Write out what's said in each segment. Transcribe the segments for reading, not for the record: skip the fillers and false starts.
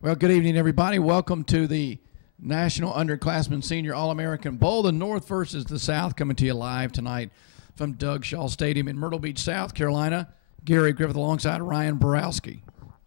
Well, good evening, everybody. Welcome to the National Underclassmen Senior All American Bowl. The North versus the South coming to you live tonight from Doug Shaw Stadium in Myrtle Beach, South Carolina. Gary Griffith alongside Ryan Borowski.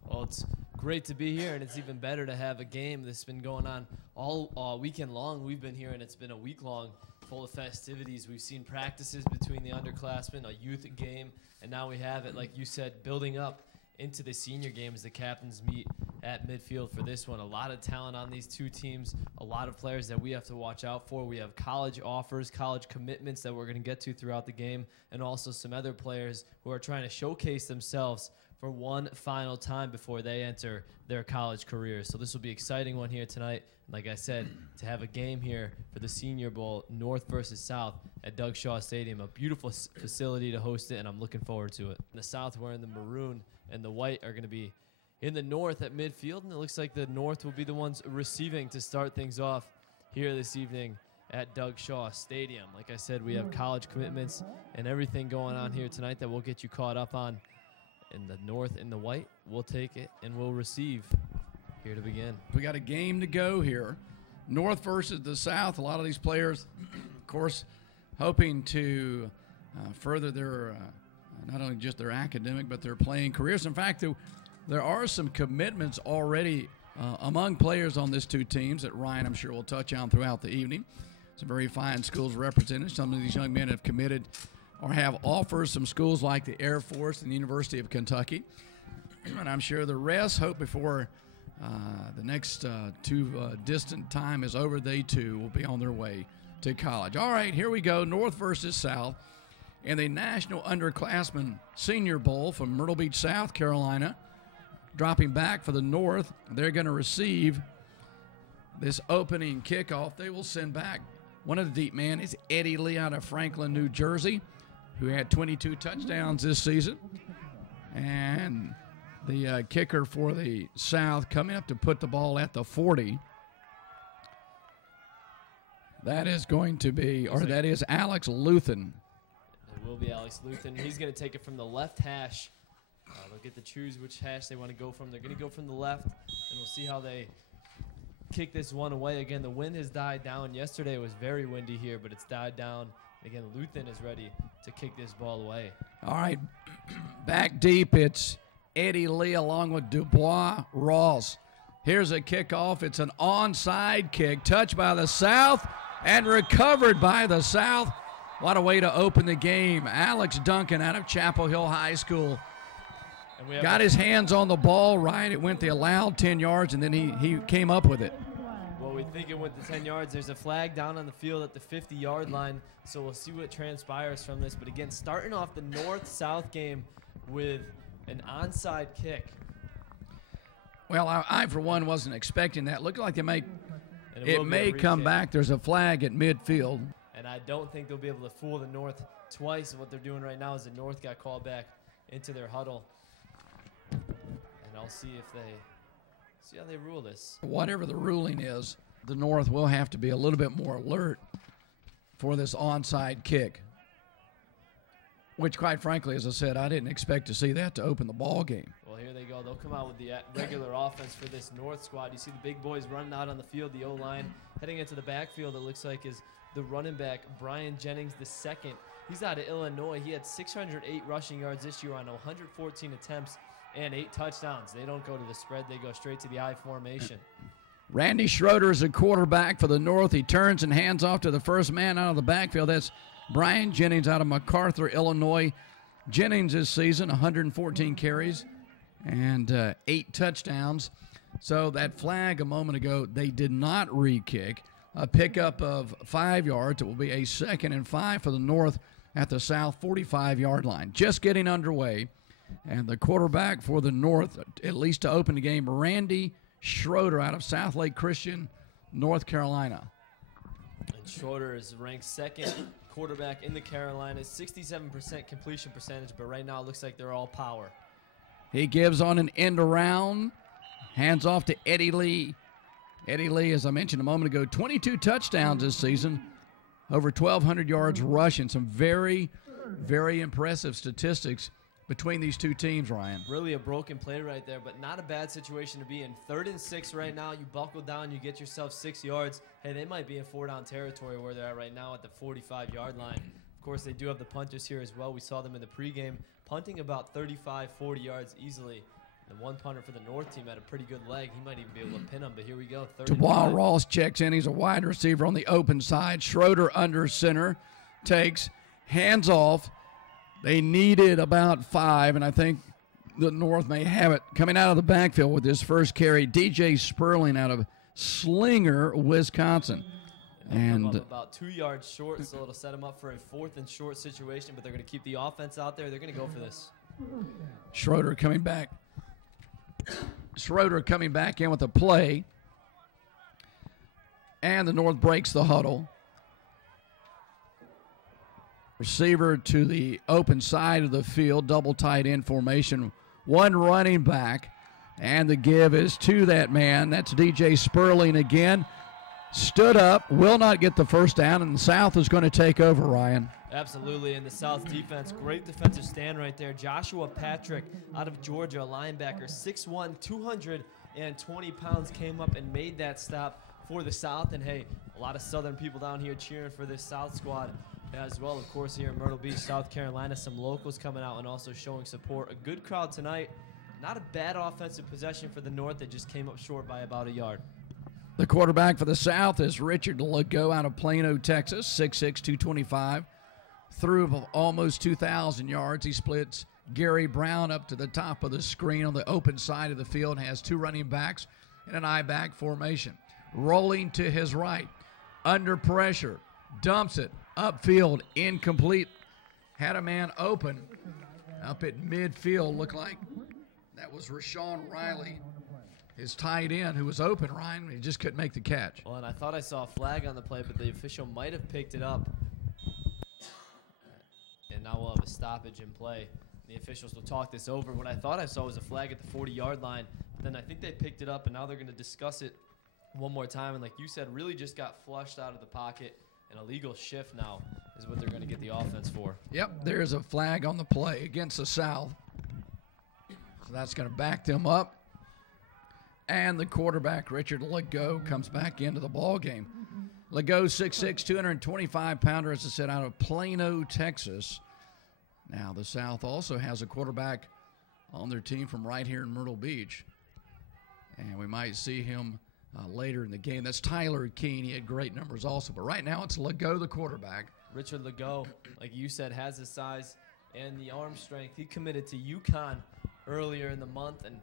Well, it's great to be here, and it's even better to have a game that's been going on all weekend long. We've been here, and it's been a week long full of festivities. We've seen practices between the underclassmen, a youth game, and now we have it, like you said, building up into the senior game as the captains meet at midfield for this one. A lot of talent on these two teams, a lot of players that we have to watch out for. We have college offers, college commitments that we're going to get to throughout the game, and also some other players who are trying to showcase themselves for one final time before they enter their college careers. So this will be an exciting one here tonight. Like I said, to have a game here for the Senior Bowl, North versus South at Doug Shaw Stadium, a beautiful facility to host it, and I'm looking forward to it. In the South, wearing the maroon and the white, are going to be in the North at midfield, and it looks like the North will be the ones receiving to start things off here this evening at Doug Shaw Stadium. Like I said, we have college commitments and everything going on here tonight that we'll get you caught up on. In the North in the white, we'll take it and we'll receive here to begin. We got a game to go here. North versus the South. A lot of these players, of course, hoping to further their not only just their academic but their playing careers. In fact, there are some commitments already among players on these two teams that Ryan, I'm sure, will touch on throughout the evening. Some very fine schools represented. Some of these young men have committed or have offers from schools like the Air Force and the University of Kentucky. And I'm sure the rest hope before the next distant time is over, they too will be on their way to college. All right, here we go. North versus South in the National Underclassmen Senior Bowl from Myrtle Beach, South Carolina. Dropping back for the North, they're going to receive this opening kickoff. They will send back one of the deep men is Eddie Lee out of Franklin, New Jersey, who had 22 touchdowns this season. And the kicker for the South coming up to put the ball at the 40. That is going to be, or that is Alex Luthen. It will be Alex Luthen. He's going to take it from the left hash. They'll get to choose which hash they want to go from. They're going to go from the left, and we'll see how they kick this one away. Again, the wind has died down. Yesterday it was very windy here, but it's died down. Again, Luthen is ready to kick this ball away. All right, back deep, it's Eddie Lee along with Dubois Ross. Here's a kickoff. It's an onside kick, touched by the South and recovered by the South. What a way to open the game. Alex Duncan out of Chapel Hill High School got his hands on the ball right. It went the allowed 10 yards, and then he came up with it. Well, we think it went the 10 yards. There's a flag down on the field at the 50-yard line, so we'll see what transpires from this. But again, starting off the North-South game with an onside kick. Well, I for one, wasn't expecting that. Looked like it may come back. There's a flag at midfield. And I don't think they'll be able to fool the North twice. What they're doing right now is the North got called back into their huddle. And I'll see how they rule this. Whatever the ruling is, the North will have to be a little bit more alert for this onside kick, which, quite frankly, as I said, I didn't expect to see that to open the ball game. Well, here they go. They'll come out with the regular offense for this North squad. You see the big boys running out on the field, the O-line. Heading into the backfield, it looks like is the running back, Brian Jennings II. He's out of Illinois. He had 608 rushing yards this year on 114 attempts and 8 touchdowns. They don't go to the spread. They go straight to the I formation. Randy Schroeder is a quarterback for the North. He turns and hands off to the first man out of the backfield. That's Brian Jennings out of MacArthur, Illinois. Jennings this season, 114 carries and 8 touchdowns. So that flag a moment ago, they did not re-kick. A pickup of 5 yards. It will be a 2nd and 5 for the North at the South 45-yard line. Just getting underway. And the quarterback for the North, at least to open the game, Randy Schroeder out of Southlake Christian, North Carolina. And Schroeder is ranked 2nd quarterback in the Carolinas, 67% completion percentage, but right now it looks like they're all power. He gives on an end around, hands off to Eddie Lee. Eddie Lee, as I mentioned a moment ago, 22 touchdowns this season, over 1,200 yards rushing. Some very, very impressive statistics between these two teams, Ryan. Really a broken play right there, but not a bad situation to be in. 3rd and 6 right now. You buckle down, you get yourself 6 yards. Hey, they might be in 4-down territory where they're at right now at the 45-yard line. Of course, they do have the punters here as well. We saw them in the pregame punting about 35, 40 yards easily. The one punter for the North team had a pretty good leg. He might even be able to pin him, but here we go. Dubois Ross checks in. He's a wide receiver on the open side. Schroeder under center. Takes, hands off. They needed about 5, and I think the North may have it. Coming out of the backfield with his first carry, DJ Sperling out of Slinger, Wisconsin. And about 2 yards short, so it'll set them up for a 4th and short situation, but they're going to keep the offense out there. They're going to go for this. Schroeder coming back. Schroeder coming back in with a play. And the North breaks the huddle. Receiver to the open side of the field, double tight end formation. One running back, and the give is to that man. That's DJ Sperling again. Stood up, will not get the first down, and the South is going to take over, Ryan. Absolutely, and the South defense, great defensive stand right there. Joshua Patrick out of Georgia, a linebacker, 6'1", 220 pounds, came up and made that stop for the South. And, hey, a lot of Southern people down here cheering for this South squad as well. Of course, here in Myrtle Beach, South Carolina, some locals coming out and also showing support. A good crowd tonight. Not a bad offensive possession for the North. They just came up short by about a yard. The quarterback for the South is Richard Legault out of Plano, Texas, 6'6", 225. Threw almost 2,000 yards. He splits Gary Brown up to the top of the screen on the open side of the field, has 2 running backs in an I-back formation. Rolling to his right, under pressure, dumps it, upfield, incomplete. Had a man open up at midfield. Looked like that was Rashawn Riley, his tight end, who was open, Ryan. He just couldn't make the catch. Well, and I thought I saw a flag on the play, but the official might have picked it up. And now we'll have a stoppage in play. The officials will talk this over. What I thought I saw was a flag at the 40-yard line. But then I think they picked it up, and now they're going to discuss it one more time. And like you said, really just got flushed out of the pocket. An illegal shift now is what they're going to get the offense for. Yep, there's a flag on the play against the South. So that's going to back them up. And the quarterback, Richard Legault, comes back into the ball game. Legault, 6'6", 225-pounder, as I said, out of Plano, Texas. Now, the South also has a quarterback on their team from right here in Myrtle Beach. And we might see him later in the game. That's Tyler Keene. He had great numbers also. But right now, it's Legault, the quarterback. Richard Legault, like you said, has the size and the arm strength. He committed to UConn earlier in the month, and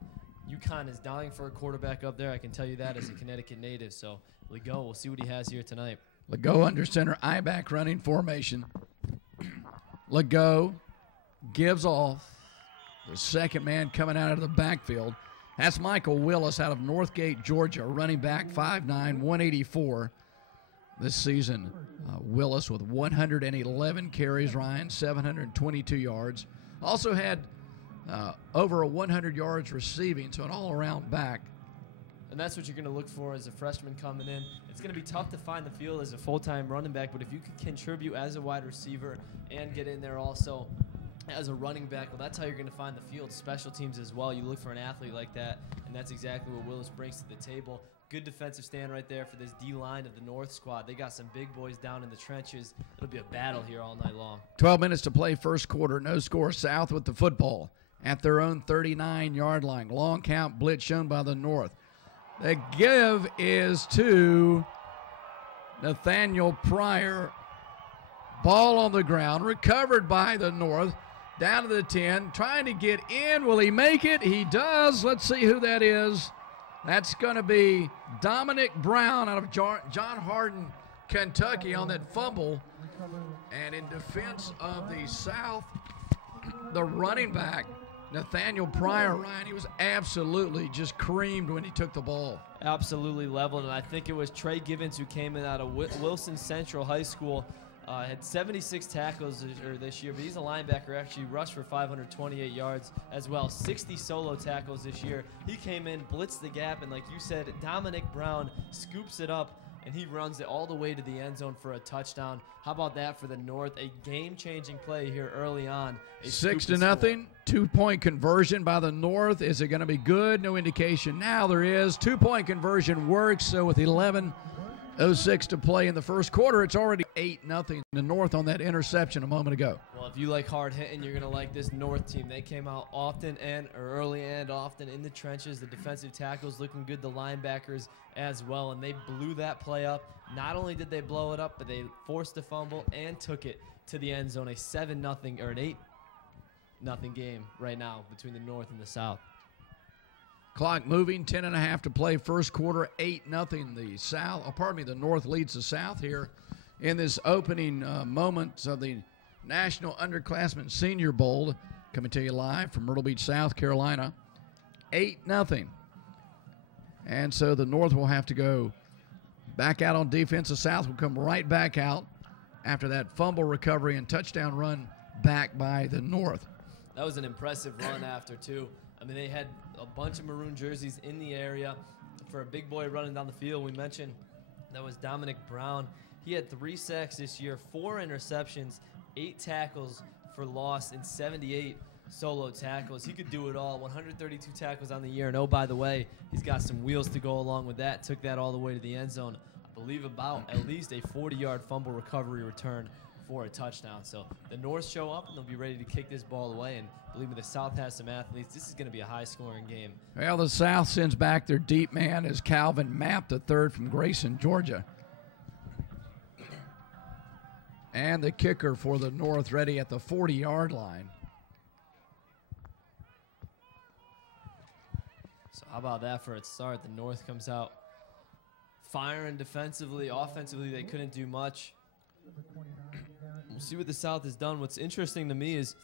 UConn is dying for a quarterback up there. I can tell you that as a Connecticut native. So, Legault, we'll see what he has here tonight. Legault under center, I-back running formation. Legault gives off. The second man coming out of the backfield. That's Michael Willis out of Northgate, Georgia, running back, 5'9", 184 this season. Willis with 111 carries, Ryan, 722 yards. Also had over 100 yards receiving, so an all-around back. And that's what you're going to look for as a freshman coming in. It's going to be tough to find the field as a full-time running back, but if you can contribute as a wide receiver and get in there also as a running back, well, that's how you're going to find the field. Special teams as well. You look for an athlete like that, and that's exactly what Willis brings to the table. Good defensive stand right there for this D-line of the North squad. They got some big boys down in the trenches. It'll be a battle here all night long. 12 minutes to play first quarter. No score. South with the football at their own 39-yard line. Long count blitz shown by the North. The give is to Nathaniel Pryor. Ball on the ground, recovered by the North. Down to the 10, trying to get in. Will he make it? He does. Let's see who that is. That's going to be Domonick Brown out of John Hardin, Kentucky, on that fumble. And in defense of the South, the running back, Nathaniel Pryor, Ryan, he was absolutely just creamed when he took the ball. Absolutely leveled, and I think it was Trey Givens who came in out of Wilson Central High School. Had 76 tackles this year, but he's a linebacker, actually rushed for 528 yards as well. 60 solo tackles this year. He came in, blitzed the gap, and like you said, Domonick Brown scoops it up and he runs it all the way to the end zone for a touchdown. How about that for the North? A game-changing play here early on. 6-0, 2-point conversion by the North. Is it going to be good? No indication. Now there is. 2-point conversion works, so with 11:06 to play in the first quarter, it's already 8-0 the North on that interception a moment ago. Well, if you like hard hitting, you're going to like this North team. They came out early and often in the trenches. The defensive tackles looking good, the linebackers as well, and they blew that play up. Not only did they blow it up, but they forced a fumble and took it to the end zone. A 7-0 or an 8-0 game right now between the North and the South. Clock moving, 10.5 to play first quarter, 8-0 the North leads the South here in this opening moments of the National Underclassmen Senior Bowl, coming to you live from Myrtle Beach, South Carolina. 8-0. And so the North will have to go back out on defense. The South will come right back out after that fumble recovery and touchdown run back by the North. That was an impressive run after, too. I mean, they had a bunch of maroon jerseys in the area for a big boy running down the field. We mentioned that was Domonick Brown. He had 3 sacks this year, 4 interceptions, 8 tackles for loss, and 78 solo tackles. He could do it all. 132 tackles on the year. And, oh, by the way, he's got some wheels to go along with that. Took that all the way to the end zone. I believe about at least a 40-yard fumble recovery return for a touchdown. So the North show up, and they'll be ready to kick this ball away. And believe me, the South has some athletes. This is going to be a high-scoring game. Well, the South sends back their deep man as Calvin Mapp, the third from Grayson, Georgia. And the kicker for the North ready at the 40-yard line. So how about that for a start? The North comes out firing defensively. Offensively, they couldn't do much. We'll see what the South has done. What's interesting to me is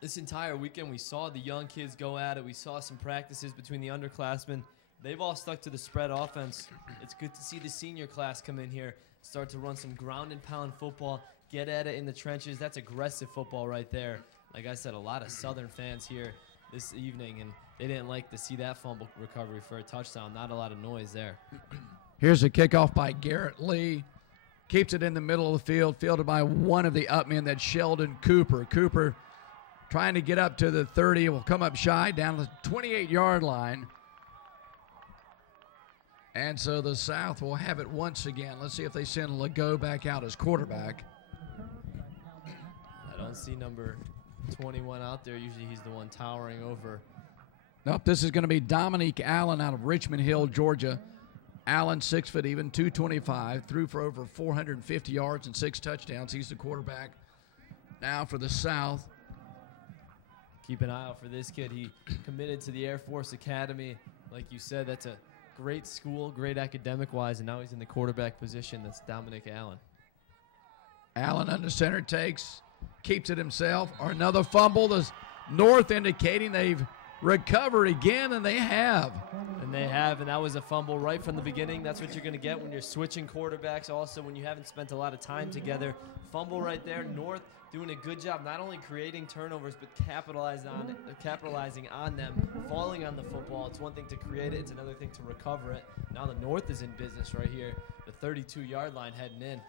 this entire weekend we saw the young kids go at it. We saw some practices between the underclassmen. They've all stuck to the spread offense. It's good to see the senior class come in here, start to run some ground and pound football, get at it in the trenches. That's aggressive football right there. Like I said, a lot of Southern fans here this evening, and they didn't like to see that fumble recovery for a touchdown. Not a lot of noise there. Here's a kickoff by Garrett Lee. Keeps it in the middle of the field, fielded by one of the upmen, that's Sheldon Cooper. Cooper trying to get up to the 30, will come up shy, down to the 28-yard line. And so the South will have it once again. Let's see if they send Legault back out as quarterback. I don't see number 21 out there. Usually he's the one towering over. Nope, this is going to be Dominique Allen out of Richmond Hill, Georgia. Allen, 6 foot even, 225, threw for over 450 yards and 6 touchdowns. He's the quarterback now for the South. Keep an eye out for this kid. He committed to the Air Force Academy. Like you said, that's a great school, great academic-wise, and now he's in the quarterback position. That's Dominique Allen. Allen under center takes, keeps it himself. Or another fumble. The North indicating they've recovered again, and they have. And that was a fumble right from the beginning. That's what you're going to get when you're switching quarterbacks. Also, when you haven't spent a lot of time together. Fumble right there. North doing a good job not only creating turnovers, but capitalizing on them, falling on the football. It's one thing to create it. It's another thing to recover it. Now the North is in business right here. The 32-yard line heading in.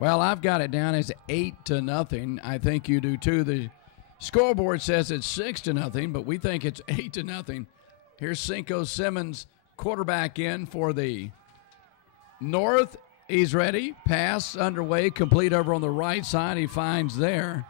Well, I've got it down as 8-0. I think you do too. The scoreboard says it's 6-0, but we think it's 8-0. Here's Cinco Simmons, quarterback in for the North. He's ready. Pass underway, complete over on the right side. He finds there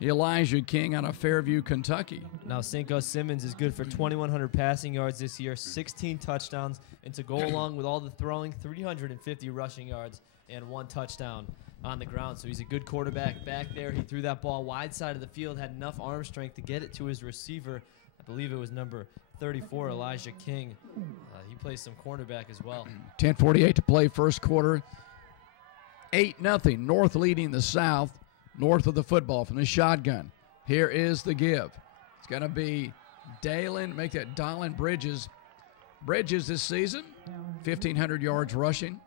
Elijah King out of Fairview, Kentucky. Now Cinco Simmons is good for 2,100 passing yards this year, 16 touchdowns, and to go along with all the throwing, 350 rushing yards and 1 touchdown on the ground. So he's a good quarterback back there. He threw that ball wide side of the field, had enough arm strength to get it to his receiver. I believe it was number 34, Elijah King. He plays some cornerback as well. 10:48 to play first quarter. 8-0. North leading the South. North of the football from the shotgun. Here is the give. It's going to be Dallin Bridges. Bridges this season, 1,500 yards rushing.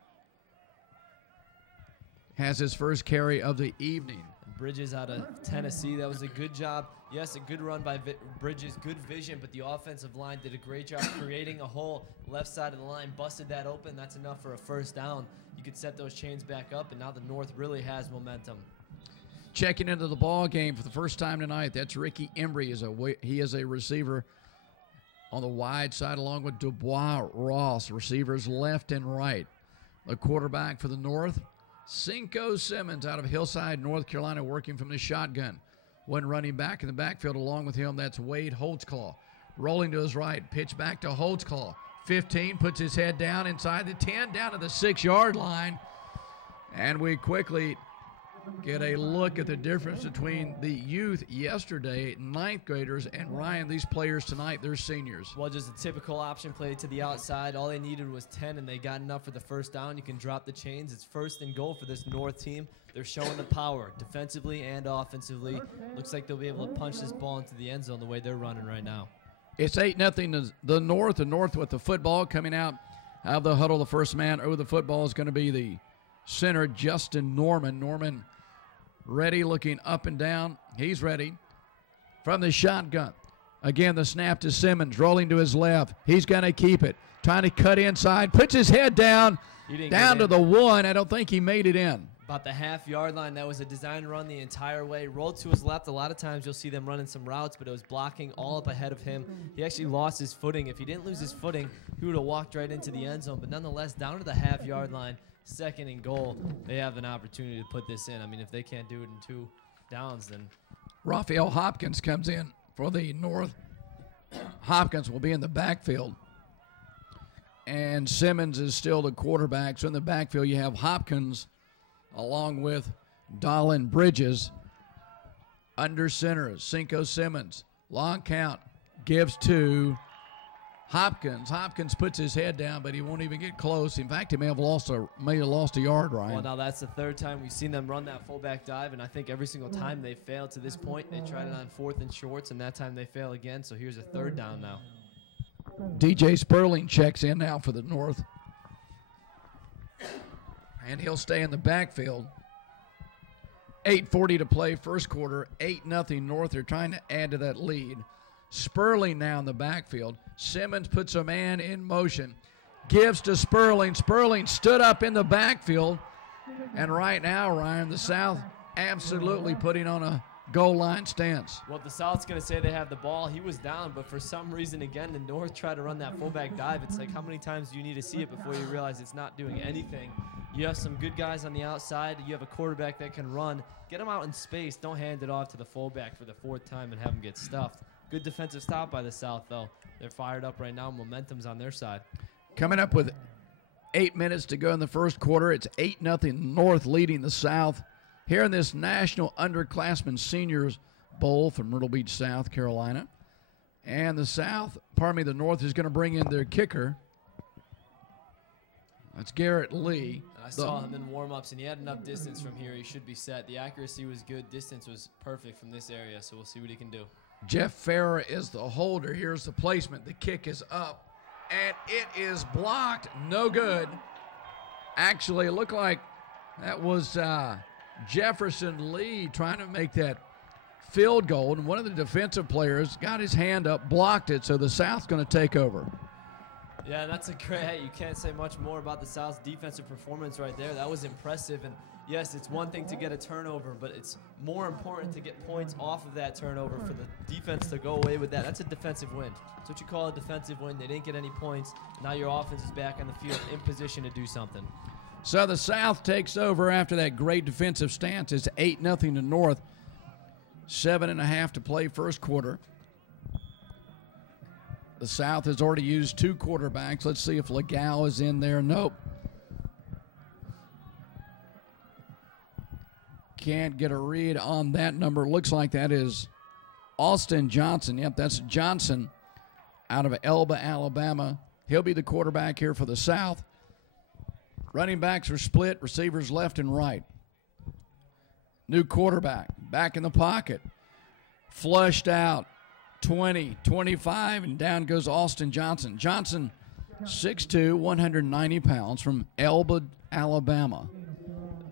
Has his first carry of the evening. Bridges out of Tennessee. That was a good job. Yes, a good run by Bridges, good vision, but the offensive line did a great job creating a hole left side of the line, busted that open. That's enough for a first down. You could set those chains back up, and now the North really has momentum. Checking into the ball game for the first time tonight, that's Ricky Embry. He is a receiver on the wide side along with Dubois Ross, receivers left and right. The quarterback for the North, Cinco Simmons out of Hillside, North Carolina, working from the shotgun. One running back in the backfield along with him, that's Wade Holtzclaw. Rolling to his right, pitch back to Holtzclaw. 15, puts his head down inside the 10, down to the 6-yard line. And we quickly get a look at the difference between the youth yesterday, 9th graders, and Ryan, these players tonight, they're seniors. Well, just a typical option play to the outside. All they needed was 10, and they got enough for the first down. You can drop the chains. It's 1st and goal for this North team. They're showing the power defensively and offensively. Looks like they'll be able to punch this ball into the end zone the way they're running right now. It's 8-0 to the North. The North with the football coming out of the huddle. The first man over the football is going to be the center, Justin Norman. Norman ready, looking up and down. He's ready from the shotgun. Again, the snap to Simmons, rolling to his left. He's going to keep it. Trying to cut inside. Puts his head down to the 1. I don't think he made it in. About the half-yard line. That was a designed run the entire way. Rolled to his left. A lot of times you'll see them running some routes, but it was blocking all up ahead of him. He actually lost his footing. If he didn't lose his footing, he would have walked right into the end zone. But nonetheless, down to the half-yard line, 2nd and goal, they have an opportunity to put this in. I mean, if they can't do it in 2 downs, then. Rapheal Hopkins comes in for the North. Hopkins will be in the backfield. And Simmons is still the quarterback. So in the backfield, you have Hopkins along with Dallin Bridges. Under center is Cinco Simmons. Long count. Gives to Hopkins. Hopkins puts his head down, but he won't even get close. In fact, he may have lost a yard, Ryan. Well, now that's the 3rd time we've seen them run that fullback dive, and I think every single time they failed to this point. They tried it on 4th and shorts, and that time they fail again. So here's a 3rd down now. DJ Sperling checks in now for the North. And he'll stay in the backfield. 8:40 to play, first quarter. 8-0 North. They're trying to add to that lead. Sperling now in the backfield. Simmons puts a man in motion. Gives to Sperling. Sperling stood up in the backfield. And right now, Ryan, the South absolutely putting on a goal line stance. Well, the South's going to say they have the ball. He was down, but for some reason, again, the North tried to run that fullback dive. It's like, how many times do you need to see it before you realize it's not doing anything? You have some good guys on the outside. You have a quarterback that can run. Get him out in space. Don't hand it off to the fullback for the 4th time and have him get stuffed. Good defensive stop by the South, though. They're fired up right now. Momentum's on their side. Coming up with 8 minutes to go in the first quarter. It's 8-0 North leading the South here in this National Underclassmen Seniors Bowl from Myrtle Beach, South Carolina. And the North is going to bring in their kicker. That's Garrett Lee. I saw him in warm-ups, and he had enough distance from here. He should be set. The accuracy was good. Distance was perfect from this area, so we'll see what he can do. Jeff Farrer is the holder. Here's the placement. The kick is up, and it is blocked. No good. Actually, it looked like that was Jefferson Lee trying to make that field goal, and one of the defensive players got his hand up, blocked it, so the South's going to take over. Yeah, that's a great. You can't say much more about the South's defensive performance right there. That was impressive. And yes, it's one thing to get a turnover, but it's more important to get points off of that turnover for the defense to go away with that. That's a defensive win. That's what you call a defensive win. They didn't get any points. Now your offense is back on the field in position to do something. So the South takes over after that great defensive stance. It's 8-0 to North. 7.5 to play first quarter. The South has already used 2 quarterbacks. Let's see if Legal is in there. Nope. Can't get a read on that number. Looks like that is Austin Johnson. Yep, that's Johnson out of Elba, Alabama. He'll be the quarterback here for the South. Running backs are split, receivers left and right. New quarterback, back in the pocket. Flushed out. 20, 25, and down goes Austin Johnson. Johnson, 6'2", 190 pounds, from Elba, Alabama.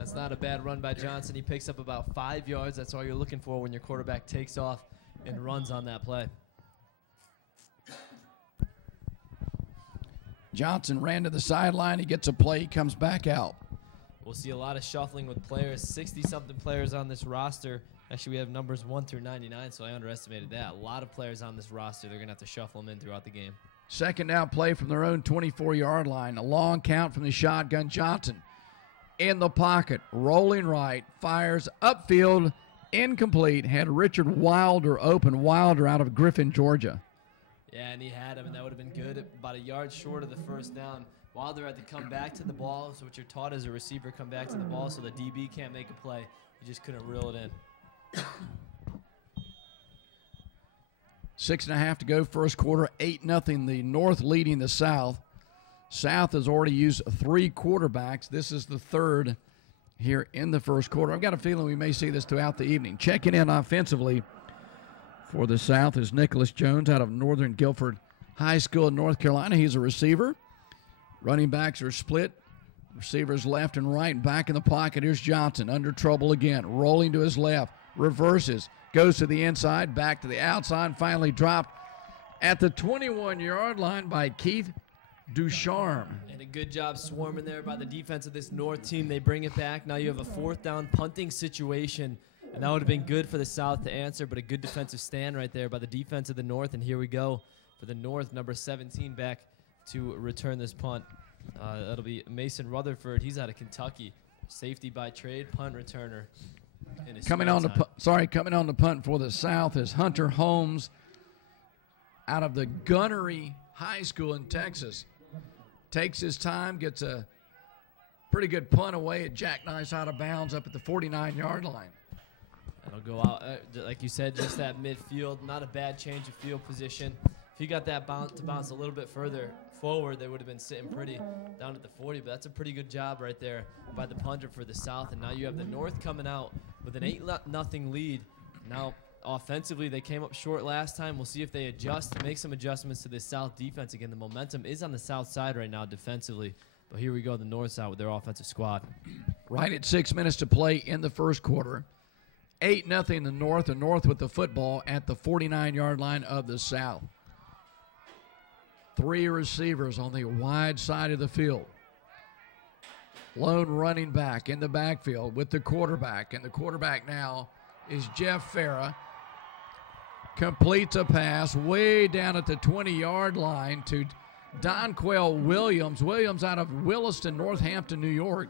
That's not a bad run by Johnson. He picks up about 5 yards. That's all you're looking for when your quarterback takes off and runs on that play. Johnson ran to the sideline. He gets a play. He comes back out. We'll see a lot of shuffling with players. 60-something players on this roster. Actually, we have numbers 1 through 99, so I underestimated that. A lot of players on this roster. They're going to have to shuffle them in throughout the game. Second down play from their own 24-yard line. A long count from the shotgun. Johnson in the pocket, rolling right, fires upfield, incomplete. Had Richard Wilder open. Wilder out of Griffin, Georgia. Yeah, and he had him, and that would have been good. About a yard short of the first down. Wilder had to come back to the ball, so what you're taught as a receiver, come back to the ball so the DB can't make a play. He just couldn't reel it in. 6.5 to go, first quarter, 8-0. The North leading the South. South has already used 3 quarterbacks. This is the third here in the first quarter. I've got a feeling we may see this throughout the evening. Checking in offensively for the South is Nicholas Jones out of Northern Guilford High School in North Carolina. He's a receiver. Running backs are split. Receivers left and right, and back in the pocket. Here's Johnson under trouble again. Rolling to his left. Reverses. Goes to the inside. Back to the outside. Finally dropped at the 21-yard line by Keith Ducharme. And a good job swarming there by the defense of this North team. They bring it back. Now you have a 4th down punting situation. And that would have been good for the South to answer, but a good defensive stand right there by the defense of the North. And here we go for the North, number 17 back to return this punt. That'll be Mason Rutherford. He's out of Kentucky. Safety by trade, punt returner. Coming on the punt for the South is Hunter Holmes out of the Gunnery High School in Texas. Takes his time, gets a pretty good punt away at Jack Nice out of bounds up at the 49-yard line. That'll go out, like you said, just that midfield. Not a bad change of field position. If he got that bounce a little bit further forward, they would have been sitting pretty down at the 40. But that's a pretty good job right there by the punter for the South. And now you have the North coming out with an 8-0 lead. Now, offensively, they came up short last time. We'll see if they adjust, make some adjustments to this South defense. Again, the momentum is on the South side right now defensively. But here we go, the North side with their offensive squad. Right at 6 minutes to play in the first quarter. 8-0 the North, and North with the football at the 49-yard line of the South. 3 receivers on the wide side of the field. Lone running back in the backfield with the quarterback, and the quarterback now is Jeff Farah. Completes a pass way down at the 20-yard line to Donquell Williams. Williams out of Williston, Northampton, New York.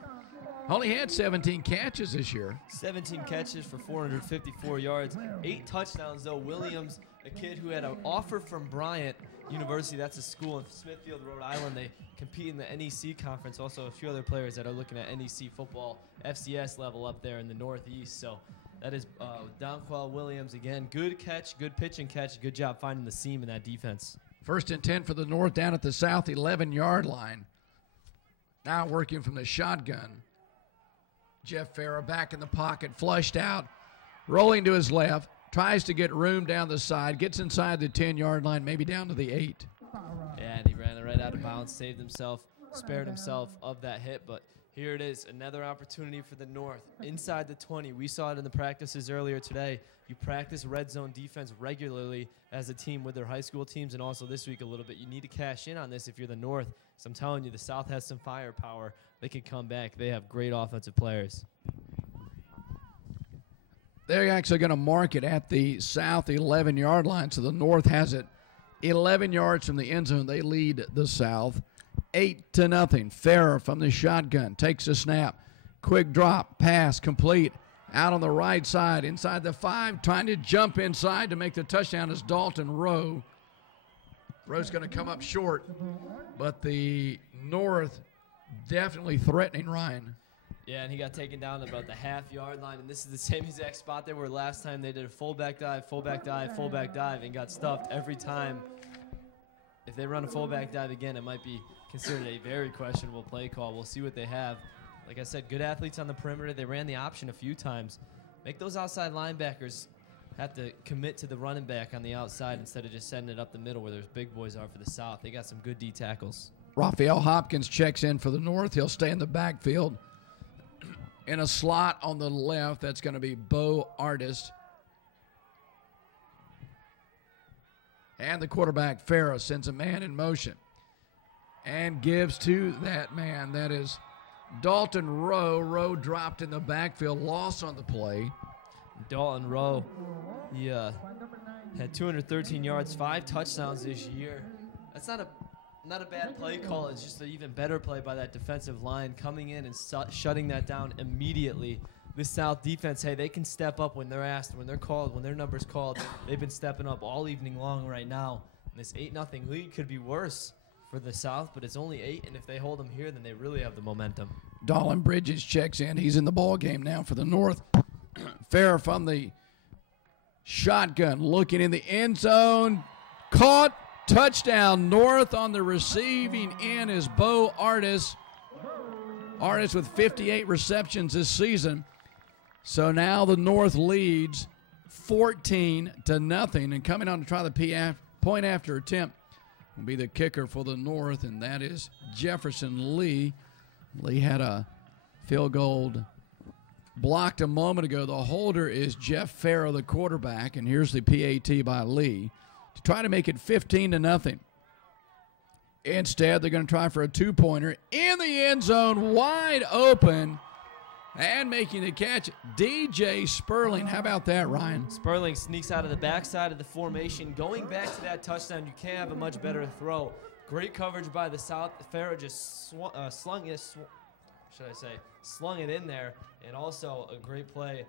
Only had 17 catches this year. 17 catches for 454 yards. 8 touchdowns, though. Williams, a kid who had an offer from Bryant University. That's a school in Smithfield, Rhode Island. They compete in the NEC conference. Also, a few other players that are looking at NEC football, FCS level up there in the Northeast. So that is Donquell Williams again. Good catch, good pitch and catch. Good job finding the seam in that defense. 1st and 10 for the North down at the South 11-yard line. Now working from the shotgun. Jeff Farah back in the pocket, flushed out, rolling to his left, tries to get room down the side, gets inside the 10-yard line, maybe down to the 8. Yeah, and he ran it right out of bounds, saved himself, spared himself of that hit, but here it is, another opportunity for the North. Inside the 20, we saw it in the practices earlier today. You practice red zone defense regularly as a team with their high school teams, and also this week a little bit. You need to cash in on this if you're the North. So I'm telling you, the South has some firepower. They can come back. They have great offensive players. They're actually going to mark it at the South 11-yard line, so the North has it 11 yards from the end zone. They lead the South 8-0. Farah from the shotgun takes a snap. Quick drop, pass, complete. Out on the right side, inside the 5, trying to jump inside to make the touchdown is Dalton Roe. Roe's going to come up short, but the North definitely threatening Ryan. Yeah, and he got taken down about the half-yard line, and this is the same exact spot they were last time. They did a fullback dive, fullback dive, fullback dive, and got stuffed every time. If they run a fullback dive again, it might be considered a very questionable play call. We'll see what they have. Like I said, good athletes on the perimeter. They ran the option a few times. Make those outside linebackers have to commit to the running back on the outside instead of just setting it up the middle where those big boys are for the South. They got some good D tackles. Rapheal Hopkins checks in for the North. He'll stay in the backfield. In a slot on the left, that's going to be Beau Artist. And the quarterback, Farrah, sends a man in motion and gives to that man. That is Dalton Roe. Roe dropped in the backfield, loss on the play. Dalton Roe, he had 213 yards, 5 touchdowns this year. That's not a bad play call. It's just an even better play by that defensive line coming in and shutting that down immediately. This South defense, hey, they can step up when they're asked, when they're called, when their number's called. They've been stepping up all evening long right now. And this 8-0 lead could be worse for the South, but it's only 8, and if they hold them here, then they really have the momentum. Dallin Bridges checks in. He's in the ball game now for the North. Farrah from the shotgun, looking in the end zone. Caught, touchdown North. On the receiving end is Beau Artist. Artist with 58 receptions this season. So now the North leads 14-0, and coming on to try the point after attempt will be the kicker for the North, and that is Jefferson Lee. Lee had a field goal blocked a moment ago. The holder is Jeff Farrah, the quarterback, and here's the PAT by Lee to try to make it 15-0. Instead, they're going to try for a 2-pointer in the end zone, wide open, and making the catch, DJ Sperling. How about that, Ryan? Sperling sneaks out of the backside of the formation. Going back to that touchdown, you can't have a much better throw. Great coverage by the South. Farrah just slung it in there, and also a great play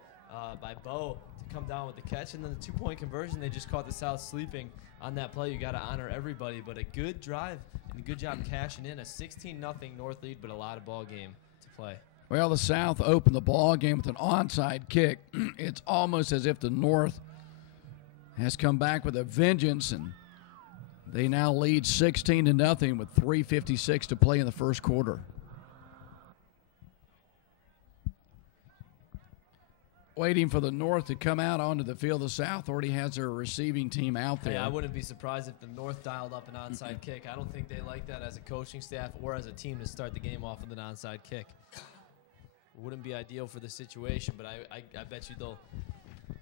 by Beau to come down with the catch. And then the 2-point conversion, they just caught the South sleeping on that play. You got to honor everybody, but a good drive and a good job cashing in. A 16-0 North lead, but a lot of ball game to play. Well, the South opened the ball game with an onside kick. It's almost as if the North has come back with a vengeance, and they now lead 16-0 with 3:56 to play in the first quarter. Waiting for the North to come out onto the field. The South already has their receiving team out there. Hey, I wouldn't be surprised if the North dialed up an onside kick. I don't think they like that as a coaching staff or as a team to start the game off with an onside kick. It wouldn't be ideal for the situation, but I bet you they'll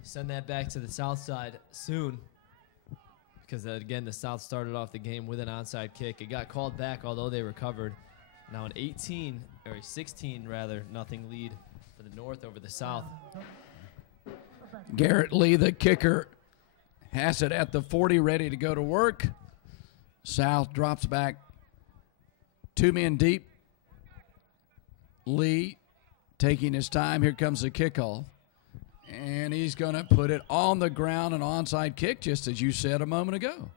send that back to the South side soon, because, again, the South started off the game with an onside kick. It got called back, although they recovered. Now an 16 nothing lead for the North over the South. Garrett Lee, the kicker, has it at the 40, ready to go to work. South drops back 2 men deep. Lee taking his time. Here comes the kickoff. And he's going to put it on the ground, an onside kick, just as you said a moment ago.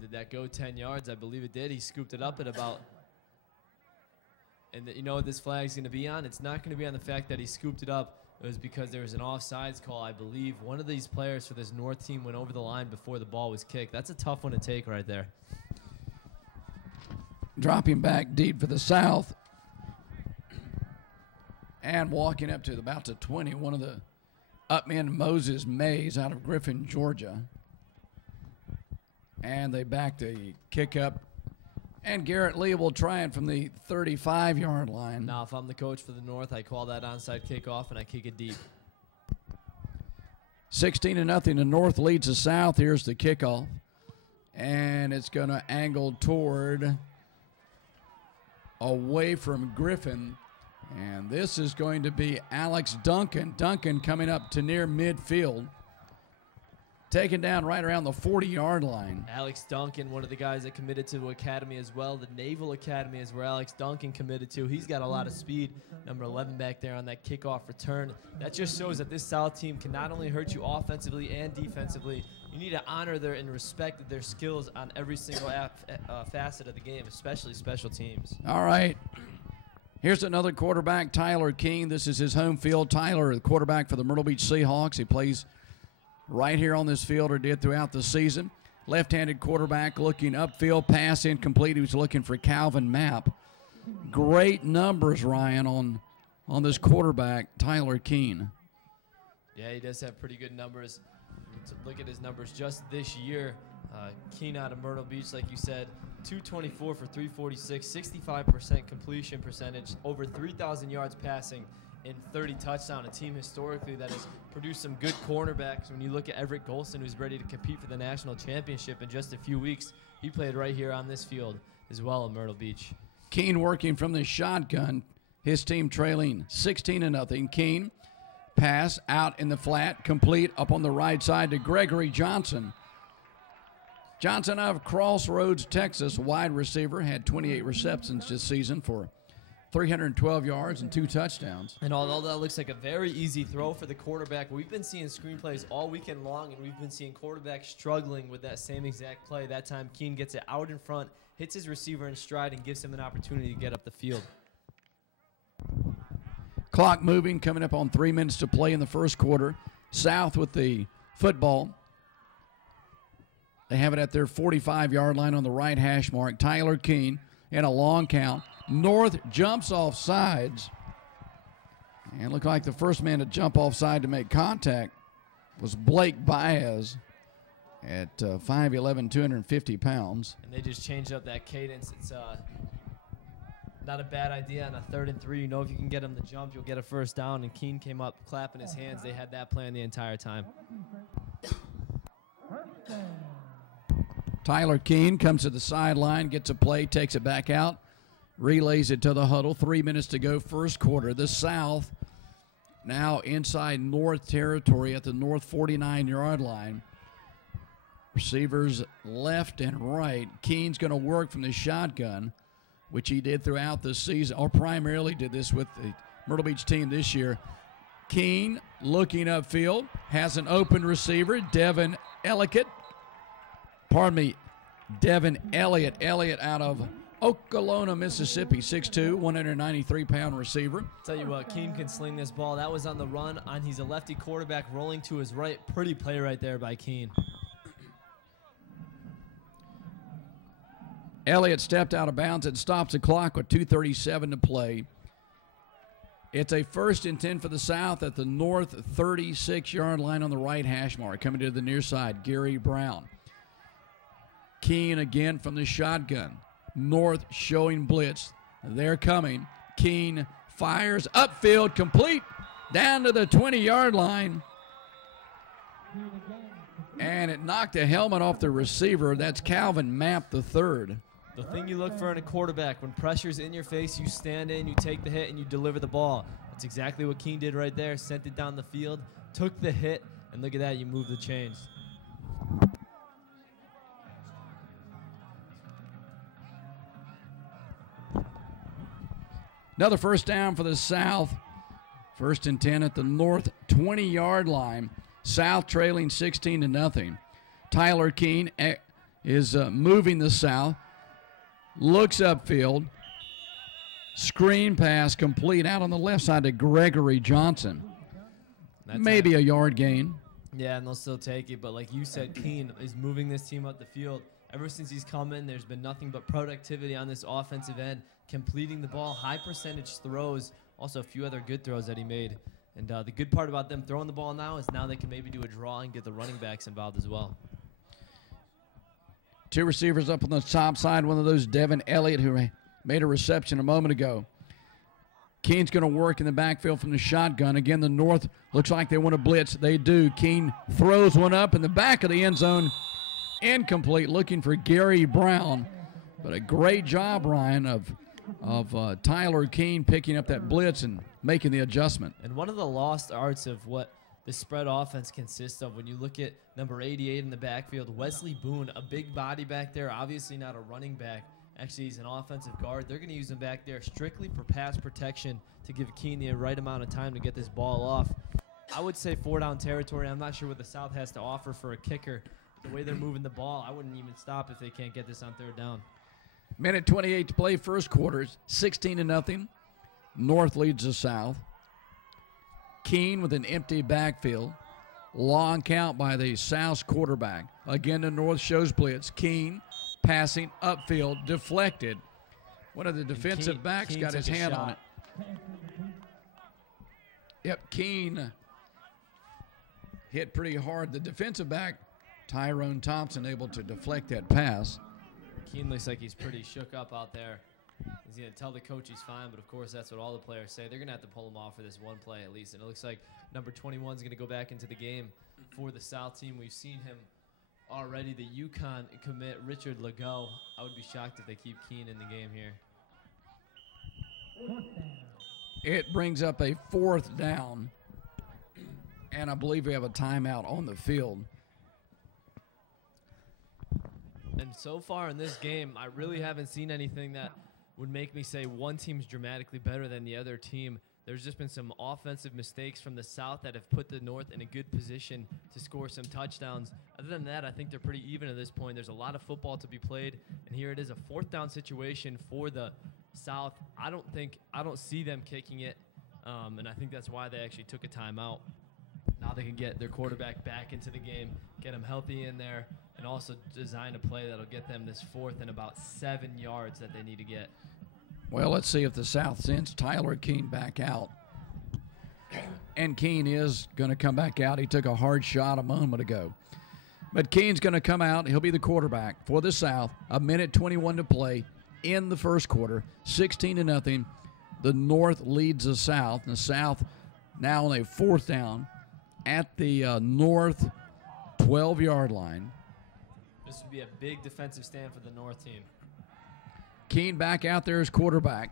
Did that go 10 yards? I believe it did. He scooped it up at about. And you know what this flag's going to be on? It's not going to be on the fact that he scooped it up. It was because there was an offsides call, I believe. One of these players for this North team went over the line before the ball was kicked. That's a tough one to take right there. Dropping back deep for the South. And walking up to about the 20, one of the upmen, Moses Mays, out of Griffin, Georgia. And they back the kick up. And Garrett Lee will try it from the 35-yard line. Now, if I'm the coach for the North, I call that onside kickoff and I kick it deep. 16-0, the North leads the South. Here's the kickoff. And it's going to angle toward away from Griffin. And this is going to be Alex Duncan. Duncan coming up to near midfield. Taken down right around the 40-yard line. Alex Duncan, one of the guys that committed to Academy as well. The Naval Academy is where Alex Duncan committed to. He's got a lot of speed. Number 11 back there on that kickoff return. That just shows that this South team can not only hurt you offensively and defensively. You need to honor their and respect their skills on every single facet of the game, especially special teams. All right. Here's another quarterback, Tyler King. This is his home field. Tyler, the quarterback for the Myrtle Beach Seahawks. He plays right here on this field, or did throughout the season. Left-handed quarterback looking upfield, pass incomplete. He was looking for Calvin Mapp. Great numbers, Ryan, on this quarterback, Tyler Keene. Yeah, he does have pretty good numbers. Look at his numbers just this year. Keene out of Myrtle Beach, like you said, 224 for 346, 65% completion percentage, over 3,000 yards passing, and 30 touchdown, a team historically that has produced some good cornerbacks. When you look at Everett Golson, who's ready to compete for the national championship in just a few weeks, he played right here on this field as well in Myrtle Beach. Keene working from the shotgun, his team trailing 16-0. Keene pass out in the flat, complete up on the right side to Gregory Johnson. Johnson out of Crossroads, Texas, wide receiver, had 28 receptions this season for 312 yards and 2 touchdowns. And although that looks like a very easy throw for the quarterback, we've been seeing screenplays all weekend long, and we've been seeing quarterbacks struggling with that same exact play. That time, Keene gets it out in front, hits his receiver in stride, and gives him an opportunity to get up the field. Clock moving, coming up on 3 minutes to play in the first quarter. South with the football. They have it at their 45-yard line on the right hash mark. Tyler Keene in a long count. North jumps off sides. And looked like the first man to jump offside to make contact was Blake Baez at 5'11", 250 pounds. And they just changed up that cadence. It's not a bad idea on a 3rd and 3. You know if you can get him to jump, you'll get a first down. And Keene came up clapping his hands. They had that plan the entire time. Tyler Keene comes to the sideline, gets a play, takes it back out, relays it to the huddle. 3 minutes to go, first quarter. The South now inside North territory at the North 49-yard line. Receivers left and right. Keene's going to work from the shotgun, which he did throughout the season, or primarily did this with the Myrtle Beach team this year. Keene looking upfield, has an open receiver, Devin Elliott. Devin Elliott. Elliott out of Okolona, Mississippi, 6'2", 193-pound receiver. Tell you what, Keene can sling this ball. That was on the run. He's a lefty quarterback rolling to his right. Pretty play right there by Keene. Elliott stepped out of bounds and stops the clock with 2:37 to play. It's a 1st and 10 for the South at the North 36-yard line on the right hash mark. Coming to the near side, Gary Brown. Keene again from the shotgun. North showing blitz. They're coming. Keene fires upfield, complete down to the 20-yard line. And it knocked the helmet off the receiver. That's Calvin Mapp III. The thing you look for in a quarterback, when pressure's in your face, you stand in, you take the hit, and you deliver the ball. That's exactly what Keene did right there. Sent it down the field, took the hit, and look at that, you move the chains. Another first down for the South. 1st and 10 at the North 20-yard line. South trailing 16-0. Tyler Keene is moving the South. Looks upfield. Screen pass complete out on the left side to Gregory Johnson. Maybe a yard gain. Yeah, and they'll still take it. But like you said, Keene is moving this team up the field. Ever since he's come in, there's been nothing but productivity on this offensive end, completing the ball, high percentage throws, also a few other good throws that he made. And the good part about them throwing the ball now is now they can maybe do a draw and get the running backs involved as well. 2 receivers up on the top side. One of those, Devin Elliott, who made a reception a moment ago. Keene's going to work in the backfield from the shotgun. Again, the North looks like they want to blitz. They do. Keene throws one up in the back of the end zone. Incomplete, looking for Gary Brown. But a great job, Ryan, of Tyler Keene picking up that blitz and making the adjustment. And one of the lost arts of what the spread offense consists of, when you look at number 88 in the backfield, Wesley Boone, a big body back there, obviously not a running back. Actually, he's an offensive guard. They're going to use him back there strictly for pass protection to give Keene the right amount of time to get this ball off. I would say 4-down territory. I'm not sure what the South has to offer for a kicker. The way they're moving the ball, I wouldn't even stop if they can't get this on 3rd down. Minute 28 to play, first quarter, 16-0. North leads the South. Keene with an empty backfield. Long count by the South's quarterback. Again, the North shows blitz. Keene passing upfield, deflected. One of the defensive backs got his hand on it. Yep, Keene hit pretty hard. The defensive back, Tyrone Thompson, able to deflect that pass. Keene looks like he's pretty shook up out there. He's going to tell the coach he's fine, but of course that's what all the players say. They're going to have to pull him off for this one play at least. And it looks like number 21 is going to go back into the game for the South team. We've seen him already, the UConn commit, Richard Legault. I would be shocked if they keep Keene in the game here. It brings up a 4th down, and I believe we have a timeout on the field. And so far in this game, I really haven't seen anything that would make me say one team's dramatically better than the other team. There's just been some offensive mistakes from the South that have put the North in a good position to score some touchdowns. Other than that, I think they're pretty even at this point. There's a lot of football to be played, and here it is, a 4th down situation for the South. I don't see them kicking it, and I think that's why they actually took a timeout. Now they can get their quarterback back into the game, get him healthy in there, and also design a play that'll get them this 4th and about 7 yards that they need to get. Well, let's see if the South sends Tyler Keene back out. And Keene is going to come back out. He took a hard shot a moment ago. But Keene's going to come out. He'll be the quarterback for the South. 1:21 to play in the first quarter. 16-0. The North leads the South. And the South now on a 4th down at the North 12-yard line. This would be a big defensive stand for the North team. Keene back out there as quarterback.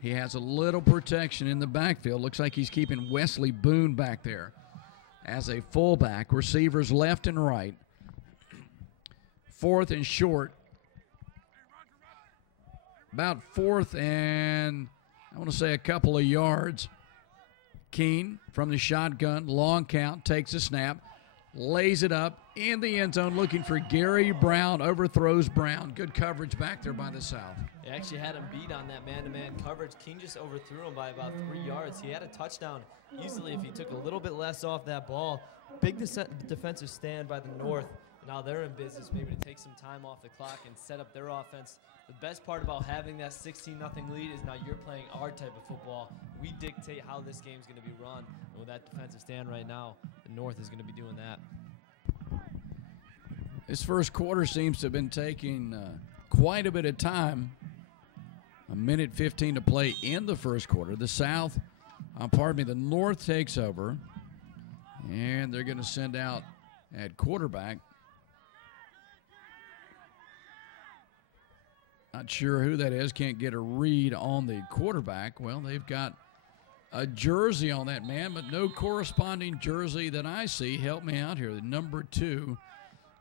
He has a little protection in the backfield. Looks like he's keeping Wesley Boone back there as a fullback. Receivers left and right. 4th and short. About 4th and, I want to say, a couple of yards. Keene from the shotgun, long count, takes a snap, lays it up in the end zone, looking for Gary Brown, overthrows Brown. Good coverage back there by the South. They actually had him beat on that man-to-man coverage. Keene just overthrew him by about 3 yards. He had a touchdown easily if he took a little bit less off that ball. Big defensive stand by the North. Now they're in business maybe to take some time off the clock and set up their offense. The best part about having that 16-0 lead is now you're playing our type of football. We dictate how this game's going to be run. And with that defensive stand right now, the North is going to be doing that. This first quarter seems to have been taking quite a bit of time. 1:15 to play in the first quarter. The South, the North takes over. And they're going to send out at quarterback. Not sure who that is. Can't get a read on the quarterback. Well, they've got a jersey on that man, but no corresponding jersey that I see. Help me out here. The number 2.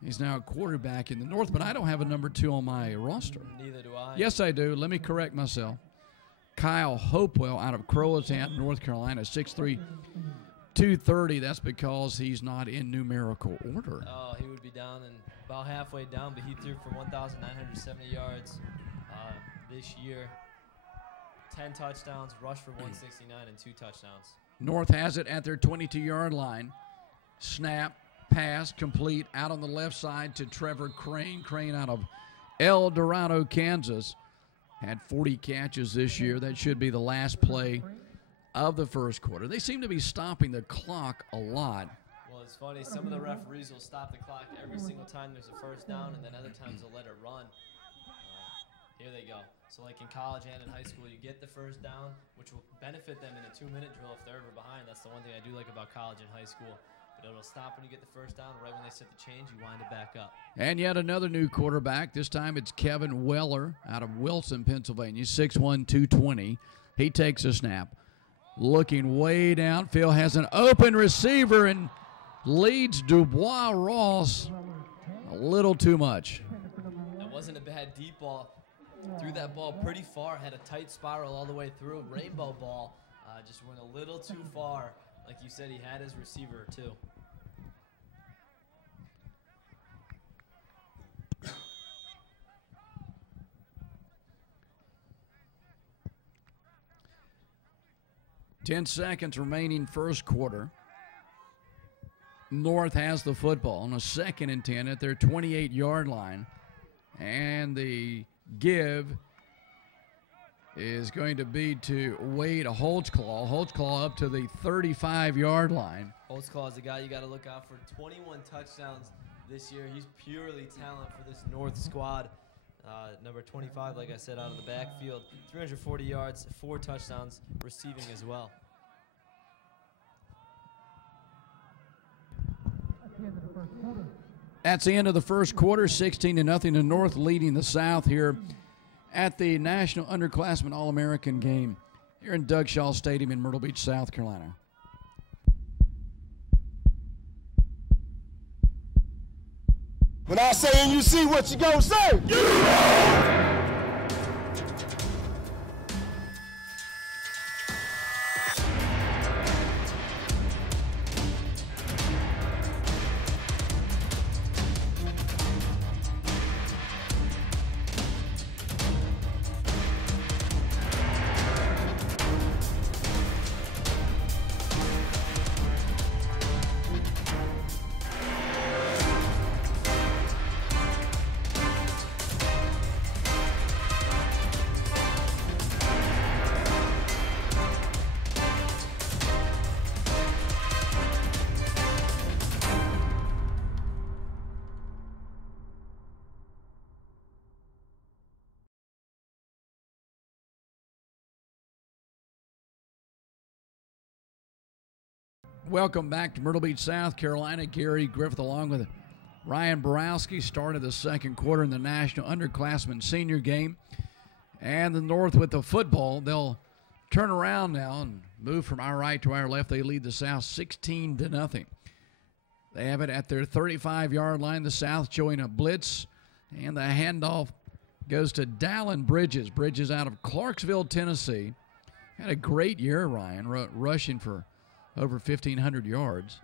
He's now a quarterback in the North, but I don't have a number 2 on my roster. Neither do I. Yes, I do. Let me correct myself. Kyle Hopewell out of Crowellstown, North Carolina, 6'3", 230. That's because he's not in numerical order. Oh, he would be down and about halfway down, but he threw for 1,970 yards this year. 10 touchdowns, rushed for 169, and 2 touchdowns. North has it at their 22-yard line. Snap, pass, complete, out on the left side to Trevor Crain. Crain out of El Dorado, Kansas. Had 40 catches this year. That should be the last play of the first quarter. They seem to be stopping the clock a lot. Well, it's funny. Some of the referees will stop the clock every single time there's a first down, and then other times they'll let it run. Here they go. So like in college and in high school, you get the first down, which will benefit them in a 2-minute drill if they're ever behind. That's the one thing I do like about college and high school. But it'll stop when you get the first down. Right when they set the change, you wind it back up. And yet another new quarterback. This time it's Kevin Weller out of Wilson, Pennsylvania, 6'1", 220. He takes a snap. Looking way downfield, has an open receiver and leads Dubois Ross a little too much. That wasn't a bad deep ball. Threw that ball pretty far, had a tight spiral all the way through. Rainbow ball, just went a little too far. Like you said, he had his receiver too. Ten seconds remaining first quarter. North has the football on a 2nd and 10 at their 28-yard line. And the give is going to be to Wade Holtzclaw. Holtzclaw up to the 35-yard line. Holtzclaw is a guy you got to look out for. 21 touchdowns this year. He's purely talent for this North squad. Number 25, like I said, out of the backfield. 340 yards, 4 touchdowns, receiving as well. That's the end of the first quarter, 16-0. The North leading the South here at the National Underclassmen All American game here in Doug Shaw Stadium in Myrtle Beach, South Carolina. When I say NUC, what you gonna say? Yeah! Welcome back to Myrtle Beach, South Carolina. Gary Griffith along with Ryan Borowski started the second quarter in the National Underclassmen Senior game. And the North with the football, they'll turn around now and move from our right to our left. They lead the South 16-0. They have it at their 35-yard line. The South showing a blitz, and the handoff goes to Dallin Bridges. Bridges out of Clarksville, Tennessee. Had a great year, Ryan, rushing for over 1,500 yards.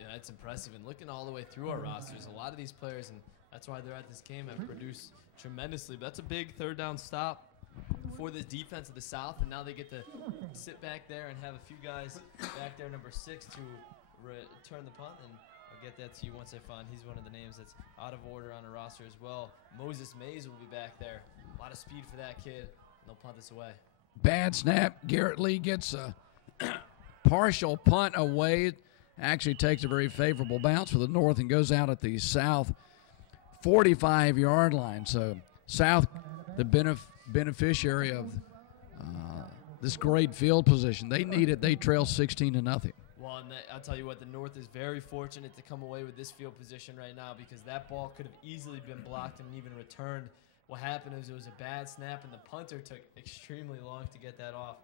Yeah, that's impressive. And looking all the way through our rosters, a lot of these players, and that's why they're at this game, have produced tremendously. But that's a big third down stop for this defense of the South, and now they get to sit back there and have a few guys back there, number 6, to return the punt. And I'll get that to you once I find he's one of the names that's out of order on the roster as well. Moses Mays will be back there. A lot of speed for that kid, and they'll punt this away. Bad snap. Garrett Lee gets a partial punt away. It actually takes a very favorable bounce for the North and goes out at the South 45-yard line. So South, the beneficiary of this great field position. They need it. They trail 16-0. Well, and I'll tell you what, the North is very fortunate to come away with this field position right now, because that ball could have easily been blocked and even returned. What happened is it was a bad snap, and the punter took extremely long to get that off.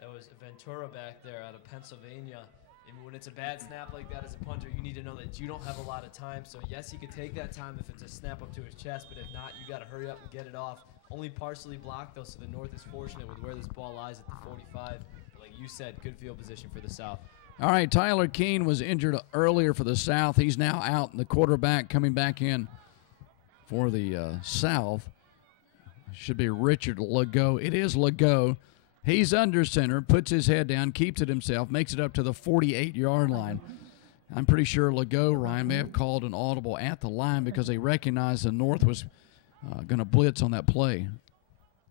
That was Ventura back there out of Pennsylvania. And when it's a bad snap like that as a punter, you need to know that you don't have a lot of time. So, yes, he could take that time if it's a snap up to his chest, but if not, you got to hurry up and get it off. Only partially blocked, though, so the North is fortunate with where this ball lies at the 45. But like you said, good field position for the South. All right, Tyler Keene was injured earlier for the South. He's now out, and the quarterback coming back in for the South should be Richard Legault. It is Legault. He's under center, puts his head down, keeps it himself, makes it up to the 48-yard line. I'm pretty sure Legault, Ryan, may have called an audible at the line because they recognized the North was going to blitz on that play.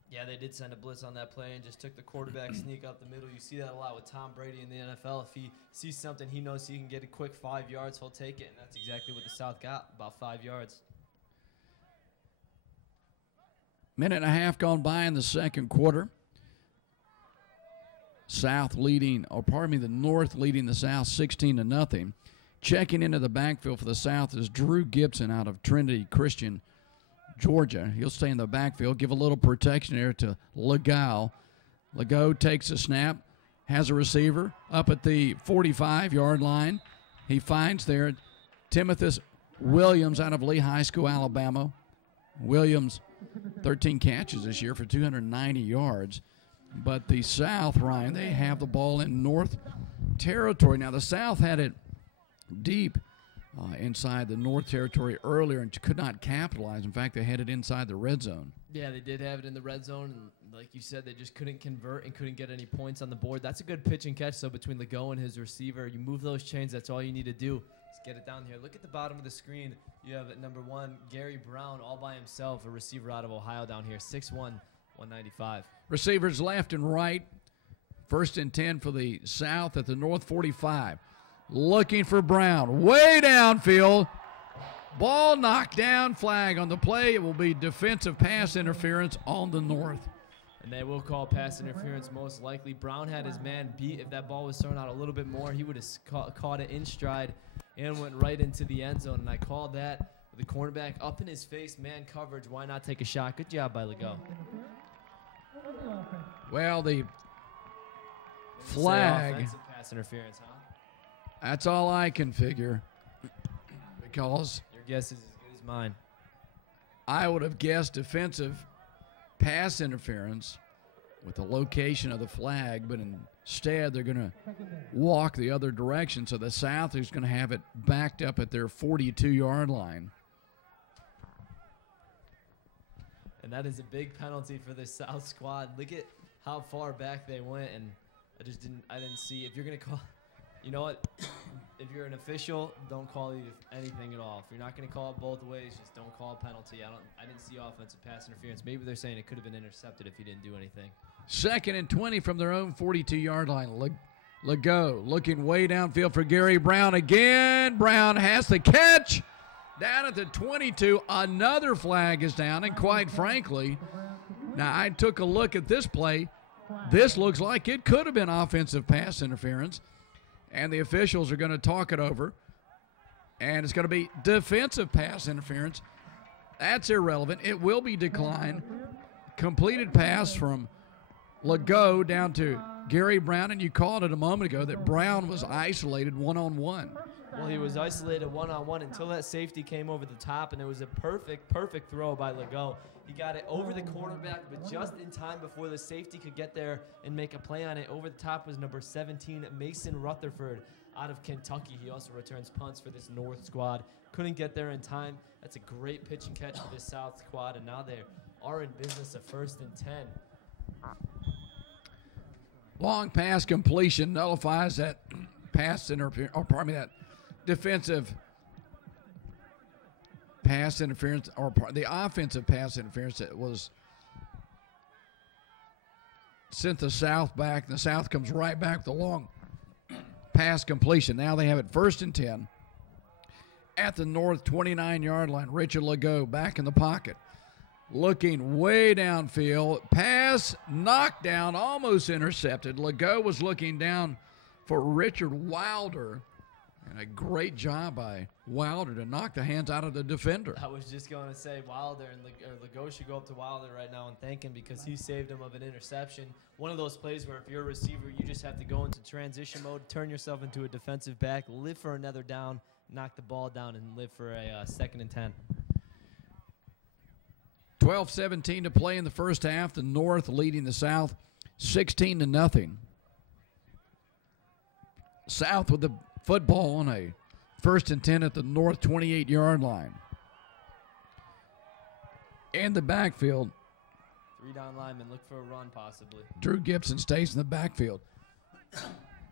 Yeah, they did send a blitz on that play and just took the quarterback sneak up the middle. You see that a lot with Tom Brady in the NFL. If he sees something he knows he can get a quick 5 yards, he'll take it, and that's exactly what the South got, about 5 yards. Minute and a half gone by in the second quarter. South leading, or pardon me, the North leading the South 16-0. Checking into the backfield for the South is Drew Gibson out of Trinity Christian, Georgia. He'll stay in the backfield, give a little protection there to Legault. Legault takes a snap, has a receiver up at the 45-yard line. He finds there Timothy Williams out of Lee High School, Alabama. Williams, 13 catches this year for 290 yards. But the South, Ryan, they have the ball in North territory. Now, the South had it deep inside the North territory earlier and could not capitalize. In fact, they had it inside the red zone. Yeah, they did have it in the red zone. And like you said, they just couldn't convert and couldn't get any points on the board. That's a good pitch and catch, so between Legault and his receiver, you move those chains, that's all you need to do. Just get it down here. Look at the bottom of the screen. You have at number 1, Gary Brown, all by himself, a receiver out of Ohio down here, 6'1", 195. Receivers left and right. 1st and 10 for the South at the North 45. Looking for Brown. Way downfield. Ball knocked down, flag on the play. It will be defensive pass interference on the North. And they will call pass interference most likely. Brown had his man beat. If that ball was thrown out a little bit more, he would have caught it in stride and went right into the end zone. And I called that with the cornerback up in his face, man coverage. Why not take a shot? Good job by Legault. Well, the flag. Offensive pass interference, huh? That's all I can figure. Because your guess is as good as mine. I would have guessed defensive pass interference with the location of the flag, but instead they're going to walk the other direction. So the South is going to have it backed up at their 42-yard line. And that is a big penalty for the South squad. Look at how far back they went, and I didn't see. If you're going to call, you know what? If you're an official, don't call anything at all. If you're not going to call it both ways, just don't call a penalty. I didn't see offensive pass interference. Maybe they're saying it could have been intercepted if he didn't do anything. 2nd and 20 from their own 42-yard line. Legault looking way downfield for Gary Brown again. Brown has the catch. Down at the 22, another flag is down, and quite frankly, now I took a look at this play. This looks like it could have been offensive pass interference. And the officials are going to talk it over. And it's going to be defensive pass interference. That's irrelevant. It will be declined. Completed pass from Legault down to Gary Brown. And you called it a moment ago that Brown was isolated one-on-one. Well, he was isolated one-on-one until that safety came over the top. And it was a perfect throw by Legault. He got it over the cornerback, but just in time before the safety could get there and make a play on it. Over the top was number 17, Mason Rutherford out of Kentucky. He also returns punts for this North squad. Couldn't get there in time. That's a great pitch and catch for this South squad, and now they are in business of 1st and 10. Long pass completion nullifies that pass interference, that defensive pass interference, or the offensive pass interference that was sent the South back. The South comes right back with a long pass completion. Now they have it 1st and 10 at the North 29-yard line. Richard Legault back in the pocket, looking way downfield. Pass knocked down, almost intercepted. Legault was looking down for Richard Wilder. And a great job by Wilder to knock the hands out of the defender. I was just going to say Wilder and Legault should go up to Wilder right now and thank him because he saved him of an interception. One of those plays where if you're a receiver, you just have to go into transition mode, turn yourself into a defensive back, live for another down, knock the ball down, and live for a 2nd and 10. 12-17 to play in the first half. The North leading the South 16-0. South with the football on a 1st and 10 at the North 28-yard line. In the backfield, 3-down linemen look for a run possibly. Drew Gibson stays in the backfield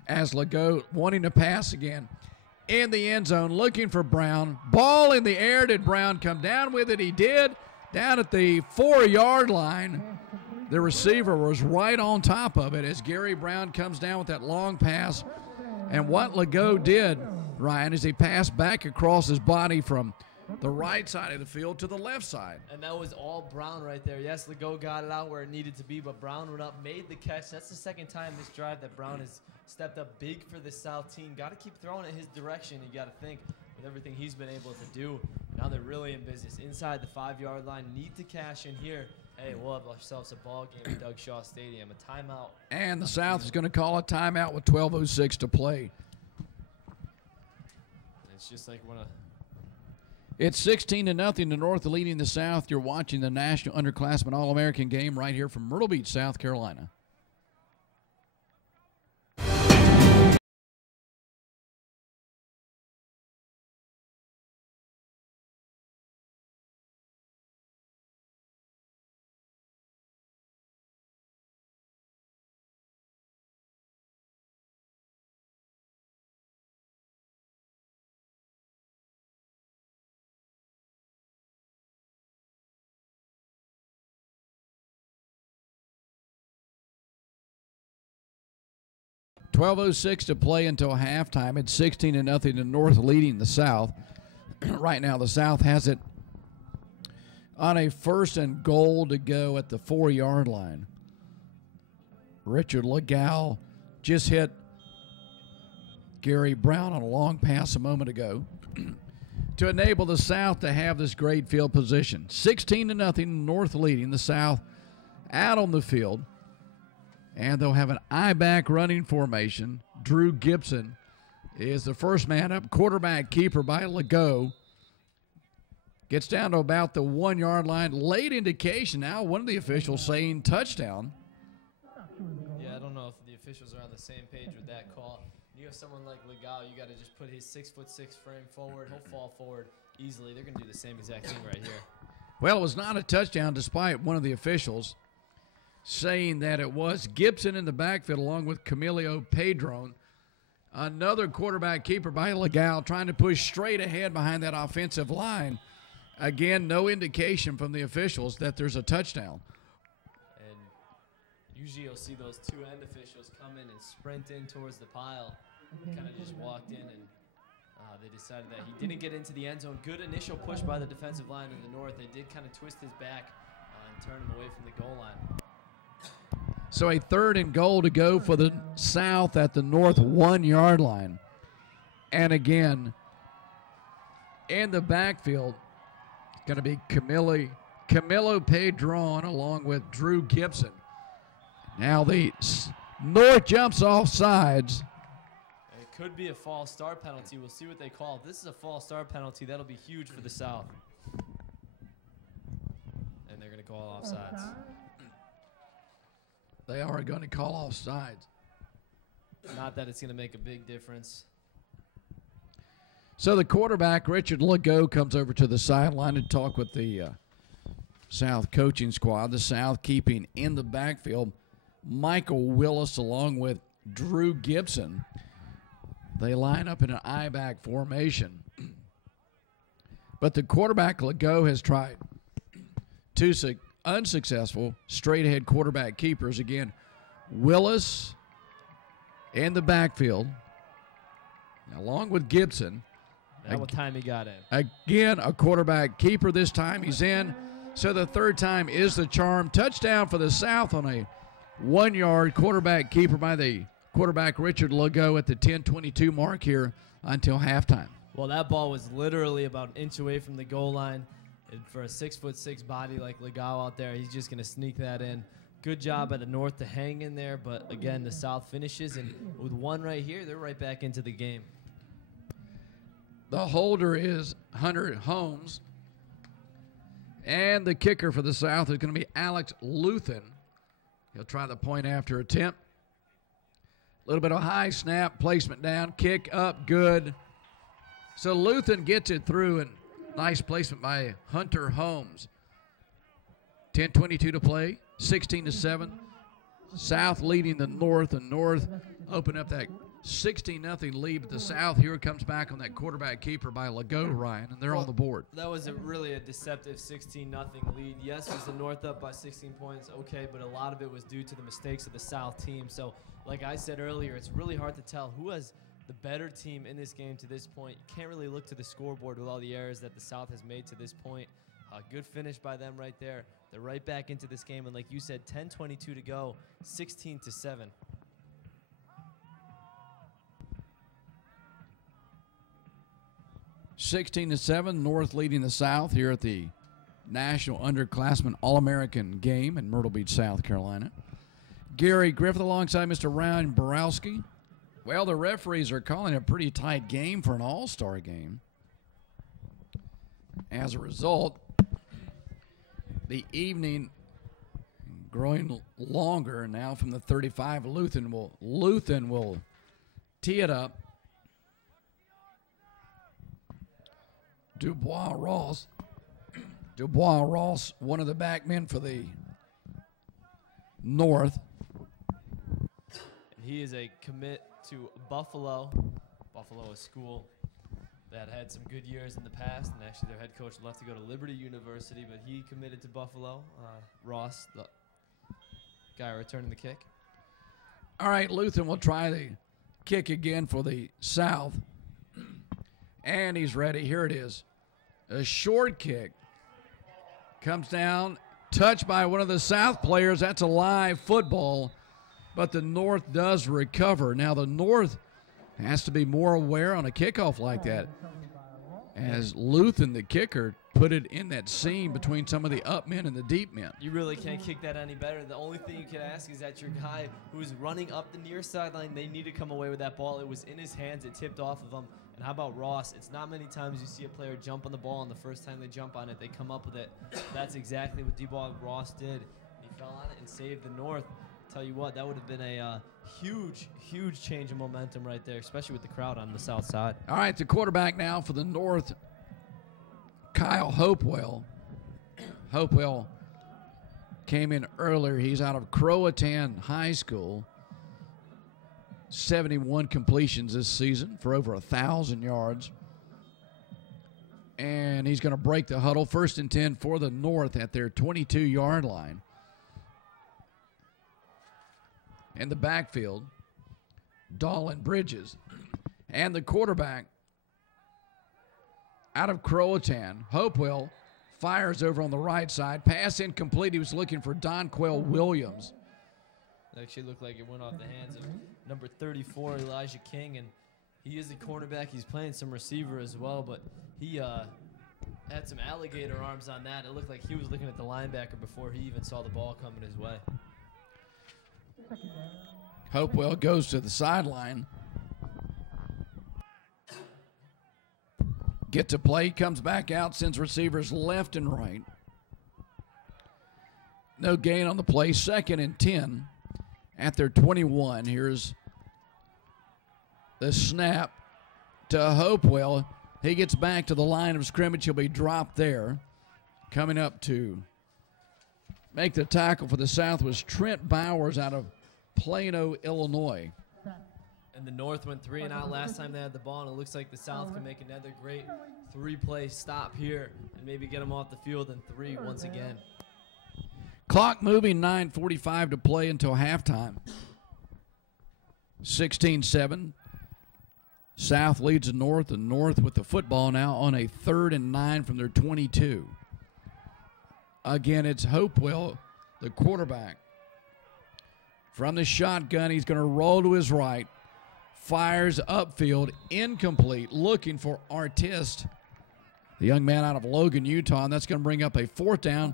as Legault wanting to pass again in the end zone, looking for Brown. Ball in the air. Did Brown come down with it? He did. Down at the 4-yard line, the receiver was right on top of it as Gary Brown comes down with that long pass. And what Legault did, Ryan, is he passed back across his body from the right side of the field to the left side. And that was all Brown right there. Yes, Legault got it out where it needed to be, but Brown went up, made the catch. That's the 2nd time this drive that Brown has stepped up big for the South team. Got to keep throwing it his direction. You got to think with everything he's been able to do. Now they're really in business. Inside the 5-yard line, need to cash in here. Hey, we'll have ourselves a ball game at Doug Shaw Stadium, a timeout. And the South is going to call a timeout with 12:06 to play. It's just like when It's 16-0. The North leading the South. You're watching the National Underclassmen All American game right here from Myrtle Beach, South Carolina. .1206 to play until halftime. It's 16-0. The North leading the South. right now. The South has it on a 1st and goal to go at the 4-yard line. Richard Legal just hit Gary Brown on a long pass a moment ago to enable the South to have this great field position. 16-0, North leading, the South out on the field. And they'll have an I-back running formation. Drew Gibson is the first man up. Quarterback keeper by Legault. Gets down to about the 1-yard line. Late indication now. One of the officials saying touchdown. Yeah, I don't know if the officials are on the same page with that call. You have someone like Legal, you got to just put his 6'6" frame forward. He'll fall forward easily. They're going to do the same exact thing right here. Well, it was not a touchdown despite one of the officials saying that it was. Gibson in the backfield along with Camilo Padron. Another quarterback keeper by Legal trying to push straight ahead behind that offensive line. Again, no indication from the officials that there's a touchdown. And usually you'll see those two end officials come in and sprint in towards the pile. Kind of just walked in, and they decided that he didn't get into the end zone. Good initial push by the defensive line in the North. They did kind of twist his back and turn him away from the goal line. So a 3rd and goal to go for the South at the North 1-yard line. And again, in the backfield, going to be Camilo Padron along with Drew Gibson. Now the North jumps off sides. It could be a false start penalty. We'll see what they call. If this is a false start penalty, that'll be huge for the South. And they're going to call offsides. They are going to call offsides. Not that it's going to make a big difference. So the quarterback, Richard Legault, comes over to the sideline to talk with the South coaching squad. The South keeping in the backfield Michael Willis along with Drew Gibson. They line up in an I-back formation. But the quarterback, Legault, has tried two unsuccessful straight-ahead quarterback keepers. Again, Willis in the backfield along with Gibson. Now what time he got in. Again, a quarterback keeper this time. He's in. So the 3rd time is the charm. Touchdown for the South on a 1-yard quarterback keeper by the quarterback Richard Legault at the 10:22 mark here until halftime. Well, that ball was literally about an inch away from the goal line. And for a 6'6" body like Legault out there, he's just going to sneak that in. Good job by the North to hang in there. But, again, the South finishes. And with one right here, they're right back into the game. The holder is Hunter Holmes. And the kicker for the South is going to be Alex Luthen. He'll try the point after attempt. A little bit of high snap, placement down, kick up, good. So Luthen gets it through, and nice placement by Hunter Holmes. 10:22 to play, 16-7. South leading the North, and North open up that 16-0 lead, but the South here comes back on that quarterback keeper by Legault, Ryan, and they're on the board. That was really a deceptive 16-0 lead. Yes, was the North up by 16 points? Okay, but a lot of it was due to the mistakes of the South team. So, like I said earlier, it's really hard to tell who has the better team in this game to this point. You can't really look to the scoreboard with all the errors that the South has made to this point. Good finish by them right there. They're right back into this game, and like you said, 10:22 to go, 16-7. 16-7, North leading the South here at the National Underclassmen All American game in Myrtle Beach, South Carolina. Gary Griffith alongside Mr. Ryan Borowski. Well, the referees are calling a pretty tight game for an all-star game. As a result, the evening growing longer now from the 35. Luthen will tee it up. Dubois Ross, one of the back men for the North. And he is a commit to Buffalo. Buffalo, a school that had some good years in the past, and actually their head coach left to go to Liberty University, but he committed to Buffalo. Ross, the guy returning the kick. All right, Luthen will try the kick again for the South. And he's ready. Here it is. A short kick. Comes down, touched by one of the South players. That's a live football, but the North does recover. Now the North has to be more aware on a kickoff like that, as Luthen, the kicker, put it in that seam between some of the up men and the deep men. You really can't kick that any better. The only thing you can ask is that your guy who's running up the near sideline, they need to come away with that ball. It was in his hands. It tipped off of him. And how about Ross? It's not many times you see a player jump on the ball, and the first time they jump on it, they come up with it. That's exactly what Dubois Ross did. He fell on it and saved the North. Tell you what, that would have been a huge, huge change of momentum right there, especially with the crowd on the south side. All right, the quarterback now for the North, Kyle Hopewell. Hopewell came in earlier. He's out of Croatan High School. 71 completions this season for over 1,000 yards. And he's going to break the huddle. 1st and 10 for the North at their 22-yard line. In the backfield, Dallin Bridges. And the quarterback out of Croatan, Hopewell, fires over on the right side. Pass incomplete. He was looking for Donquell Williams. It actually looked like it went off the hands of number 34, Elijah King, and he is a cornerback. He's playing some receiver as well, but he had some alligator arms on that. It looked like he was looking at the linebacker before he even saw the ball coming his way. Hopewell goes to the sideline. Gets a play, comes back out, sends receivers left and right. No gain on the play. 2nd and 10 at their 21. Here's the snap to Hopewell. He gets back to the line of scrimmage. He'll be dropped there. Coming up to make the tackle for the South was Trent Bowers out of Plano, Illinois. And the North went 3 and out last time they had the ball, and it looks like the South can make another great 3-play stop here and maybe get them off the field in 3 once again. Clock moving, 9:45 to play until halftime. 16-7. South leads the North, and North with the football now on a 3rd and 9 from their 22. Again, it's Hopewell, the quarterback. From the shotgun, he's going to roll to his right. Fires upfield, incomplete, looking for Artist, the young man out of Logan, Utah, and that's going to bring up a 4th down,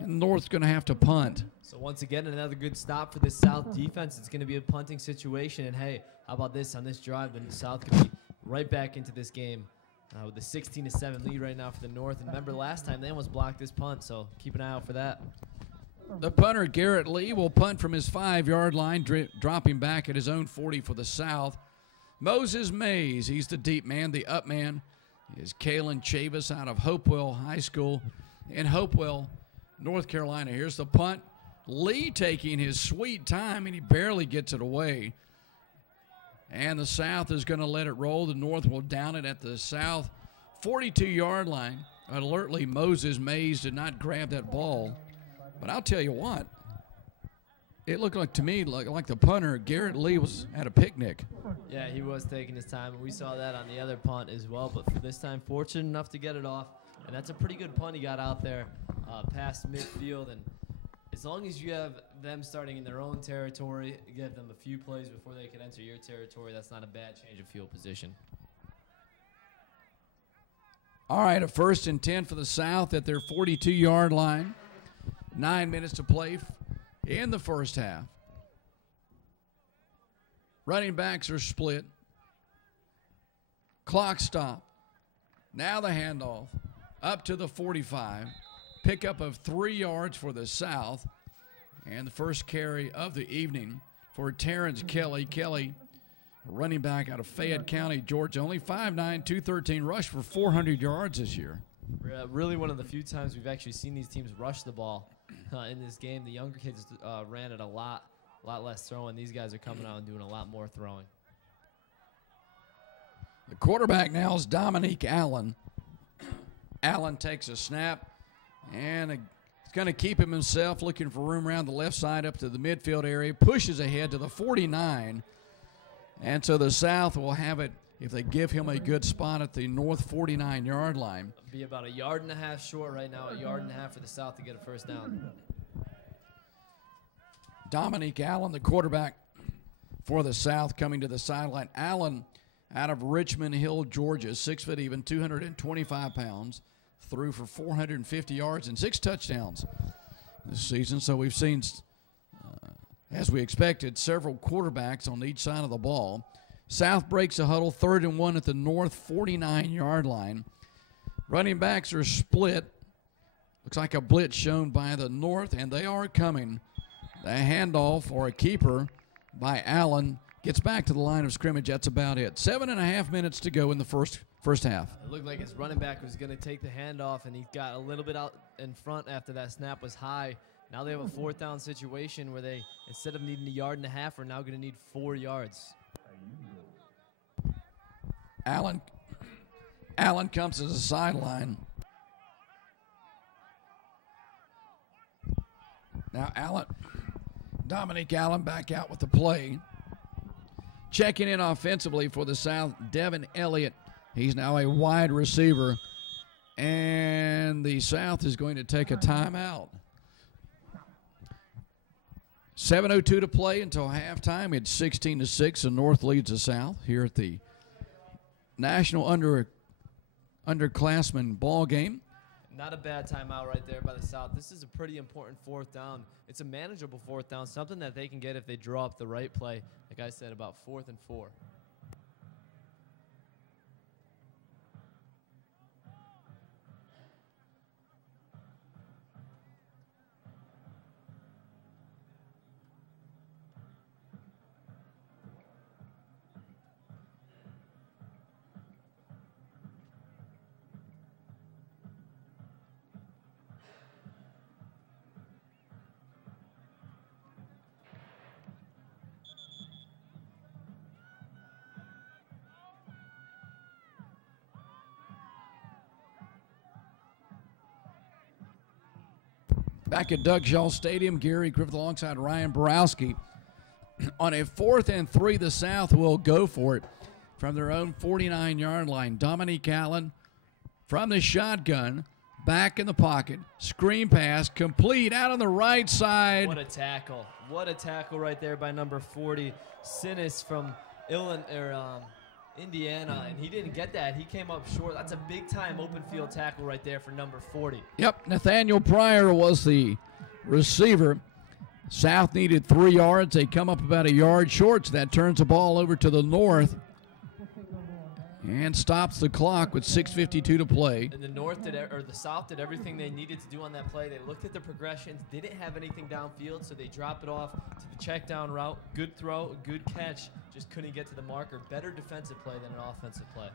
and North's going to have to punt. So once again, another good stop for the South defense. It's going to be a punting situation, and hey, how about this on this drive? The South could be right back into this game with a 16-7 lead right now for the North. And remember, last time they almost blocked this punt, so keep an eye out for that. The punter, Garrett Lee, will punt from his 5-yard line, dropping back at his own 40 for the South. Moses Mays, he's the deep man. The up man is Kalen Chavis out of Hopewell High School in Hopewell, North Carolina. Here's the punt. Lee taking his sweet time, and he barely gets it away. And the South is going to let it roll. The North will down it at the South 42-yard line. Alertly, Moses Mays did not grab that ball. But I'll tell you what, it looked like to me like the punter, Garrett Lee, was at a picnic. Yeah, he was taking his time, and we saw that on the other punt as well. But for this time, fortunate enough to get it off. And that's a pretty good punt he got out there past midfield. And as long as you have them starting in their own territory, give them a few plays before they can enter your territory, that's not a bad change of field position. All right, a 1st and 10 for the South at their 42-yard line. 9 minutes to play in the first half. Running backs are split. Clock stop. Now the handoff up to the 45. Pickup of 3 yards for the South. And the first carry of the evening for Terrence Kelly. Kelly, running back out of Fayette County, Georgia. Only 5'9", 213, rushed for 400 yards this year. Really one of the few times we've actually seen these teams rush the ball in this game. The younger kids ran it a lot less throwing. These guys are coming out and doing a lot more throwing. The quarterback now is Dominique Allen. Allen takes a snap, and he's going to keep him himself, looking for room around the left side up to the midfield area, pushes ahead to the 49, and so the South will have it if they give him a good spot at the North 49-yard line. Be about 1.5 yards short right now, 1.5 yards for the South to get a first down. Dominick Allen, the quarterback for the South, coming to the sideline. Allen out of Richmond Hill, Georgia, 6 foot even, 225 pounds, threw for 450 yards and 6 touchdowns this season. So we've seen, as we expected, several quarterbacks on each side of the ball. South breaks a huddle, 3rd and 1 at the North 49-yard line. Running backs are split. Looks like a blitz shown by the North, and they are coming. The handoff or a keeper by Allen gets back to the line of scrimmage. That's about it. 7.5 minutes to go in the first half. It looked like his running back was going to take the handoff, and he got a little bit out in front after that snap was high. Now they have a 4th down situation where they, instead of needing 1.5 yards, are now going to need 4 yards. Allen comes to the sideline. Now Dominick Allen back out with the play. Checking in offensively for the South, Devin Elliott. He's now a wide receiver. And the South is going to take a timeout. 7:02 to play until halftime. It's 16-6, and North leads the South here at the National Underclassmen ball game. Not a bad timeout right there by the South. This is a pretty important 4th down. It's a manageable 4th down, something that they can get if they draw up the right play. Like I said, about 4th and 4. Back at Doug Shaw Stadium, Gary Griffith alongside Ryan Borowski. On a 4th and 3, the South will go for it from their own 49-yard line. Dominick Allen from the shotgun, back in the pocket. Screen pass, complete out on the right side. What a tackle. What a tackle right there by number 40, Sinis from Indiana, and he didn't get that. He came up short. That's a big-time open field tackle right there for number 40. Yep, Nathaniel Pryor was the receiver. South needed 3 yards. They come up about 1 yard short, so that turns the ball over to the North and stops the clock with 6:52 to play. And the South did everything they needed to do on that play. They looked at the progressions, didn't have anything downfield, so they drop it off to the check down route. Good throw, good catch, just couldn't get to the marker. Better defensive play than an offensive play.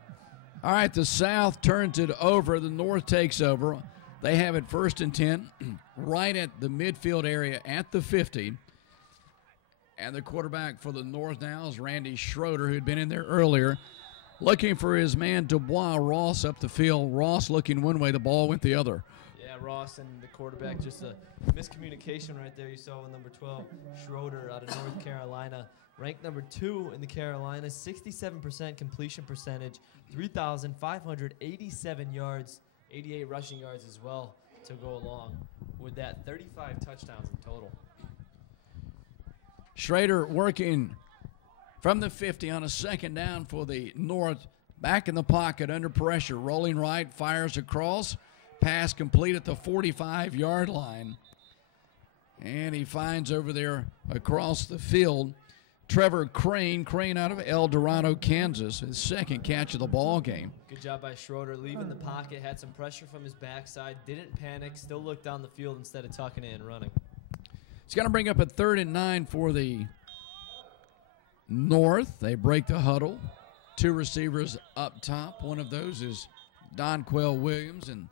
All right, the South turns it over. The North takes over. They have it 1st and 10 right at the midfield area at the 50. And the quarterback for the North now is Randy Schroeder, who had been in there earlier, looking for his man Dubois Ross up the field. Ross looking one way, the ball went the other. Yeah, Ross and the quarterback, just a miscommunication right there. You saw with number 12, Schroeder out of North Carolina. Ranked number 2 in the Carolinas, 67% completion percentage, 3,587 yards, 88 rushing yards as well to go along with that, 35 touchdowns in total. Schrader working from the 50 on a 2nd down for the North. Back in the pocket under pressure. Rolling right, fires across. Pass complete at the 45-yard line. And he finds over there across the field Trevor Crain out of El Dorado, Kansas, his 2nd catch of the ball game. Good job by Schroeder, leaving the pocket, had some pressure from his backside, didn't panic, still looked down the field instead of tucking it and running. It's going to bring up a 3rd and 9 for the North. They break the huddle. 2 receivers up top. One of those is Donquell Williams, and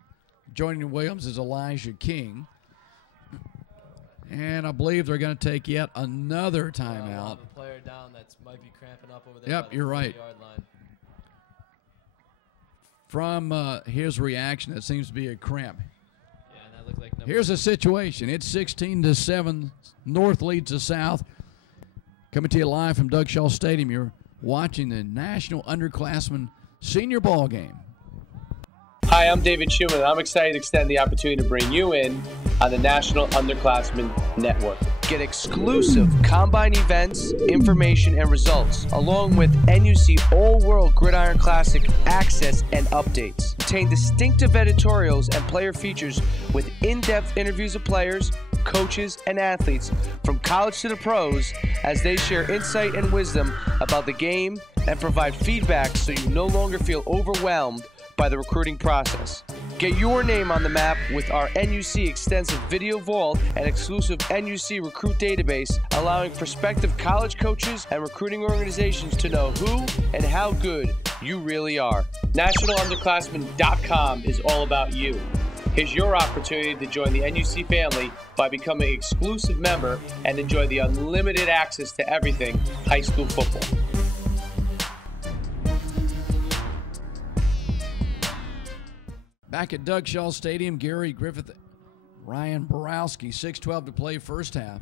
joining Williams is Elijah King. And I believe they're going to take yet another timeout. A player down that might be cramping up over there. Yep, you're right. Line. From his reaction, it seems to be a cramp. Yeah, and that looked like Here's the situation. It's 16-7. North leads the South. Coming to you live from Doug Shaw Stadium, your watching the National Underclassmen Senior Ball Game. Hi, I'm David Schumann, and I'm excited to extend the opportunity to bring you in on the National Underclassmen Network. Get exclusive Combine events, information, and results, along with NUC All World Gridiron Classic access and updates. Obtain distinctive editorials and player features with in-depth interviews of players, coaches, and athletes from college to the pros as they share insight and wisdom about the game and provide feedback so you no longer feel overwhelmed by the recruiting process. Get your name on the map with our NUC extensive video vault and exclusive NUC recruit database, allowing prospective college coaches and recruiting organizations to know who and how good you really are. NationalUnderclassmen.com is all about you. Here's your opportunity to join the NUC family by becoming an exclusive member and enjoy the unlimited access to everything high school football. Back at Doug Shaw Stadium, Gary Griffith, Ryan Borowski, 6:12 to play first half.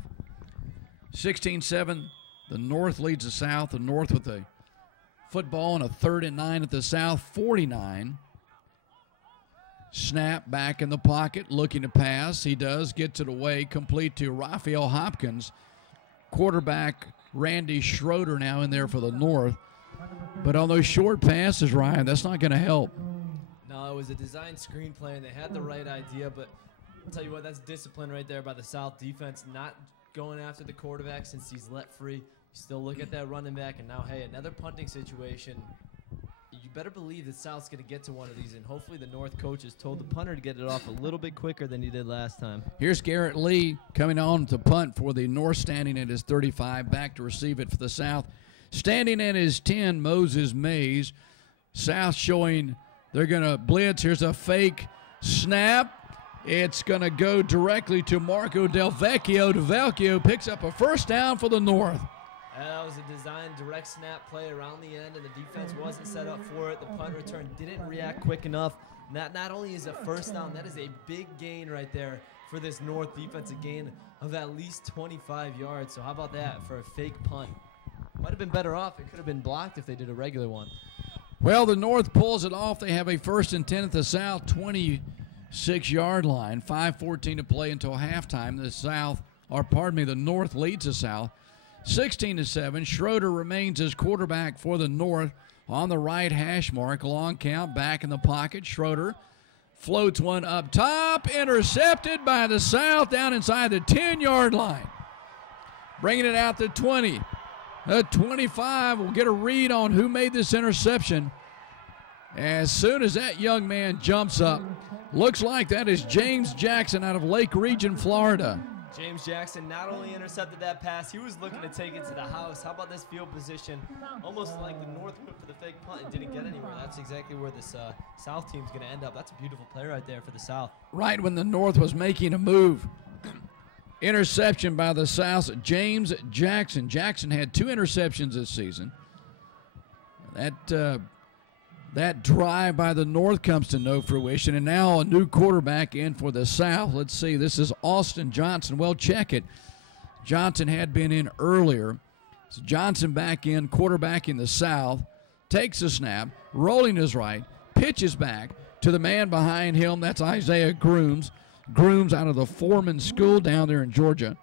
16-7, the North leads the South. The North with a football and a 3rd and 9 at the South, 49. Snap back in the pocket, looking to pass. He does, gets it away, complete to Rapheal Hopkins. Quarterback Randy Schroeder now in there for the North. But on those short passes, Ryan, that's not going to help. No, it was a design screenplay, and they had the right idea, but I'll tell you what, that's discipline right there by the South defense, not going after the quarterback since he's let free. You still look at that running back, and now, hey, another punting situation. You better believe that South's going to get to one of these, and hopefully the North coaches told the punter to get it off a little bit quicker than he did last time. Here's Garrett Lee coming on to punt for the North, standing at his 35, back to receive it for the South. Standing at his 10, Moses Mays. South showing they're going to blitz. Here's a fake snap. It's going to go directly to Marco DelVecchio. DelVecchio picks up a first down for the North. That was a designed direct snap play around the end, and the defense wasn't set up for it. The punt return didn't react quick enough. Not only is it first down, that is a big gain right there for this North defense, a gain of at least 25 yards. So how about that for a fake punt? Might have been better off. It could have been blocked if they did a regular one. Well, the North pulls it off. They have a 1st and 10 at the South 26-yard line. 5:14 to play until halftime. The North leads the South 16-7. Schroeder remains as quarterback for the North on the right hash mark. Long count, back in the pocket. Schroeder floats one up top, intercepted by the South down inside the 10-yard line. Bringing it out to 20. 25 will get a read on who made this interception. As soon as that young man jumps up, looks like that is James Jackson out of Lake Region, Florida. James Jackson not only intercepted that pass, he was looking to take it to the house. How about this field position? Almost like the North went for the fake punt and didn't get anywhere. That's exactly where this South team's going to end up. That's a beautiful play right there for the South. Right when the North was making a move. Interception by the South, James Jackson. Jackson had 2 interceptions this season. That drive by the North comes to no fruition, and now a new quarterback in for the South. Let's see, this is Austin Johnson. Well, check it. Johnson had been in earlier. So Johnson back in, quarterback in the South, takes the snap, rolling his right, pitches back to the man behind him. That's Isaiah Grooms. Grooms out of the Foreman School down there in Georgia.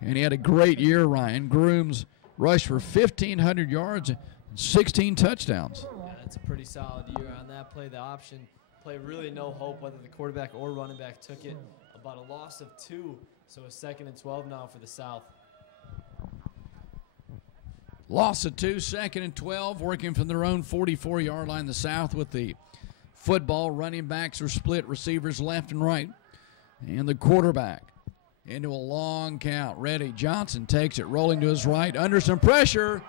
And he had a great year, Ryan. Grooms rushed for 1,500 yards and 16 touchdowns. Yeah, that's a pretty solid year on that play. The option play, really no hope whether the quarterback or running back took it. About a loss of 2, so a 2nd and 12 now for the South. Loss of 2, 2nd and 12, working from their own 44-yard line. The South with the football. Running backs are split, receivers left and right. And the quarterback into a long count. Ready. Johnson takes it, rolling to his right. Under some pressure.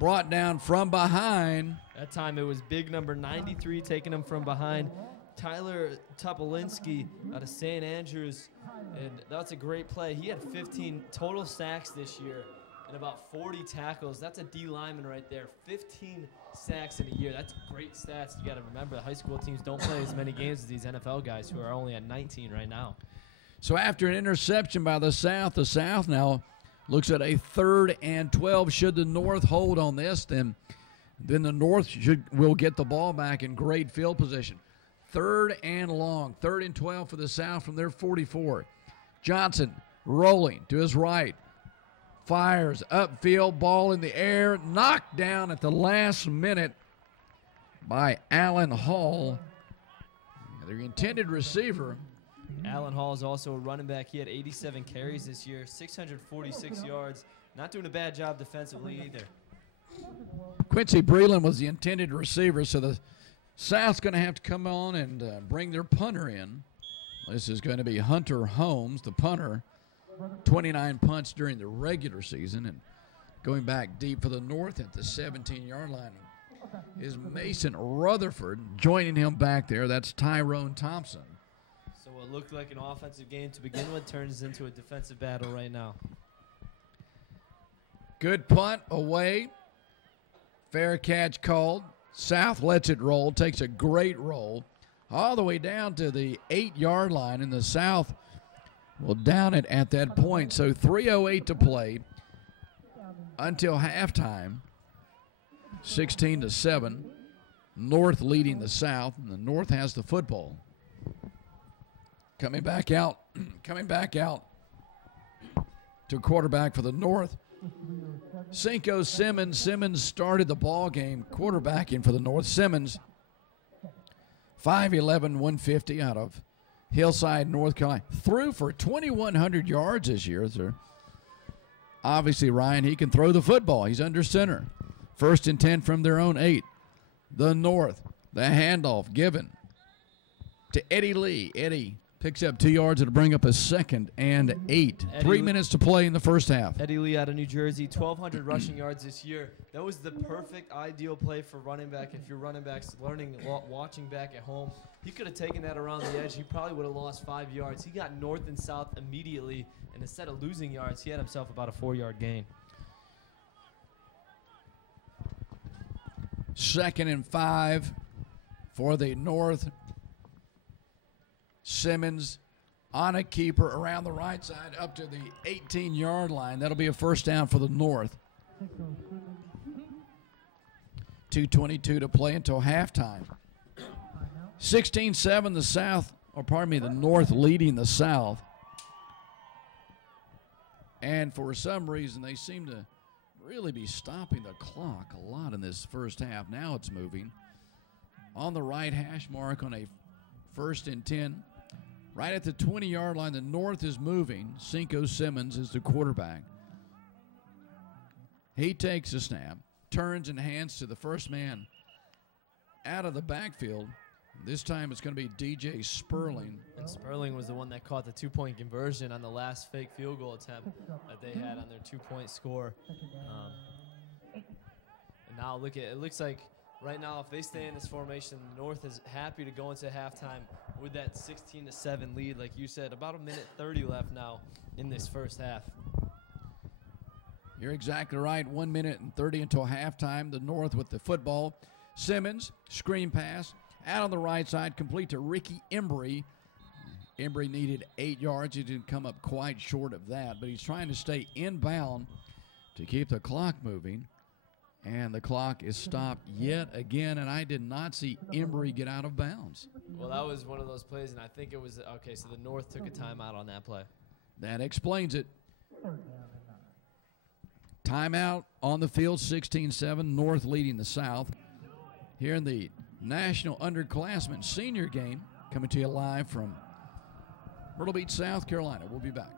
Brought down from behind. That time it was big number 93 taking him from behind. Tyler Topolinski out of St. Andrews. And that's a great play. He had 15 total sacks this year and about 40 tackles. That's a D lineman right there. 15 sacks in a year. That's great stats. You got to remember the high school teams don't play as many games as these NFL guys who are only at 19 right now. So after an interception by the South now looks at a 3rd and 12. Should the North hold on this, then the North will get the ball back in great field position. 3rd and long, 3rd and 12 for the South from their 44. Johnson rolling to his right. Fires upfield, ball in the air, knocked down at the last minute by Allen Hall, the intended receiver. Allen Hall is also a running back. He had 87 carries this year, 646 yards. Not doing a bad job defensively either. Quincy Breland was the intended receiver, so the South's going to have to come on and bring their punter in. This is going to be Hunter Holmes, the punter. 29 punts during the regular season, and going back deep for the North at the 17-yard line is Mason Rutherford. Joining him back there, that's Tyrone Thompson. So what looked like an offensive game to begin with turns into a defensive battle right now. Good punt away. Fair catch called. South lets it roll, takes a great roll all the way down to the 8-yard line, and the South will down it at that point. So 3:08 to play until halftime. 16-7. North leading the South, and the North has the football. Coming back out to quarterback for the North. Cinco Simmons. Simmons started the ball game quarterbacking for the North. Simmons, 5'11", 150 out of Hillside, North Carolina. Threw for 2,100 yards this year. So obviously, Ryan, he can throw the football. He's under center. 1st and 10 from their own 8. The North, the handoff given to Eddie Lee. Eddie picks up 2 yards to bring up a 2nd and 8. 3 minutes to play in the first half. Eddie Lee out of New Jersey, 1,200 rushing yards this year. That was the perfect, ideal play for running back. If your running back's watching back at home, he could have taken that around the edge. He probably would have lost 5 yards. He got north and south immediately, and instead of losing yards, he had himself about a 4-yard gain. 2nd and 5 for the North. Simmons on a keeper around the right side up to the 18-yard line. That'll be a first down for the North. 2:22 to play until halftime. 16-7 the South, or pardon me, the North leading the South. And for some reason, they seem to really be stopping the clock a lot in this first half. Now it's moving. On the right hash mark on a 1st and 10. Right at the 20-yard line, the North is moving. Cinco Simmons is the quarterback. He takes a snap, turns and hands to the first man out of the backfield. This time it's going to be DJ Sperling. And Sperling was the one that caught the 2-point conversion on the last fake field goal attempt that they had on their 2-point score. And now look at it. Looks like right now, if they stay in this formation, the North is happy to go into halftime with that 16-7 lead. Like you said, about 1:30 left now in this first half. You're exactly right. 1:30 until halftime. The North with the football. Simmons, screen pass. Out on the right side, complete to Ricky Embry. Embry needed 8 yards. He didn't come up quite short of that, but he's trying to stay inbound to keep the clock moving. And the clock is stopped yet again, and I did not see Embry get out of bounds. Well, that was one of those plays, and I think it was, okay, so the North took a timeout on that play. That explains it. Timeout on the field, 16-7, North leading the South. Here in the National Underclassmen Senior game, coming to you live from Myrtle Beach, South Carolina. We'll be back.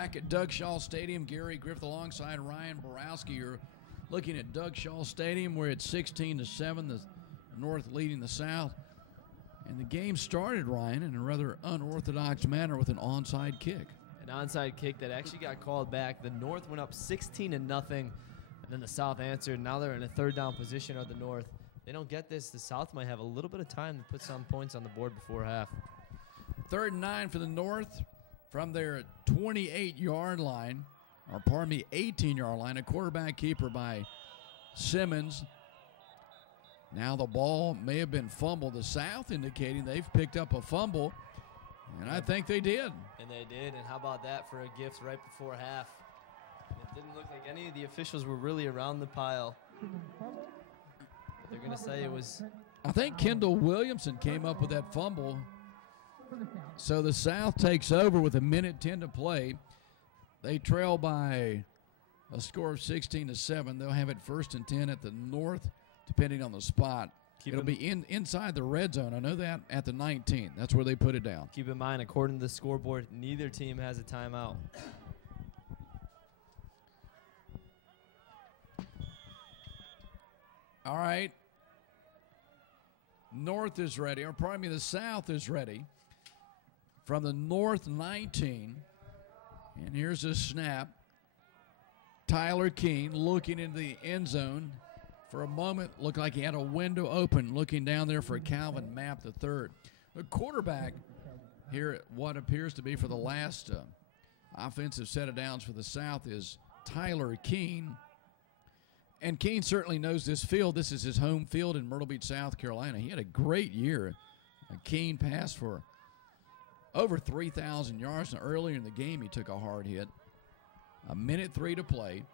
Back at Doug Shaw Stadium, Gary Griffith alongside Ryan Borowski. You're looking at Doug Shaw Stadium where it's 16-7, the North leading the South. And the game started, Ryan, in a rather unorthodox manner with an onside kick. An onside kick that actually got called back. The North went up 16-0, and then the South answered. Now they're in a third down position of the North. They don't get this. The South might have a little bit of time to put some points on the board before half. 3rd and 9 for the North from their 28-yard line, or pardon me, 18-yard line. A quarterback keeper by Simmons. Now the ball may have been fumbled. The South indicating they've picked up a fumble, and I think they did. And they did, and how about that for a gift right before half? It didn't look like any of the officials were really around the pile. They're going to say it was... I think Kendall Williamson came up with that fumble. So the South takes over with 1:10 to play. They trail by a score of 16-7. They'll have it 1st and 10 at the North, depending on the spot. It'll be inside the red zone. I know that at the 19. That's where they put it down. Keep in mind, according to the scoreboard, neither team has a timeout. All right. North is ready, or pardon me, the South is ready. From the North 19, and here's a snap. Tyler Keene looking into the end zone. For a moment, looked like he had a window open, looking down there for Calvin Mapp III. The quarterback here at what appears to be for the last offensive set of downs for the South is Tyler Keene. And Keene certainly knows this field. This is his home field in Myrtle Beach, South Carolina. He had a great year. Keene passed for over 3,000 yards. And earlier in the game, he took a hard hit. 1:03 to play.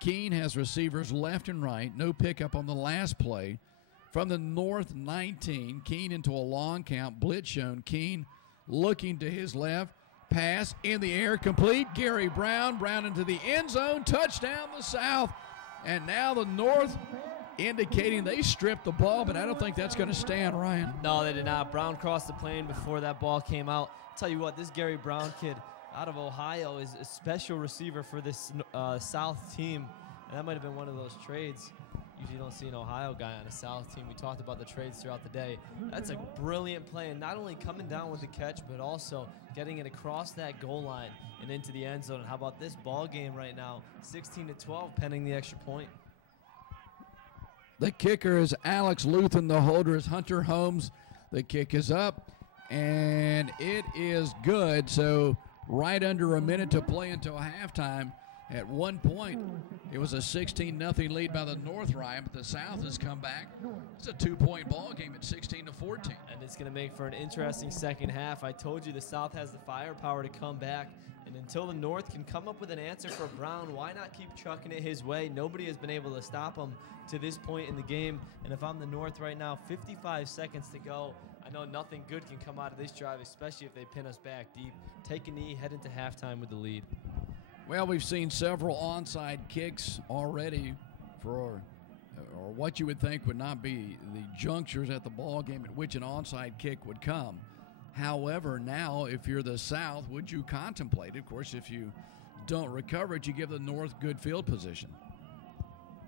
Keene has receivers left and right. No pickup on the last play. From the North 19, Keene into a long count. Blitz shown. Keene looking to his left. Pass in the air, complete. Gary Brown. Brown into the end zone. Touchdown the South. And now the North indicating they stripped the ball, but I don't think that's going to stand, Ryan. No, they did not. Brown crossed the plane before that ball came out. I'll tell you what, this Gary Brown kid out of Ohio is a special receiver for this South team, and that might have been one of those trades. Usually don't see an Ohio guy on a South team. We talked about the trades throughout the day. That's a brilliant play, and not only coming down with the catch, but also getting it across that goal line and into the end zone. And how about this ball game right now, 16-12, pending the extra point. The kicker is Alex Luthen. The holder is Hunter Holmes. The kick is up, and it is good. So right under a minute to play until halftime. At one point, it was a 16-0 lead by the North, Ryan, but the South has come back. It's a 2-point ball game at 16-14. And it's going to make for an interesting second half. I told you the South has the firepower to come back. And until the North can come up with an answer for Brown, why not keep chucking it his way? Nobody has been able to stop him to this point in the game. And if I'm the North right now, 55 seconds to go. I know nothing good can come out of this drive, especially if they pin us back deep. Take a knee, head into halftime with the lead. Well, we've seen several onside kicks already for or what you would think would not be the junctures at the ball game at which an onside kick would come. However, now if you're the South, would you contemplate it? Of course, if you don't recover it, you give the North good field position.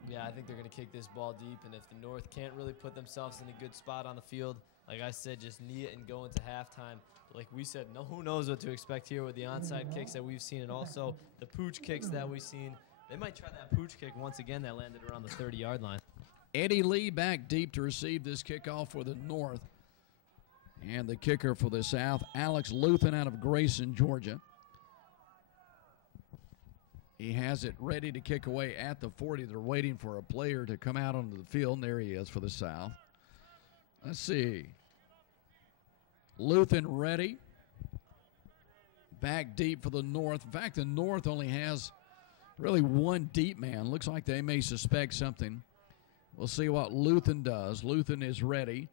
Yeah, I think they're going to kick this ball deep, and if the North can't really put themselves in a good spot on the field, like I said, just knee it and go into halftime. Like we said, who knows what to expect here with the onside kicks that we've seen and also the pooch kicks that we've seen. They might try that pooch kick once again that landed around the 30-yard line. Eddie Lee back deep to receive this kickoff for the North. And the kicker for the South, Alex Luthen out of Grayson, Georgia. He has it ready to kick away at the 40. They're waiting for a player to come out onto the field, and there he is for the South. Let's see. Luthen ready. Back deep for the North. In fact, the North only has really one deep man. Looks like they may suspect something. We'll see what Luthen does. Luthen is ready.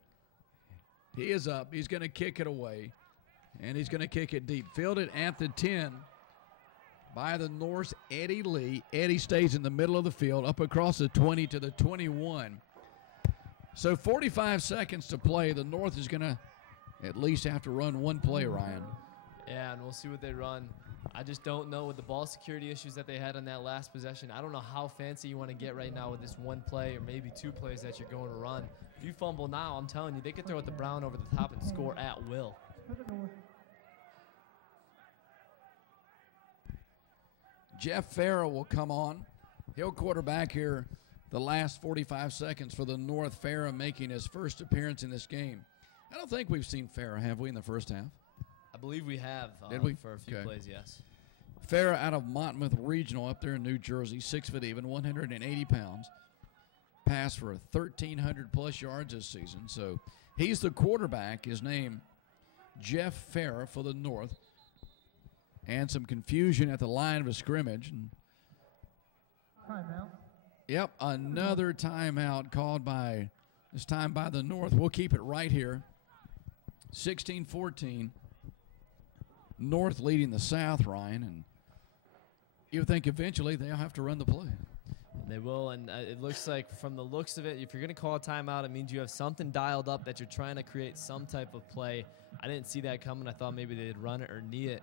He is up. He's going to kick it away, and he's going to kick it deep. Fielded at the 10 by the North's Eddie Lee. Eddie stays in the middle of the field, up across the 20 to the 21. So 45 seconds to play. The North is going to at least have to run one play, Ryan. Yeah, and we'll see what they run. I just don't know with the ball security issues that they had on that last possession. I don't know how fancy you want to get right now with this one play or maybe two plays that you're going to run. If you fumble now, I'm telling you, they could throw it to Brown over the top and score at will. Jeff Farrah will come on. He'll quarterback here the last 45 seconds for the North. Farrah making his first appearance in this game. I don't think we've seen Farrah, have we, in the first half? I believe we have. Did we? For a few plays, yes. Farrah out of Monmouth Regional up there in New Jersey, 6 foot even, 180 pounds. Passed for 1,300-plus yards this season. So he's the quarterback. His name, Jeff Farrah for the North. And some confusion at the line of a scrimmage. And timeout. Yep, another timeout called by, this time by the North. We'll keep it right here. 16-14. North leading the South, Ryan. And you would think eventually they'll have to run the play. They will, and it looks like from the looks of it, if you're going to call a timeout, it means you have something dialed up that you're trying to create some type of play. I didn't see that coming. I thought maybe they'd run it or knee it.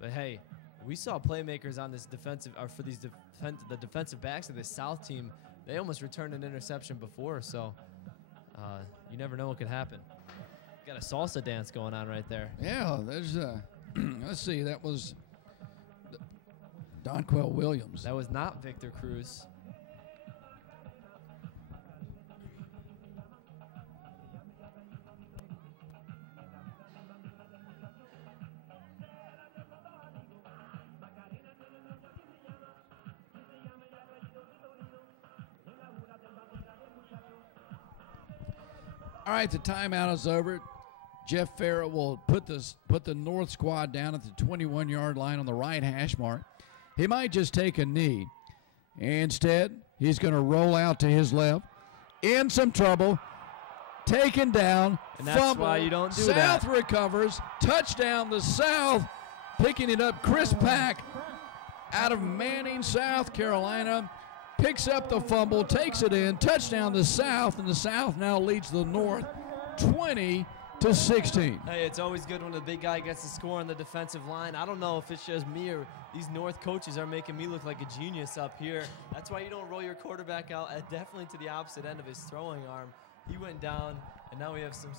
But, hey, we saw playmakers on this defensive, or for these the defensive backs of this South team. They almost returned an interception before, so you never know what could happen. Got a salsa dance going on right there. Yeah, there's let's see, that was Donquell Williams. That was not Victor Cruz. All right, the timeout is over. Jeff Farrah will put the North squad down at the 21-yard line on the right hash mark. He might just take a knee. Instead, he's going to roll out to his left. In some trouble. Taken down. And that's fumble. why you don't do South that. recovers. Touchdown the South. Picking it up, Chris Pack out of Manning, South Carolina. Picks up the fumble, takes it in, touchdown the South, and the South now leads the North 20-16. Hey, it's always good when the big guy gets the score on the defensive line. I don't know if it's just me or these North coaches are making me look like a genius up here. That's why you don't roll your quarterback out definitely to the opposite end of his throwing arm. He went down, and now we have some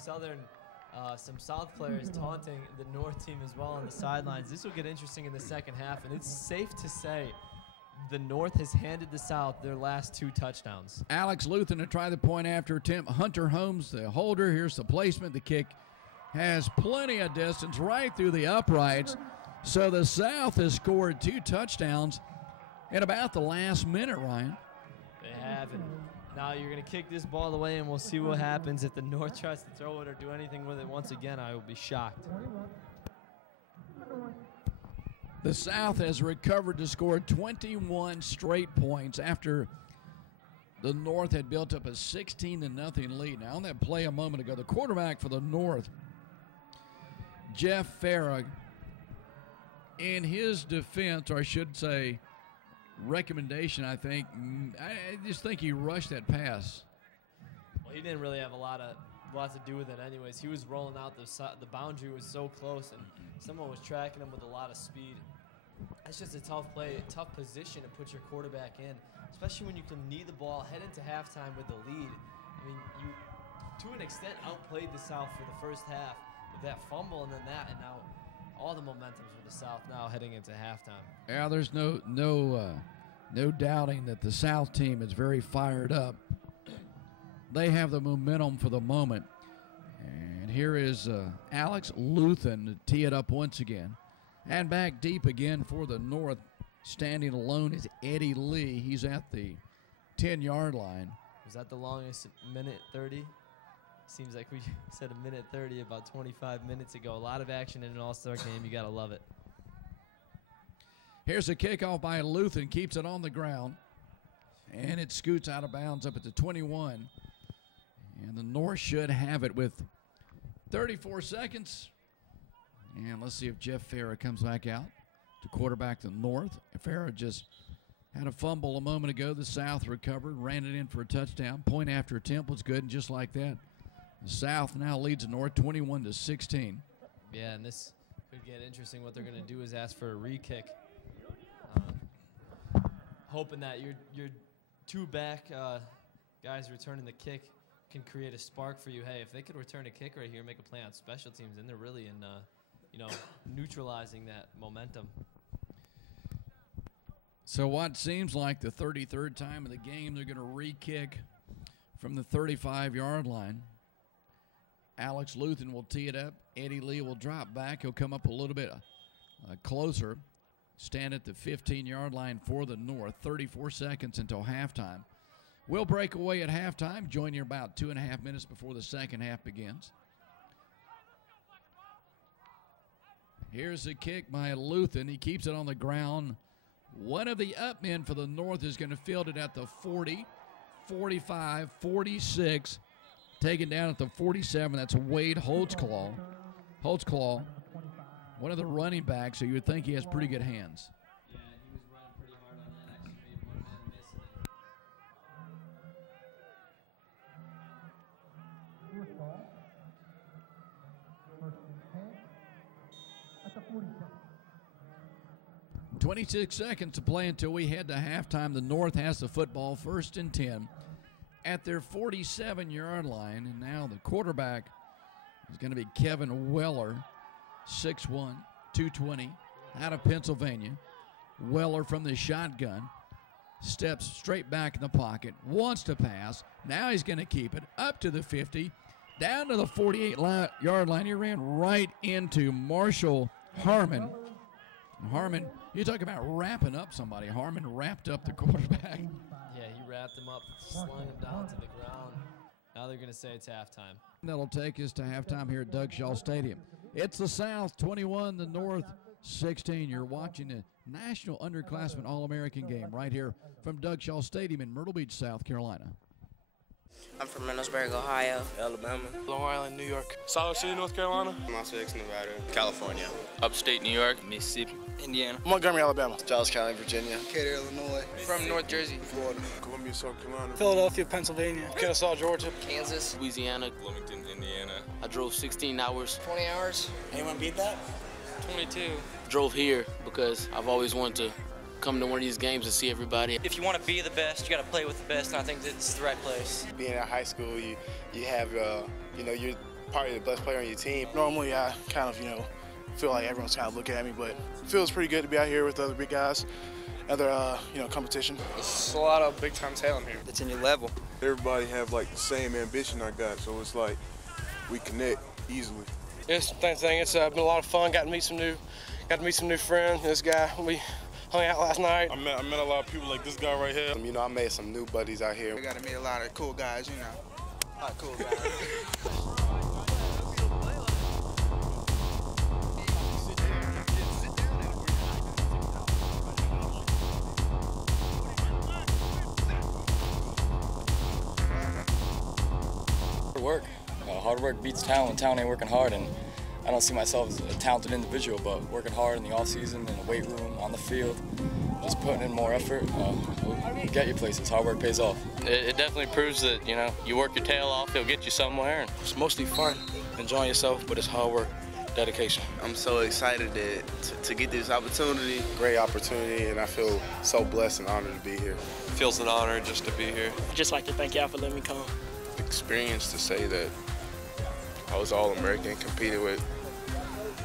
South players taunting the North team as well on the sidelines. This will get interesting in the second half, and it's safe to say the North has handed the South their last 2 touchdowns. Alex Luthen to try the point after attempt. Hunter Holmes, the holder. Here's the placement. The kick has plenty of distance right through the uprights. So the South has scored 2 touchdowns in about the last minute, Ryan. They have, and now you're going to kick this ball away, and we'll see what happens. If the North tries to throw it or do anything with it once again, I will be shocked. The South has recovered to score 21 straight points after the North had built up a 16-0 lead. Now, on that play a moment ago, the quarterback for the North, Jeff Farrah, in his defense, or I should say recommendation, I just think he rushed that pass. Well, he didn't really have a lot to do with it anyways. He was rolling out the boundary was so close, and someone was tracking him with a lot of speed. It's just a tough play, a tough position to put your quarterback in, especially when you can knee the ball, head into halftime with the lead. I mean, you, to an extent, outplayed the South for the first half with that fumble and then that, and now all the momentum for the South now heading into halftime. Yeah, there's no doubting that the South team is very fired up. They have the momentum for the moment. And here is Alex Luthen to tee it up once again. And back deep again for the North. Standing alone is Eddie Lee. He's at the 10-yard line. Was that the longest minute 30? Seems like we said a minute 30 about 25 minutes ago. A lot of action in an all-star game. You got to love it. Here's a kickoff by Luthen. Keeps it on the ground. And it scoots out of bounds up at the 21. And the North should have it with 34 seconds. And let's see if Jeff Farrah comes back out to quarterback the North. Farrah just had a fumble a moment ago. The South recovered, ran it in for a touchdown. Point after attempt was good, and just like that, the South now leads the North 21-16. Yeah, and this Could get interesting. What they're going to do is ask for a re-kick. Hoping that your two back guys returning the kick can create a spark for you. Hey, if they could return a kick right here, make a play on special teams, then they're really in, neutralizing that momentum. So what seems like the 33rd time of the game, they're going to re-kick from the 35-yard line. Alex Luthen will tee it up. Eddie Lee will drop back. He'll come up a little bit closer. Stand at the 15-yard line for the North. 34 seconds until halftime. We'll break away at halftime. Join you about 2.5 minutes before the second half begins. Here's a kick by Luthen. He keeps it on the ground. One of the up men for the North is going to field it at the 40, 45, 46. Taken down at the 47. That's Wade Holtzclaw. Holtzclaw, one of the running backs, so you would think he has pretty good hands. Yeah, he was running pretty hard on that. Actually made one man miss it. First ball. First and 10 at the 47. 26 seconds to play until we head to halftime. The North has the football, 1st and 10 at their 47-yard line. And now the quarterback is going to be Kevin Weller, 6'1", 220, out of Pennsylvania. Weller from the shotgun steps straight back in the pocket, wants to pass. Now he's going to keep it up to the 50, down to the 48-yard line. He ran right into Marshall Harmon. Harmon, you talk about wrapping up somebody. Harmon wrapped up the quarterback. Yeah, he wrapped him up, slung him down to the ground. Now they're going to say it's halftime. That'll take us to halftime here at Doug Shaw Stadium. It's the South 21, the North 16. You're watching the National Underclassmen All American game right here from Doug Shaw Stadium in Myrtle Beach, South Carolina. I'm from Reynoldsburg, Ohio. Alabama. Long Island, New York. Salt Lake City, North Carolina. Las Vegas, Nevada. California. Upstate New York. Mississippi. Indiana. Montgomery, Alabama. Giles County, Virginia. Decatur, Illinois. From North Jersey. Florida. Columbia, South Carolina. Philadelphia, Pennsylvania. Kennesaw, Georgia. Kansas. Louisiana. Bloomington, Indiana. I drove 16 hours. 20 hours. Anyone beat that? 22. Drove here because I've always wanted to come to one of these games and see everybody. If you want to be the best, you got to play with the best, and I think it's the right place. Being at high school, you have, you're probably the best player on your team. Normally, I kind of, feel like everyone's kind of looking at me, but it feels pretty good to be out here with other big guys, other, competition. It's a lot of big-time talent here. It's a new level. Everybody have, like, the same ambition I got, so it's like we connect easily. It's the thing. It's been a lot of fun. Got to meet some new friends. This guy, we hung out last night. I met a lot of people like this guy right here. I made some new buddies out here. We got to meet a lot of cool guys, A lot of cool guys. Hard work beats talent. Talent ain't working hard, and I don't see myself as a talented individual, but working hard in the off season, in the weight room, on the field, just putting in more effort, will get you places. Hard work pays off. It definitely proves that, you work your tail off, it'll get you somewhere. It's mostly fun, enjoying yourself, but it's hard work, dedication. I'm so excited to get this opportunity. Great opportunity, and I feel so blessed and honored to be here. It feels an honor just to be here. I'd just like to thank y'all for letting me come. Experience to say that I was All-American, competed with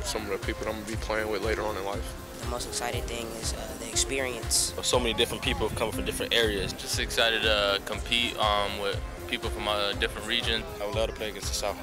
some of the people I'm going to be playing with later on in life. The most exciting thing is the experience. So many different people coming from different areas. Just excited to compete with people from a different region. I would love to play against the South.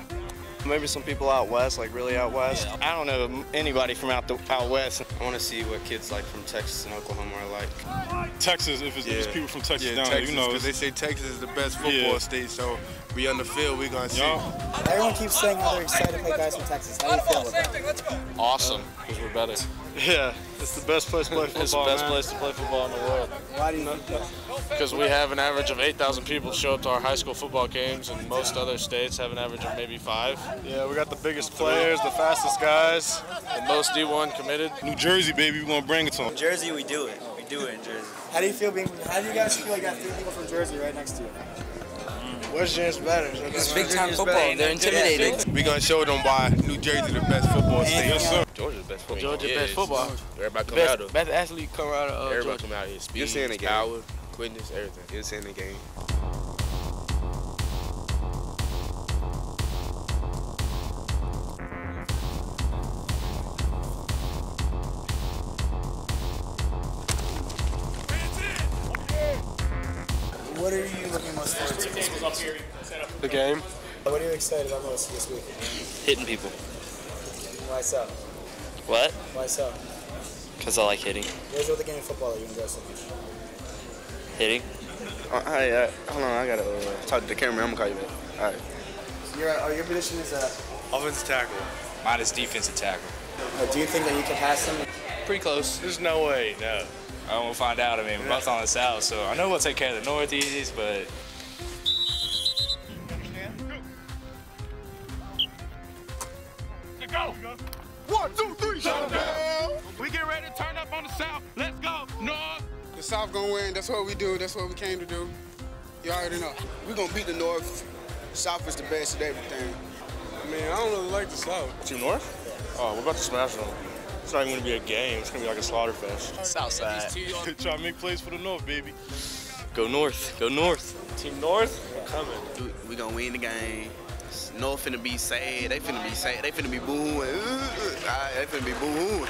Maybe some people out west, like really out west. Yeah. I don't know anybody from out west. I want to see what kids like from Texas and Oklahoma are like. Texas, if it's people from Texas down Texas, there, because they say Texas is the best football state, so we on the field, we're going to see. Everyone keeps saying how they're excited to play guys from Texas. How do you feel about that? Awesome, because we're better. Yeah, it's the best place to play football, It's the best place to play football in the world. Why do you think that? Because we have an average of 8,000 people show up to our high school football games, and most other states have an average of maybe 5. Yeah, we got the biggest players, the fastest guys, the most D1 committed. New Jersey, baby, we're going to bring it to them. In Jersey, we do it. We do it in Jersey. How do you guys feel like you got 3 people from Jersey right next to you? Where's James better? It's big-time football. They're intimidating. We're going to show them why New Jersey is the best football state. Yes, sir. Georgia's best football. Georgia's best football. Everybody come out of Best athlete come out of Everybody Georgia. come out here. Speed, You're seeing the game. power, quickness, everything. You're seeing the game. What are you looking most forward to this week? The game. What are you excited about most this week? Hitting people. Why so? What? Why so? Because I like hitting. Where's the game of football that you enjoy so much? Hitting? Hey, hold on, I gotta talk to the camera. I'm gonna call you back. All right. So your position is Offensive tackle. Mine is defensive tackle. do you think that you can pass them? Pretty close. There's no way, no. I won't find out. I mean, we're both on the south, so I know we'll take care of the northeast, but. Go! 1, 2, 3, shut down! We get ready to turn up on the south. Let's go, North! The South gonna win. That's what we do. That's what we came to do. You already know. We're gonna beat the North. South is the best at everything. Man, I don't really like the South. Team North? Oh, we're about to smash them. It's not even gonna be a game. It's gonna be like a slaughter fest. Southside. Try to make plays for the North, baby. Go North. Go North. Team North, coming. We gonna win the game. North finna be sad. They finna be sad. They finna be boo-hooing. They finna be boo-hooing.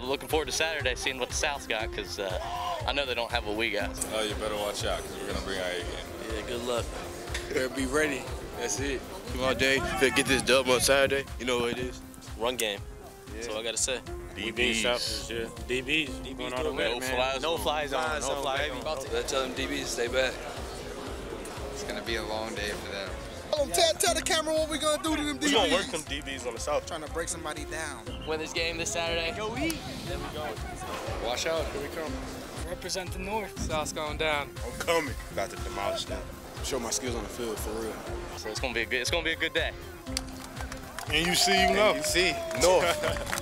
Looking forward to Saturday, seeing what the South's got, because I know they don't have what we got. Oh, you better watch out, because we're gonna bring our A game. Yeah, good luck. Better be ready. That's it. Come on, Day. If they get this dub on Saturday, you know what it is. Run game. That's all I got to say. DBs. DBs going all the way, man. No fly zone. No fly zone. Let's tell them DBs stay back. It's going to be a long day for them. Tell the camera what we gonna do to them DBs. We're going to work them DBs on the south. Trying to break somebody down. Win this game this Saturday. Go eat. Then we go. Watch out. Here we come. Represent the North. South's going down. I'm coming. About to demolish them. Show my skills on the field for real. So it's gonna be a good day. And you see, you know. You see, North.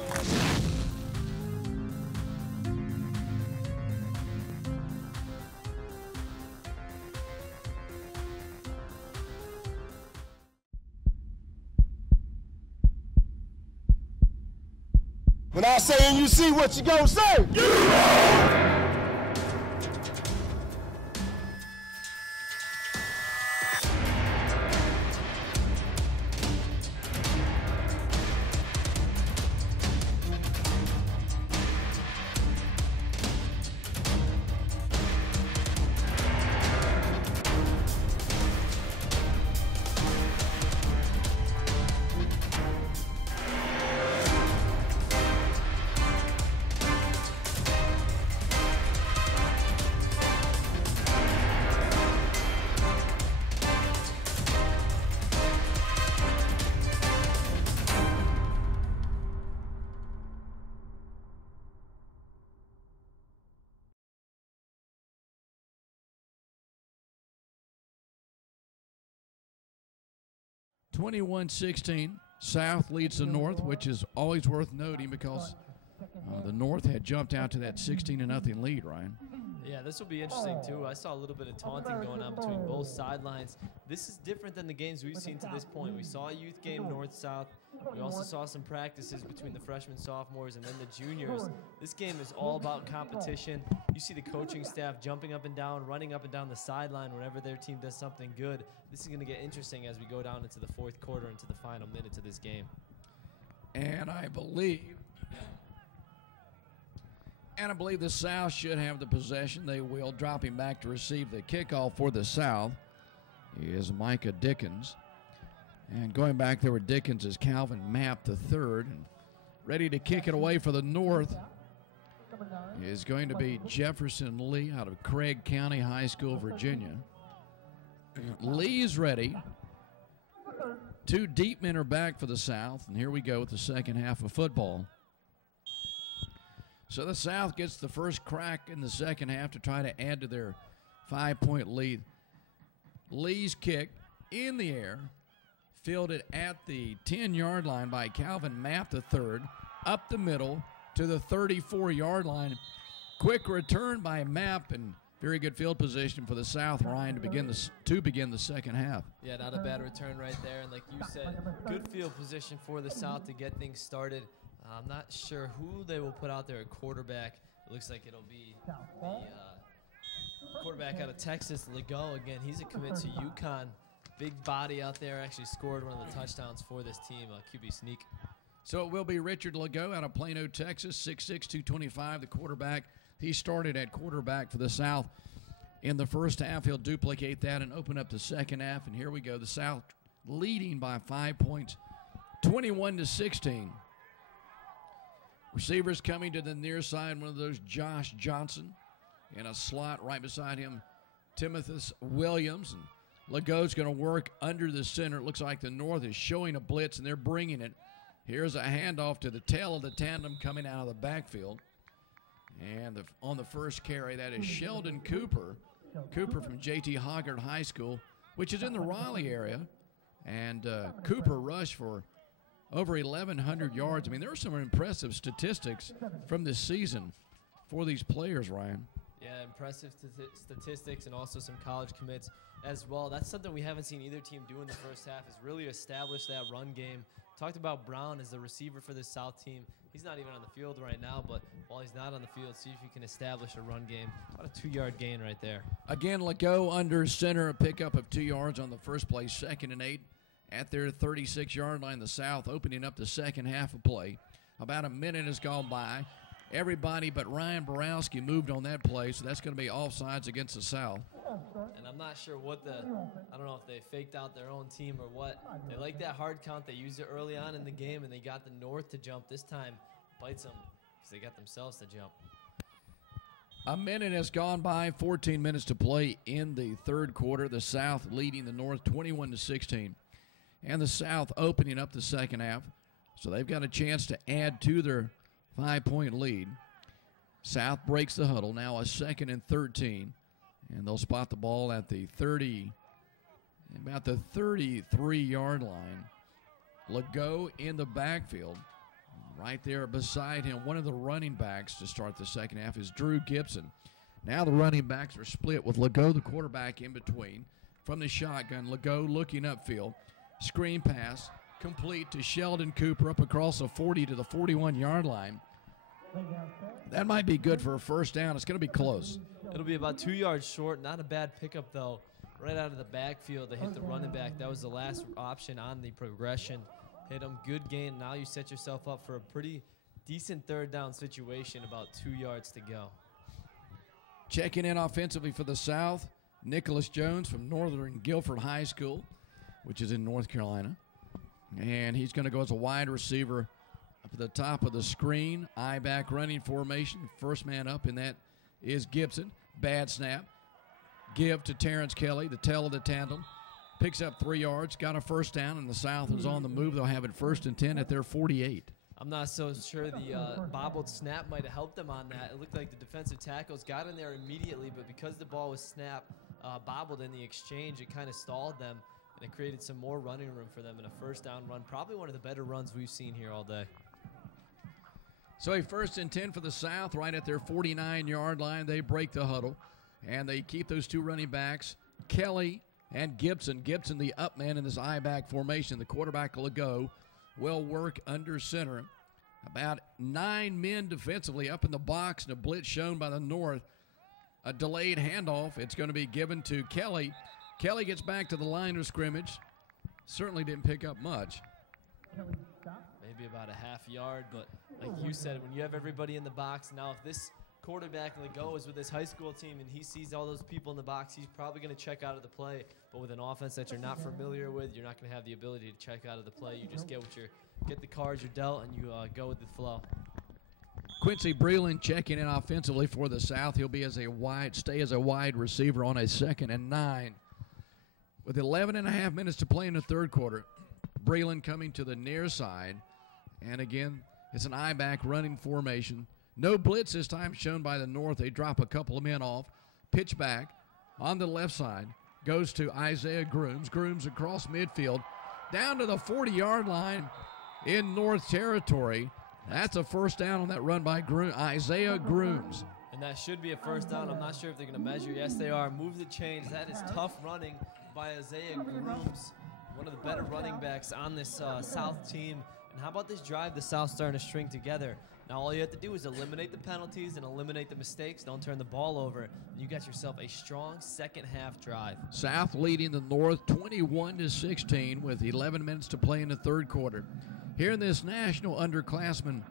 When I say NUC, what you gonna say? (21-16). South leads the North, which is always worth noting because the North had jumped out to that 16-0 lead, Ryan. Yeah, this will be interesting, too. I saw a little bit of taunting going on between both sidelines. This is different than the games we've seen to this point. We saw a youth game north-south. We also saw some practices between the freshmen, sophomores, and then the juniors. This game is all about competition. You see the coaching staff jumping up and down, running up and down the sideline whenever their team does something good. This is going to get interesting as we go down into the fourth quarter, into the final minutes of this game. And I believe the South should have the possession. They will. Dropping back to receive the kickoff for the South is Micah Dickens. And going back there with Dickens is Calvin Mapp III. And ready to kick it away for the North is going to be Jefferson Lee out of Craig County High School, Virginia. Lee's ready. Two deep men are back for the South. And here we go with the second half of football. So the South gets the first crack in the second half to try to add to their 5-point lead. Lee's kick in the air, fielded at the 10-yard line by Calvin Mapp III, up the middle to the 34-yard line. Quick return by Mapp, and very good field position for the South, Ryan, to begin the second half. Yeah, not a bad return right there. And like you said, good field position for the South to get things started. I'm not sure who they will put out there at quarterback. It looks like it'll be the quarterback out of Texas, Legault. Again, he's a commit to UConn. Big body out there, actually scored one of the touchdowns for this team, QB sneak. So it will be Richard Legault out of Plano, Texas, 6'6", 225, the quarterback. He started at quarterback for the South in the first half. He'll duplicate that and open up the second half. And here we go, the South leading by 5 points, 21-16. Receivers coming to the near side, one of those Josh Johnson. In a slot right beside him, Timothus Williams. And Legault's going to work under the center. It looks like the North is showing a blitz, and they're bringing it. Here's a handoff to the tail of the tandem coming out of the backfield. And on the first carry, that is Sheldon Cooper. Cooper from J.T. Hoggard High School, which is in the Raleigh area. And Cooper rushed for over 1,100 yards. I mean, there are some impressive statistics from this season for these players, Ryan. Yeah, impressive statistics and also some college commits as well. That's something we haven't seen either team do in the first half, is really establish that run game. Talked about Brown as the receiver for the South team. He's not even on the field right now, but while he's not on the field, see if he can establish a run game. About a 2-yard gain right there. Again, Legault under center, a pickup of 2 yards on the first play, 2nd and 8 at their 36-yard line. The South opening up the second half of play. About a minute has gone by. Everybody but Ryan Borowski moved on that play, so that's going to be offsides against the South. And I'm not sure what I don't know if they faked out their own team or what. They like that hard count. They used it early on in the game, and they got the North to jump. This time bites them because they got themselves to jump. A minute has gone by, 14 minutes to play in the third quarter. The South leading the North 21-16. And the South opening up the second half. So they've got a chance to add to their 5-point lead. South breaks the huddle. Now a 2nd and 13. And they'll spot the ball at the about the 33-yard line. Legault in the backfield. Right there beside him, one of the running backs to start the second half is Drew Gibson. Now the running backs are split with Legault, the quarterback, in between. From the shotgun, Legault looking upfield. Screen pass complete to Sheldon Cooper up across the 40 to the 41-yard line. That might be good for a first down. It's going to be close. It'll be about 2 yards short. Not a bad pickup, though. Right out of the backfield to hit the running back. That was the last option on the progression. Hit him, good gain. Now you set yourself up for a pretty decent third down situation, about 2 yards to go. Checking in offensively for the South, Nicholas Jones from Northern Guilford High School, which is in North Carolina. And he's going to go as a wide receiver up at the top of the screen. I-back running formation. First man up, and that is Gibson. Bad snap. Give to Terrence Kelly, the tail of the tandem. Picks up 3 yards, got a first down, and the South is on the move. They'll have it 1st and 10 at their 48. I'm not so sure the bobbled snap might have helped them on that. It looked like the defensive tackles got in there immediately, but because the ball was bobbled in the exchange, it kind of stalled them, and it created some more running room for them in a first down run. Probably one of the better runs we've seen here all day. So a 1st and 10 for the South right at their 49-yard line. They break the huddle, and they keep those two running backs, Kelly and Gibson. Gibson, the up man in this I-back formation. The quarterback, Legault, will work under center. About 9 men defensively up in the box, and a blitz shown by the North. A delayed handoff. It's going to be given to Kelly. Kelly gets back to the line of scrimmage. Certainly didn't pick up much. Maybe about a half yard, but like you said, when you have everybody in the box, now if this quarterback Legault is with his high school team and he sees all those people in the box, he's probably going to check out of the play. But with an offense that you're not familiar with, you're not going to have the ability to check out of the play. You just get the cards you're dealt, and you go with the flow. Quincy Breland checking in offensively for the South. He'll be stay as a wide receiver on a 2nd and 9. With 11 and a half minutes to play in the third quarter, Breland coming to the near side. And again, it's an I-back running formation. No blitz this time shown by the North. They drop a couple of men off. Pitch back on the left side. Goes to Isaiah Grooms. Grooms across midfield. Down to the 40-yard line in North territory. That's a first down on that run by Isaiah Grooms. And that should be a first down. I'm not sure if they're going to measure. Yes, they are. Move the chains. That is tough running by Isaiah Grooms, one of the better running backs on this South team. And how about this drive the South's starting to string together? Now all you have to do is eliminate the penalties and eliminate the mistakes. Don't turn the ball over. And you got yourself a strong second half drive. South leading the North 21-16 with 11 minutes to play in the third quarter. Here in this national underclassmen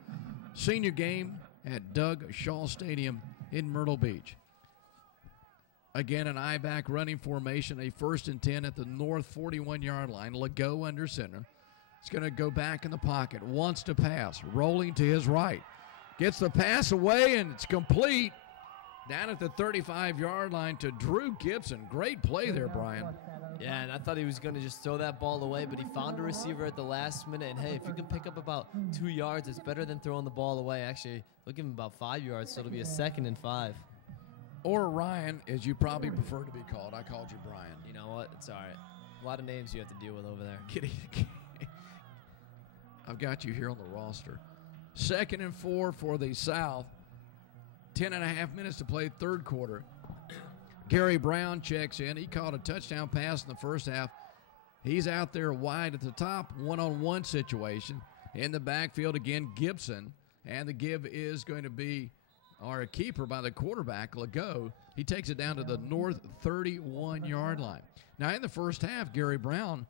senior game at Doug Shaw Stadium in Myrtle Beach. Again, an I-back running formation, a 1st and 10 at the North 41-yard line. Legault under center. He's going to go back in the pocket, wants to pass, rolling to his right. Gets the pass away, and it's complete. Down at the 35-yard line to Drew Gibson. Great play there, Brian. Yeah, and I thought he was going to just throw that ball away, but he found a receiver at the last minute. And, hey, if you can pick up about 2 yards, it's better than throwing the ball away. Actually, look at him about 5 yards, so it'll be a 2nd and 5. Or Ryan, as you probably prefer to be called. I called you Brian. You know what? It's all right. A lot of names you have to deal with over there. I've got you here on the roster. 2nd and 4 for the South. 10.5 minutes to play third quarter. Gary Brown checks in. He caught a touchdown pass in the first half. He's out there wide at the top, one-on-one situation. In the backfield again, Gibson. And the give is going to be our keeper by the quarterback, Legault. He takes it down to the North 31-yard line. Now, in the first half, Gary Brown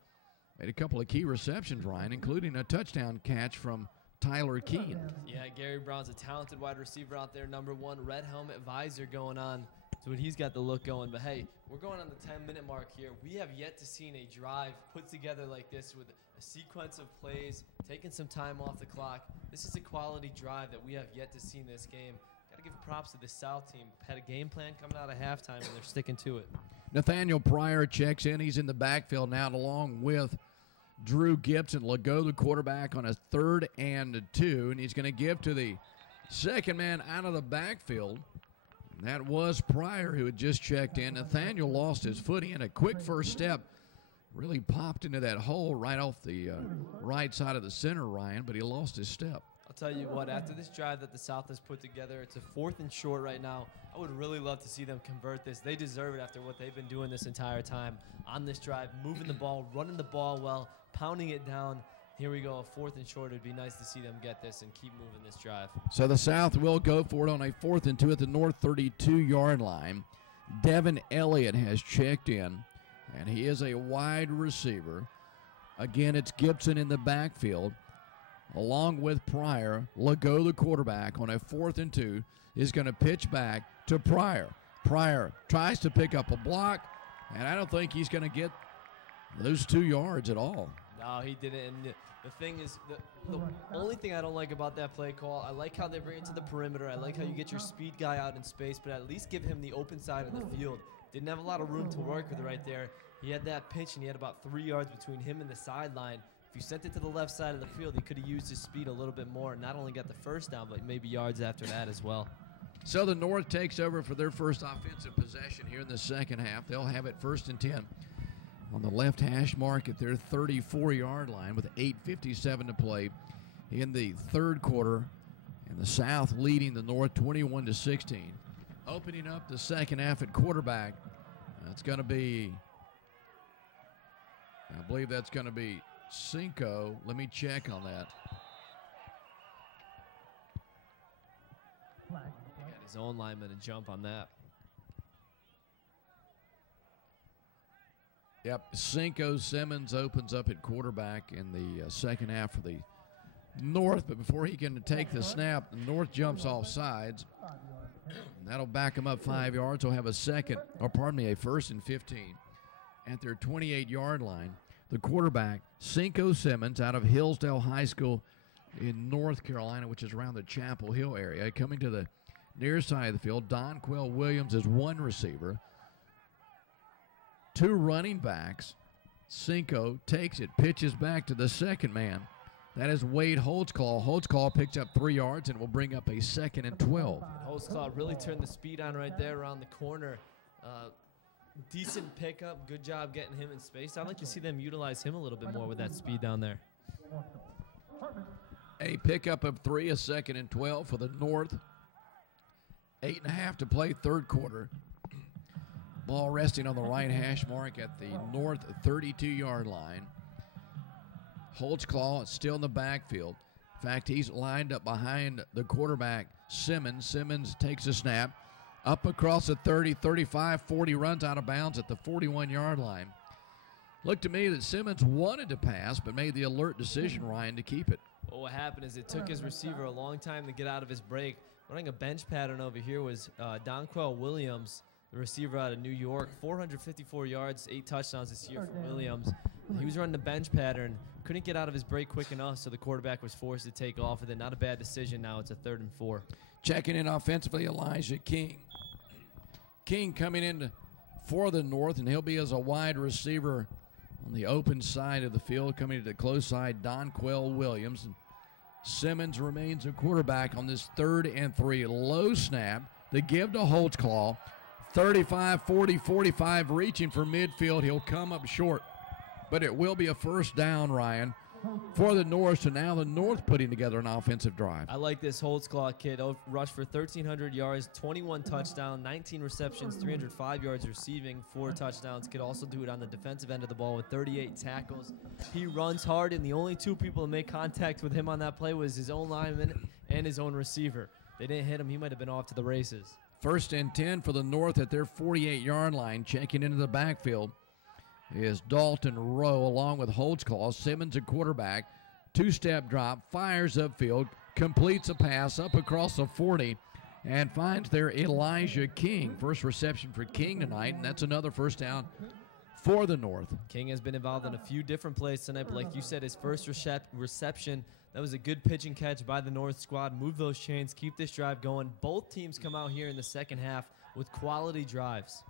made a couple of key receptions, Ryan, including a touchdown catch from Tyler Keene. Yeah, Gary Brown's a talented wide receiver out there. Number 1, red helmet visor going on. That's what he's got the look going. But, hey, we're going on the 10-minute mark here. We have yet to see a drive put together like this with a sequence of plays, taking some time off the clock. This is a quality drive that we have yet to see in this game. Got to give props to the South team. Had a game plan coming out of halftime, and they're sticking to it. Nathaniel Pryor checks in. He's in the backfield now along with Drew Gibson. Legault, the quarterback, on a 3rd and 2, and he's going to give to the second man out of the backfield. And that was Pryor, who had just checked in. Nathaniel lost his footing, and a quick first step really popped into that hole right off the right side of the center, Ryan, but he lost his step. I'll tell you what, after this drive that the South has put together, it's a 4th and short right now. I would really love to see them convert this. They deserve it after what they've been doing this entire time on this drive, moving the ball, running the ball well, pounding it down. Here we go, a 4th and short. It'd be nice to see them get this and keep moving this drive. So the South will go for it on a 4th and 2 at the North 32-yard line. Devin Elliott has checked in, and he is a wide receiver. Again, it's Gibson in the backfield. Along with Pryor, Legault, the quarterback, on a 4th and 2, is going to pitch back to Pryor. Pryor tries to pick up a block, and I don't think he's going to get those 2 yards at all. No, he didn't. And the thing is, the only thing I don't like about that play call, I like how they bring it to the perimeter. I like how you get your speed guy out in space, but at least give him the open side of the field. Didn't have a lot of room to work with right there. He had that pitch, and he had about 3 yards between him and the sideline. If you sent it to the left side of the field, he could have used his speed a little bit more and not only got the first down, but maybe yards after that as well. So the North takes over for their first offensive possession here in the second half. They'll have it 1st and 10 on the left hash mark at their 34-yard line with 8:57 to play in the third quarter. And the South leading the North 21-16. Opening up the second half at quarterback, that's going to be, I believe that's going to be Cinco. Let me check on that. He got his own lineman to jump on that. Yep, Cinco Simmons opens up at quarterback in the second half for the North, but before he can take the snap, the North jumps off sides. And that'll back him up 5 yards. They'll have a 1st and 15 at their 28-yard line. The quarterback, Cinco Simmons, out of Hillsdale High School in North Carolina, which is around the Chapel Hill area. Coming to the near side of the field, Donquell Williams is one receiver. 2 running backs. Cinco takes it, pitches back to the second man. That is Wade Holtzclaw. Holtzclaw picks up 3 yards and will bring up a 2nd and 12. Holtzclaw really turned the speed on right there around the corner. Decent pickup. Good job getting him in space. I'd like to see them utilize him a little bit more with that speed down there. A pickup of 3, a 2nd and 12 for the North. 8.5 to play third quarter. Ball resting on the right hash mark at the North 32-yard line. Holtzclaw is still in the backfield. In fact, he's lined up behind the quarterback, Simmons. Simmons takes a snap. Up across the 30, 35, 40, runs out of bounds at the 41-yard line. Looked to me that Simmons wanted to pass, but made the alert decision, Ryan, to keep it. Well, what happened is it took his receiver a long time to get out of his break. Running a bench pattern over here was Donquell Williams, the receiver out of New York. 454 yards, 8 touchdowns this year for Williams. He was running the bench pattern, couldn't get out of his break quick enough, so the quarterback was forced to take off with it. Not a bad decision. Now it's a 3rd and 4. Checking in offensively, Elijah King. King coming in for the North, and he'll be as a wide receiver on the open side of the field. Coming to the close side, Donquell Williams. And Simmons remains a quarterback on this 3rd and 3. Low snap. The give to Holtzclaw. 35, 40, 45, reaching for midfield. He'll come up short. But it will be a first down, Ryan, for the North. So now the North putting together an offensive drive. I like this Holtzclaw kid. Rushed for 1,300 yards, 21 touchdowns, 19 receptions, 305 yards receiving, 4 touchdowns. Could also do it on the defensive end of the ball with 38 tackles. He runs hard, and the only 2 people to make contact with him on that play was his own lineman and his own receiver. They didn't hit him. He might have been off to the races. 1st and 10 for the North at their 48-yard line. Checking into the backfield is Dalton Roe along with Holtzclaw. Simmons, a quarterback. 2-step drop, fires upfield, completes a pass up across the 40, and finds there Elijah King. First reception for King tonight, and that's another first down for the North. King has been involved in a few different plays tonight, but like you said, his first reception, that was a good pitch and catch by the North squad. Move those chains, keep this drive going. Both teams come out here in the second half with quality drives.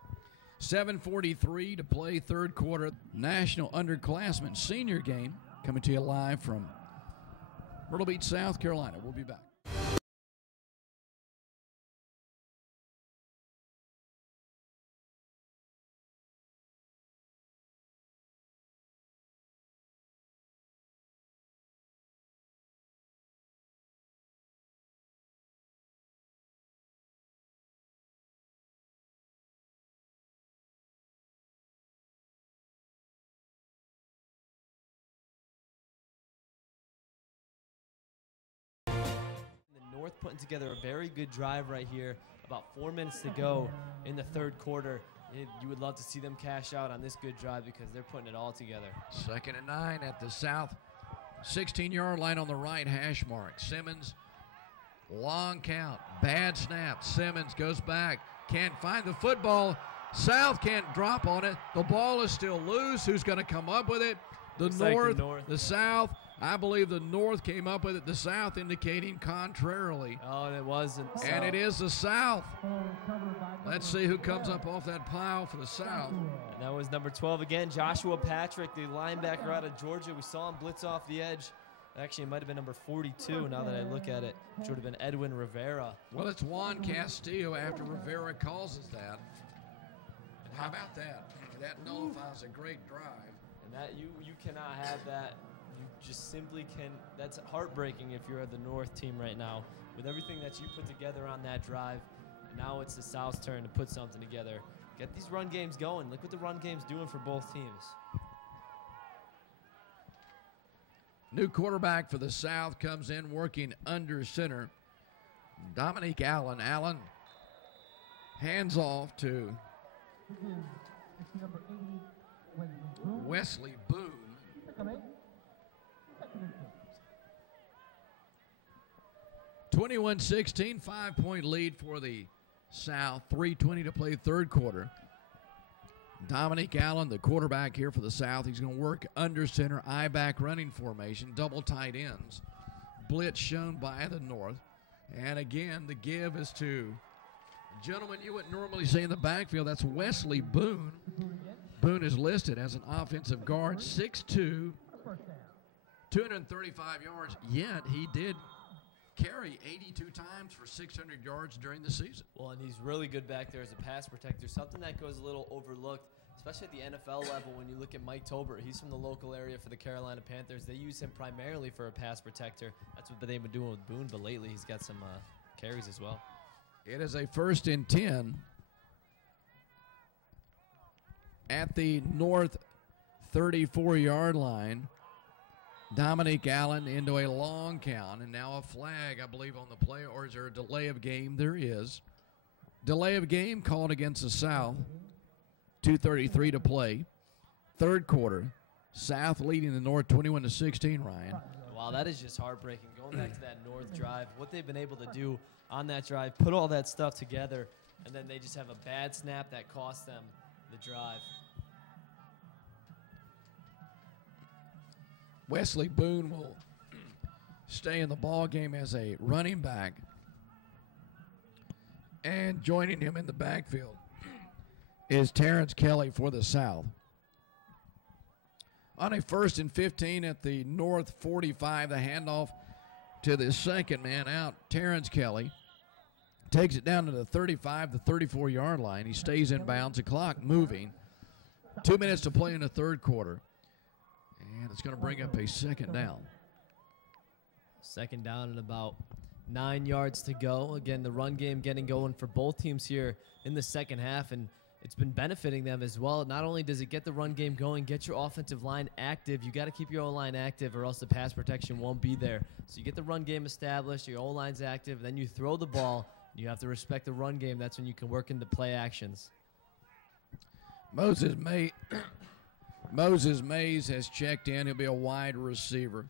7:43 to play, 3rd quarter. National Underclassmen Senior game coming to you live from Myrtle Beach, South Carolina. We'll be back. North putting together a very good drive right here. About 4 minutes to go in the 3rd quarter. You would love to see them cash out on this good drive because they're putting it all together. 2nd and 9 at the South 16-yard line on the right hash mark. Simmons, long count, bad snap. Simmons goes back, can't find the football. South can't drop on it. The ball is still loose. Who's going to come up with it? The North, the South. I believe the North came up with it. The South indicating contrarily. Oh, and it wasn't. And it is the South. Let's see who comes up off that pile for the South. And that was number 12 again, Joshua Patrick, the linebacker out of Georgia. We saw him blitz off the edge. Actually, it might have been number 42 now that I look at it, which would have been Edwin Rivera. Well, it's Juan Castillo after Rivera calls us that. And how about that? That nullifies a great drive. And that you cannot have that. You just simply can. That's heartbreaking if you're the North team right now. With everything that you put together on that drive, and now it's the South's turn to put something together. Get these run games going. Look what the run game's doing for both teams. New quarterback for the South comes in working under center. Domonick Allen. Allen hands off to Wesley Boone. 21-16, 5-point lead for the South. 3:20 to play, 3rd quarter. Domonick Allen, the quarterback here for the South. He's going to work under center, I-back running formation, double tight ends. Blitz shown by the North. And again, the give is to a gentleman you wouldn't normally see in the backfield. That's Wesley Boone. Boone is listed as an offensive guard, 6'2", 235 yards, yet he did carry 82 times for 600 yards during the season. Well, and he's really good back there as a pass protector, something that goes a little overlooked, especially at the NFL level when you look at Mike Tolbert. He's from the local area for the Carolina Panthers. They use him primarily for a pass protector. That's what they've been doing with Boone, but lately he's got some carries as well. It is a 1st and 10 at the North 34-yard line. Dominick Allen into a long count, and now a flag, I believe, on the play. Or is there a delay of game? There is. Delay of game called against the South. 2:33 to play. Third quarter. South leading the North 21-16, Ryan. Wow, that is just heartbreaking. Going back to that North drive, what they've been able to do on that drive, put all that stuff together, and then they just have a bad snap that cost them the drive. Wesley Boone will stay in the ball game as a running back. And joining him in the backfield is Terrence Kelly for the South. On a 1st and 15 at the North 45, the handoff to the second man out, Terrence Kelly takes it down to the 35 to 34-yard line. He stays in bounds, the clock moving. 2 minutes to play in the third quarter. And it's going to bring up a second down. Second down and about 9 yards to go. Again, the run game getting going for both teams here in the second half, and it's been benefiting them as well. Not only does it get the run game going, get your offensive line active. You got to keep your O-line active or else the pass protection won't be there. So you get the run game established, your O-line's active, then you throw the ball. You have to respect the run game. That's when you can work into play actions. Moses Mays has checked in. He'll be a wide receiver.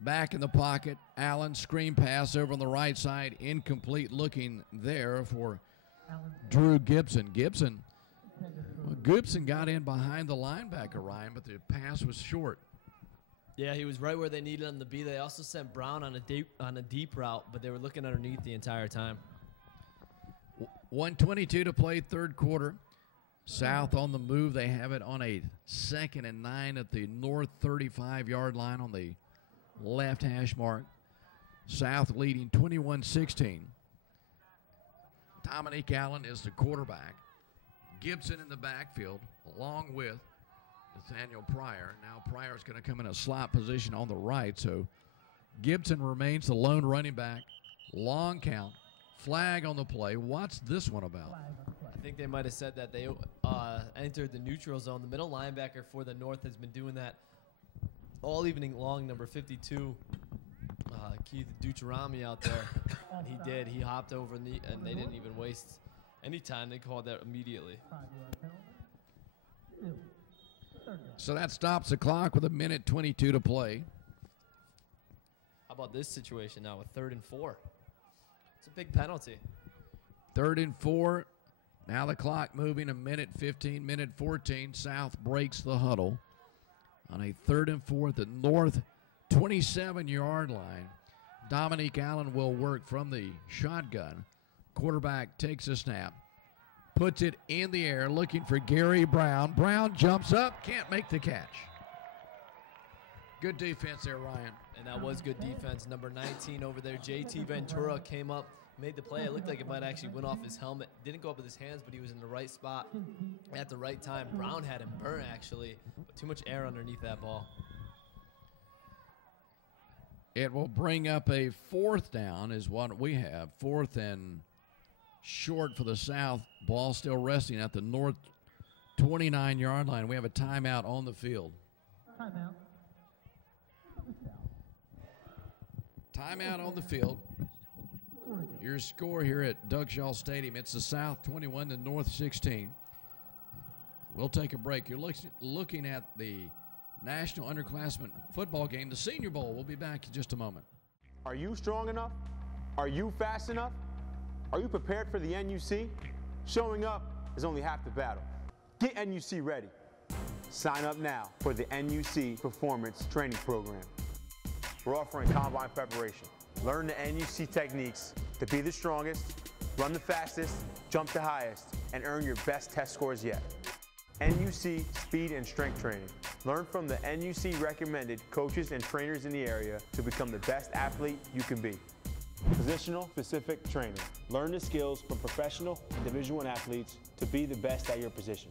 Back in the pocket, Allen, screen pass over on the right side, incomplete, looking there for Drew Gibson. Gibson got in behind the linebacker, Ryan, but the pass was short. Yeah, he was right where they needed him to be. They also sent Brown on a deep route, but they were looking underneath the entire time. 1:22 to play, third quarter. South on the move. They have it on a 2nd and 9 at the North 35-yard line on the left hash mark. South leading 21-16. Dominick Allen is the quarterback. Gibson in the backfield, along with Nathaniel Pryor. Now Pryor's going to come in a slot position on the right, so Gibson remains the lone running back. Long count. Flag on the play. What's this one about? I think they might have said that they entered the neutral zone. The middle linebacker for the North has been doing that all evening long, number 52, Keith Ducherami out there. And he did. He hopped over, and they didn't even waste any time. They called that immediately. So that stops the clock with 1:22 to play. How about this situation now with 3rd and 4? It's a big penalty. 3rd and 4. Now the clock moving, 1:15, 1:14. South breaks the huddle on a 3rd and 4 at the North 27-yard line. Dominick Allen will work from the shotgun. Quarterback takes a snap, puts it in the air, looking for Gary Brown. Brown jumps up, can't make the catch. Good defense there, Ryan. And that was good defense. Number 19 over there, JT Ventura, came up, made the play. It looked like it might actually went off his helmet. Didn't go up with his hands, but he was in the right spot at the right time. Brown had him burnt, actually, but too much air underneath that ball. It will bring up a 4th down is what we have. 4th and short for the South. Ball still resting at the North 29-yard line. We have a timeout on the field. Timeout. Timeout on the field. Your score here at Doug Shaw Stadium. It's the South 21, the North 16. We'll take a break. You're looking at the National Underclassmen football game, the Senior Bowl. We'll be back in just a moment. Are you strong enough? Are you fast enough? Are you prepared for the NUC? Showing up is only half the battle. Get NUC ready. Sign up now for the NUC Performance Training Program. We're offering combine preparation. Learn the NUC techniques to be the strongest, run the fastest, jump the highest, and earn your best test scores yet. NUC Speed and Strength Training. Learn from the NUC recommended coaches and trainers in the area to become the best athlete you can be. Positional specific training. Learn the skills from professional and Division I athletes to be the best at your position.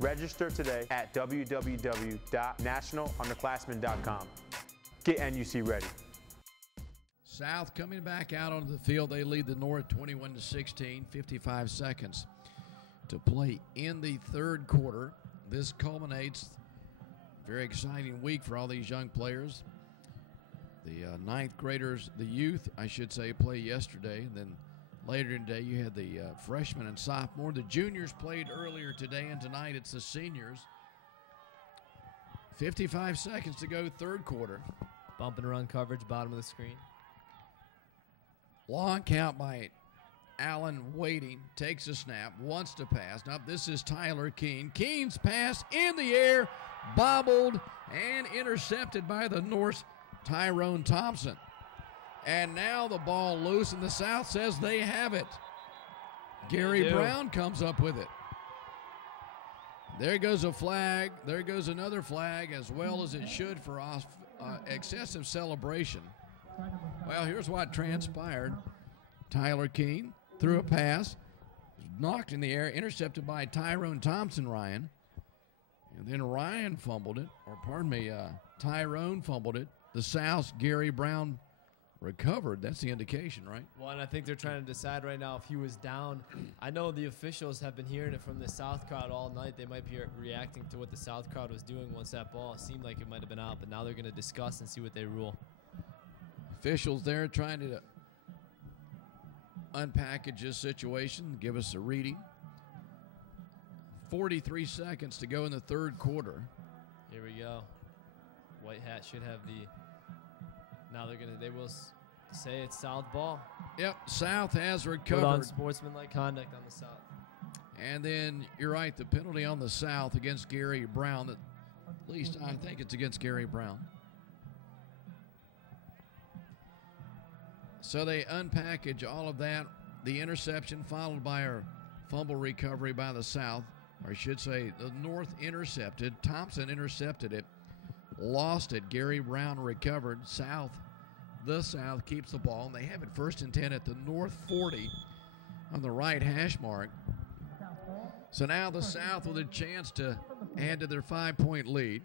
Register today at www.nationalunderclassmen.com. Get NUC ready. South coming back out onto the field. They lead the North 21-16, 55 seconds to play in the third quarter. This culminates a very exciting week for all these young players. The ninth graders, the youth, I should say, play yesterday. And then later today, you had the freshmen and sophomore. The juniors played earlier today, and tonight it's the seniors. 55 seconds to go, third quarter. Bump and run coverage, bottom of the screen. Long count by Allen waiting, takes a snap, wants to pass. Now this is Tyler Keene. Keene's pass in the air, bobbled and intercepted by the North's Tyrone Thompson. And now the ball loose, and the South says they have it. Gary Brown comes up with it. There goes a flag. There goes another flag, as well as it should for excessive celebration. Well, here's what transpired. Tyler Keene threw a pass, knocked in the air, intercepted by Tyrone Thompson, Ryan. And then Ryan fumbled it, or pardon me, Tyrone fumbled it. The South's Gary Brown recovered. That's the indication, right? Well, and I think they're trying to decide right now if he was down. I know the officials have been hearing it from the South crowd all night. They might be reacting to what the South crowd was doing once that ball seemed like it might have been out, but now they're going to discuss and see what they rule. Officials there trying to unpackage this situation, give us a reading. 43 seconds to go in the third quarter. Here we go. White hat should have the. Now they will say it's South ball. Yep, South has recovered. Put on sportsmanlike conduct on the South. And then you're right, the penalty on the South against Gary Brown. At least I think it's against Gary Brown. So they unpackage all of that. The interception followed by a fumble recovery by the South. Or I should say the North intercepted. Thompson intercepted it. Lost it. Gary Brown recovered. The South keeps the ball. And they have it 1st and 10 at the North 40 on the right hash mark. So now the South with a chance to add to their 5-point lead.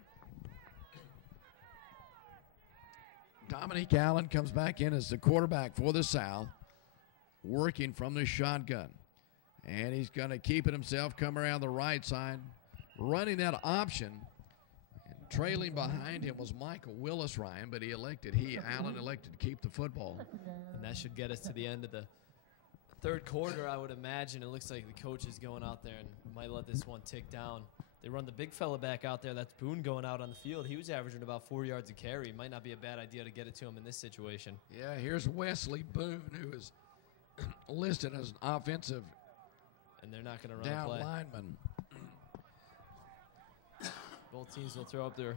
Domonick Allen comes back in as the quarterback for the South, working from the shotgun. And he's going to keep it himself, come around the right side, running that option. And trailing behind him was Michael Willis, Ryan, but Allen elected to keep the football. And that should get us to the end of the third quarter, I would imagine. It looks like the coach is going out there and might let this one tick down. They run the big fella back out there. That's Boone going out on the field. He was averaging about 4 yards a carry. Might not be a bad idea to get it to him in this situation. Yeah, here's Wesley Boone, who is listed as an offensive and they're not going to run down a play. lineman. Both teams will throw up their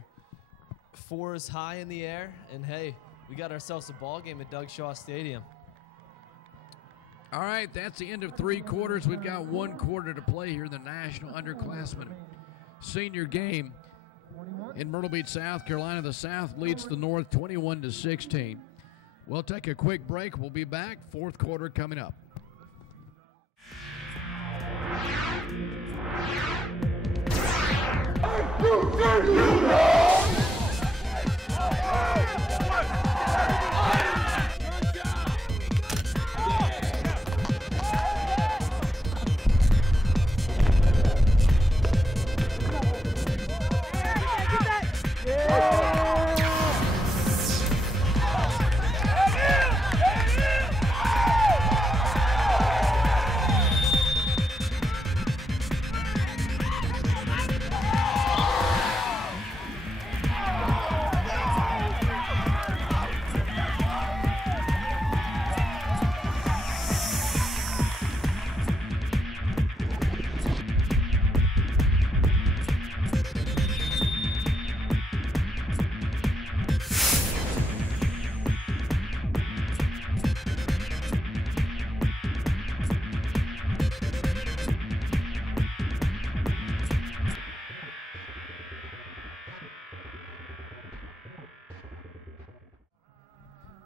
fours high in the air. And, hey, we got ourselves a ball game at Doug Shaw Stadium. All right, that's the end of 3 quarters. We've got 1 quarter to play here in the National Underclassmen Senior game in Myrtle Beach, South Carolina. The South leads the North 21-16. We'll take a quick break. We'll be back. 4th quarter coming up.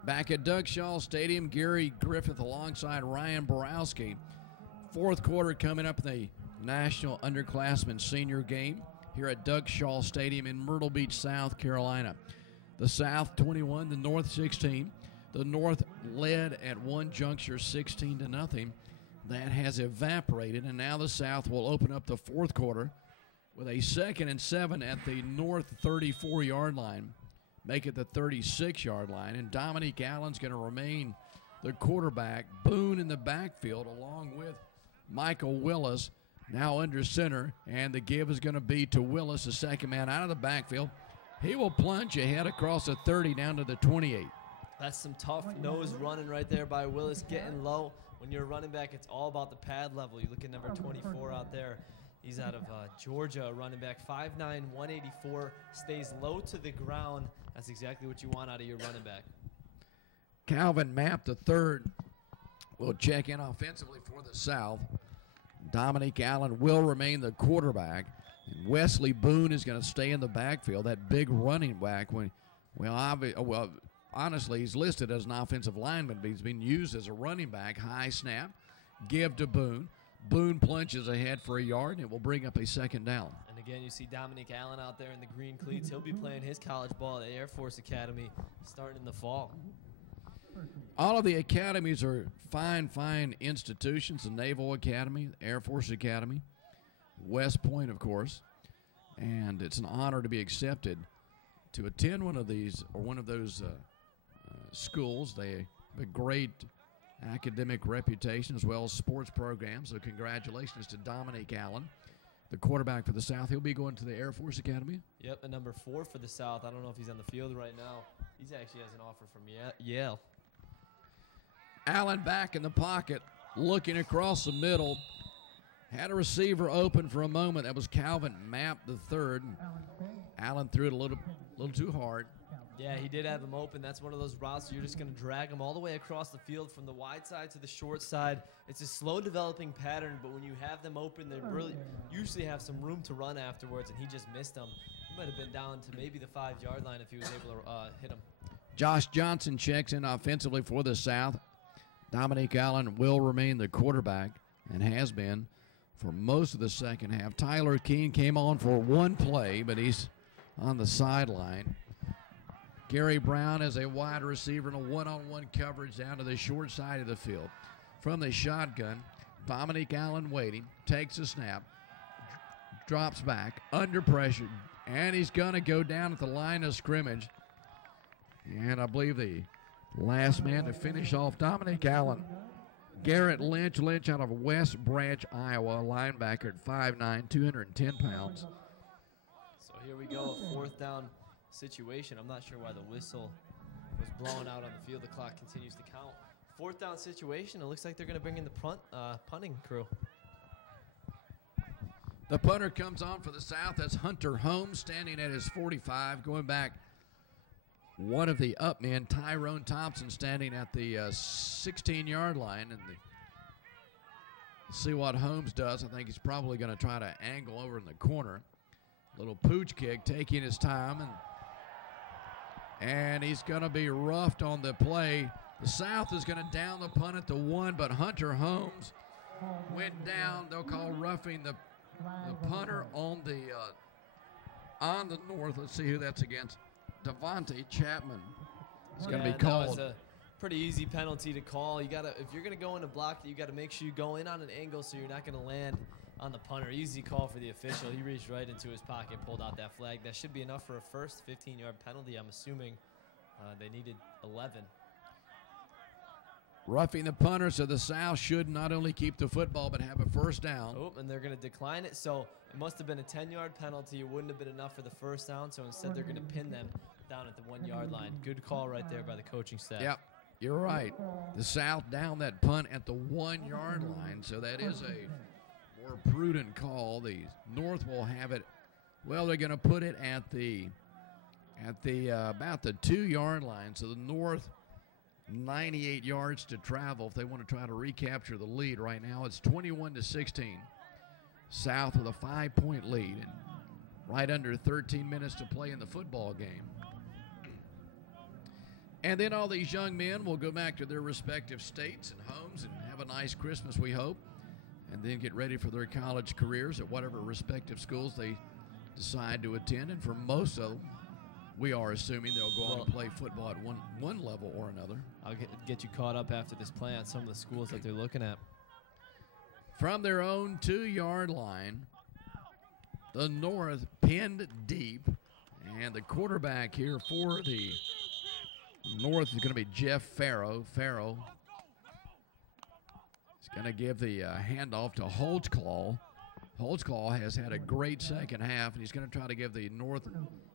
Back at Doug Shaw Stadium, Gary Griffith alongside Ryan Borowski. 4th quarter coming up in the National Underclassmen Senior game here at Doug Shaw Stadium in Myrtle Beach, South Carolina. The South 21, the North 16. The North led at one juncture 16-0. That has evaporated, and now the South will open up the fourth quarter with a 2nd and 7 at the North 34-yard line. Make it the 36-yard line, and Domonick Allen's going to remain the quarterback. Boone in the backfield along with Michael Willis now under center, and the give is going to be to Willis, the second man out of the backfield. He will plunge ahead across the 30 down to the 28. That's some tough nose running right there by Willis, getting low. When you're a running back, it's all about the pad level. You look at number 24 out there. He's out of Georgia, running back, 5'9", 184, stays low to the ground. That's exactly what you want out of your running back. Calvin Mapp, the third, will check in offensively for the South. Domonick Allen will remain the quarterback. And Wesley Boone is going to stay in the backfield, that big running back. Honestly, he's listed as an offensive lineman, but he's been used as a running back. High snap, give to Boone. Boone plunges ahead for a yard, and it will bring up a second down. And again, you see Domonick Allen out there in the green cleats. He'll be playing his college ball at the Air Force Academy starting in the fall. All of the academies are fine institutions. The Naval Academy, the Air Force Academy, West Point, of course. And it's an honor to be accepted to attend one of these or one of those schools. They have a great academic reputation as well as sports programs. So congratulations to Domonick Allen, the quarterback for the South. He'll be going to the Air Force Academy. Yep, and number 4 for the South. I don't know if he's on the field right now. He's actually has an offer from Yale. Allen back in the pocket, looking across the middle. Had a receiver open for a moment. That was Calvin Mapp, the third. Allen threw it a little too hard. Yeah, he did have him open. That's one of those routes you're just going to drag him all the way across the field from the wide side to the short side. It's a slow developing pattern, but when you have them open, they really usually have some room to run afterwards, and he just missed them. He might have been down to maybe the 5-yard line if he was able to hit him. Josh Johnson checks in offensively for the South. Domonick Allen will remain the quarterback and has been for most of the second half. Tyler Keene came on for one play, but he's on the sideline. Gary Brown as a wide receiver in a one-on-one coverage down to the short side of the field. From the shotgun, Domonick Allen waiting, takes a snap, drops back, under pressure, and he's going to go down at the line of scrimmage. And I believe the last man to finish off Domonick Allen, Garrett Lynch. Lynch out of West Branch, Iowa, linebacker at 5'9", 210 pounds. So here we go, a 4th down situation. I'm not sure why the whistle was blowing out on the field. The clock continues to count. 4th down situation. It looks like they're going to bring in the punting crew. The punter comes on for the South. That's Hunter Holmes standing at his 45. Going back, one of the up men, Tyrone Thompson, standing at the 16-yard line. And see what Holmes does. I think he's probably going to try to angle over in the corner. Little pooch kick, taking his time, and he's going to be roughed on the play. The South is going to down the punt at the 1, but Hunter Holmes went down. They'll call roughing the punter on the North. Let's see who that's against. Devontae Chatman is going to be called. It's a pretty easy penalty to call. You gotta, if you're going to go in a block, you got to make sure you go in on an angle so you're not going to land on the punter. Easy call for the official. He reached right into his pocket, pulled out that flag. That should be enough for a first 15-yard penalty. I'm assuming they needed 11. Roughing the punter, so the South should not only keep the football but have a first down. Oh, and they're going to decline it. So it must have been a 10-yard penalty. It wouldn't have been enough for the first down, so instead they're going to pin them down at the 1-yard line. Good call right there by the coaching staff. Yep, you're right. The South down that punt at the 1-yard line, so that is a more prudent call. The North will have it. Well, they're going to put it at the about the 2-yard line. So the North 98 yards to travel if they want to try to recapture the lead. Right now it's 21-16. South with a 5-point lead and right under 13 minutes to play in the football game. And then all these young men will go back to their respective states and homes and have a nice Christmas, we hope, and then get ready for their college careers at whatever respective schools they decide to attend. And for most of them, we are assuming they'll go on and play football at one level or another. I'll get you caught up after this play on some of the schools that they're looking at. From their own 2-yard line, the North pinned deep, and the quarterback here for the North is going to be Jeff Farrow. Farrow is going to give the handoff to Holtzclaw. Holtzclaw has had a great second half, and he's going to try to give the North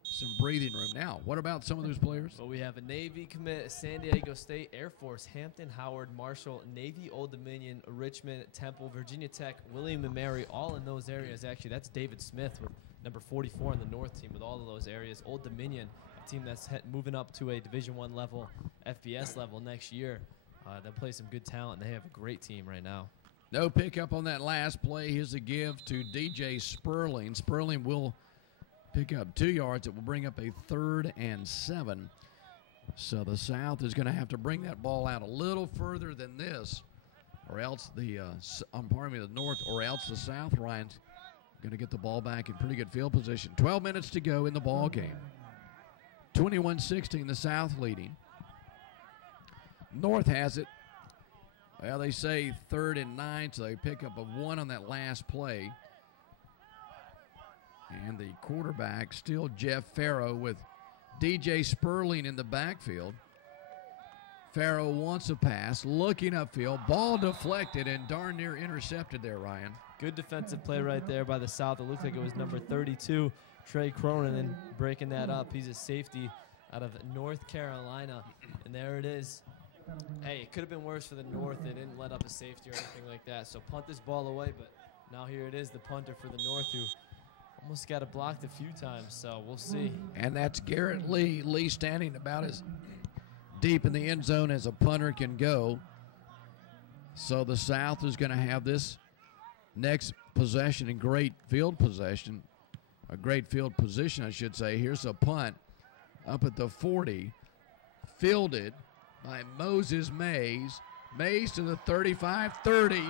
some breathing room. Now, what about some of those players? Well, we have a Navy commit, San Diego State, Air Force, Hampton, Howard, Marshall, Navy, Old Dominion, Richmond, Temple, Virginia Tech, William & Mary, all in those areas. Actually, that's David Smith with number 44 on the North team with all of those areas. Old Dominion, a team that's moving up to a Division I level, FBS level next year. They'll play some good talent, and they have a great team right now. No pickup on that last play. Here's a give to DJ Sperling. Sperling will pick up 2 yards. It will bring up a 3rd and 7. So the South is going to have to bring that ball out a little further than this, or else the North, or else the South, Ryan's going to get the ball back in pretty good field position. 12 minutes to go in the ball game. 21-16, the South leading. North has it. Well, they say 3rd and 9, so they pick up a 1 on that last play. And the quarterback still Jeff Farrow with DJ Sperling in the backfield. Farrow wants a pass, looking upfield, ball deflected and darn near intercepted there, Ryan. Good defensive play right there by the South. It looked like it was number 32, Trey Cronin, breaking that up. He's a safety out of North Carolina, and there it is. Hey, it could have been worse for the North. They didn't let up a safety or anything like that. So punt this ball away, but now here it is, the punter for the North, who almost got it blocked a few times, so we'll see. And that's Garrett Lee. Lee standing about as deep in the end zone as a punter can go. So the South is going to have this next possession and great field possession, a great field position, I should say. Here's a punt up at the 40, fielded by Moses Mays. Mays to the 35, 30,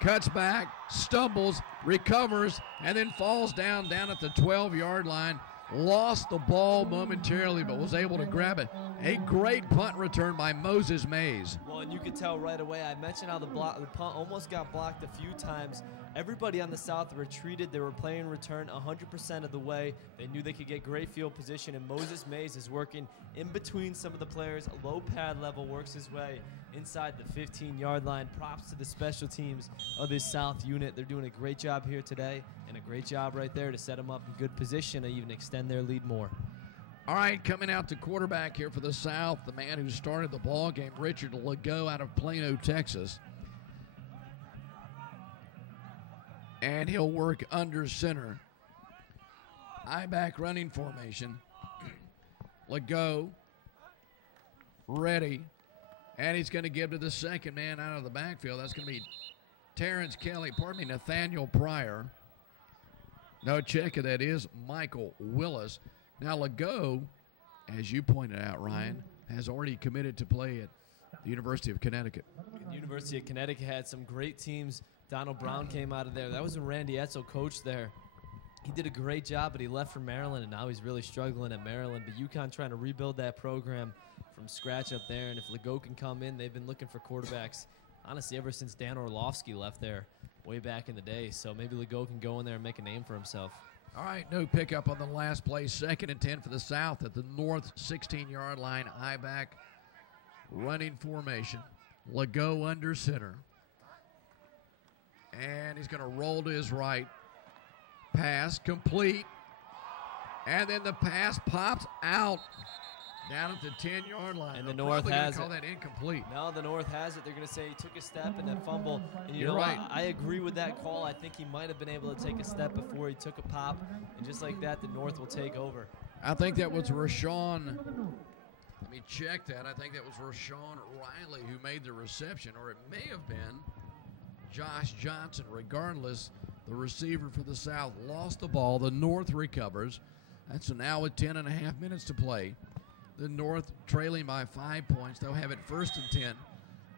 cuts back, stumbles, recovers, and then falls down at the 12-yard line. Lost the ball momentarily, but was able to grab it. A great punt return by Moses Mays. Well, and you could tell right away, I mentioned how the punt almost got blocked a few times. Everybody on the South retreated. They were playing return 100% of the way. They knew they could get great field position, and Moses Mays is working in between some of the players. Low pad level, works his way inside the 15-yard line. Props to the special teams of this South unit. They're doing a great job here today, and a great job right there to set them up in good position and even extend their lead more. All right, coming out to quarterback here for the South, the man who started the ball game, Richard Legault out of Plano, Texas. And he'll work under center. I-back running formation. Legault ready. And he's going to give to the second man out of the backfield. That's going to be Nathaniel Pryor. No, check it. That is Michael Willis. Now, Legault, as you pointed out, Ryan, has already committed to play at the University of Connecticut. The University of Connecticut had some great teams. Donald Brown came out of there. That was when Randy Edsel coached there. He did a great job, but he left for Maryland, and now he's really struggling at Maryland. But UConn trying to rebuild that program from scratch up there, and if Legault can come in, they've been looking for quarterbacks, honestly, ever since Dan Orlovsky left there way back in the day. So maybe Legault can go in there and make a name for himself. All right, no pickup on the last play. 2nd and 10 for the South at the North 16-yard line. I-back running formation. Legault under center. And he's going to roll to his right. Pass complete. And then the pass pops out down at the 10-yard line. And the North has it. Call that incomplete. No, the North has it. They're going to say he took a step and then fumble. And You're right. I agree with that call. I think he might have been able to take a step before he took a pop. And just like that, the North will take over. I think that was Rashawn. Let me check that. I think that was Rashawn Riley who made the reception, or it may have been Josh Johnson. Regardless, the receiver for the South lost the ball. The North recovers. That's now with 10.5 minutes to play. The North trailing by 5 points. They'll have it 1st and 10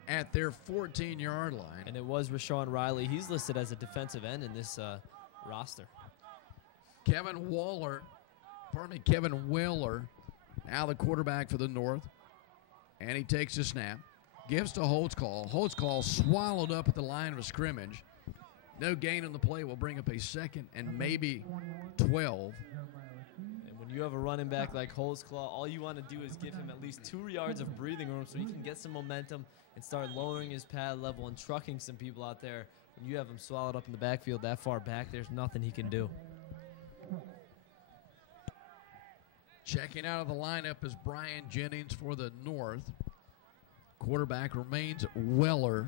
at their 14-yard line. And it was Rashawn Riley. He's listed as a defensive end in this roster. Kevin Wheeler Now the quarterback for the North. And he takes a snap. Gives to Holtzclaw. Holtzclaw swallowed up at the line of scrimmage. No gain on the play will bring up a second and maybe 12. And when you have a running back like Holtzclaw, all you want to do is give him at least 2 yards of breathing room so he can get some momentum and start lowering his pad level and trucking some people out there. When you have him swallowed up in the backfield that far back, there's nothing he can do. Checking out of the lineup is Brian Jennings for the North. Quarterback remains Weller.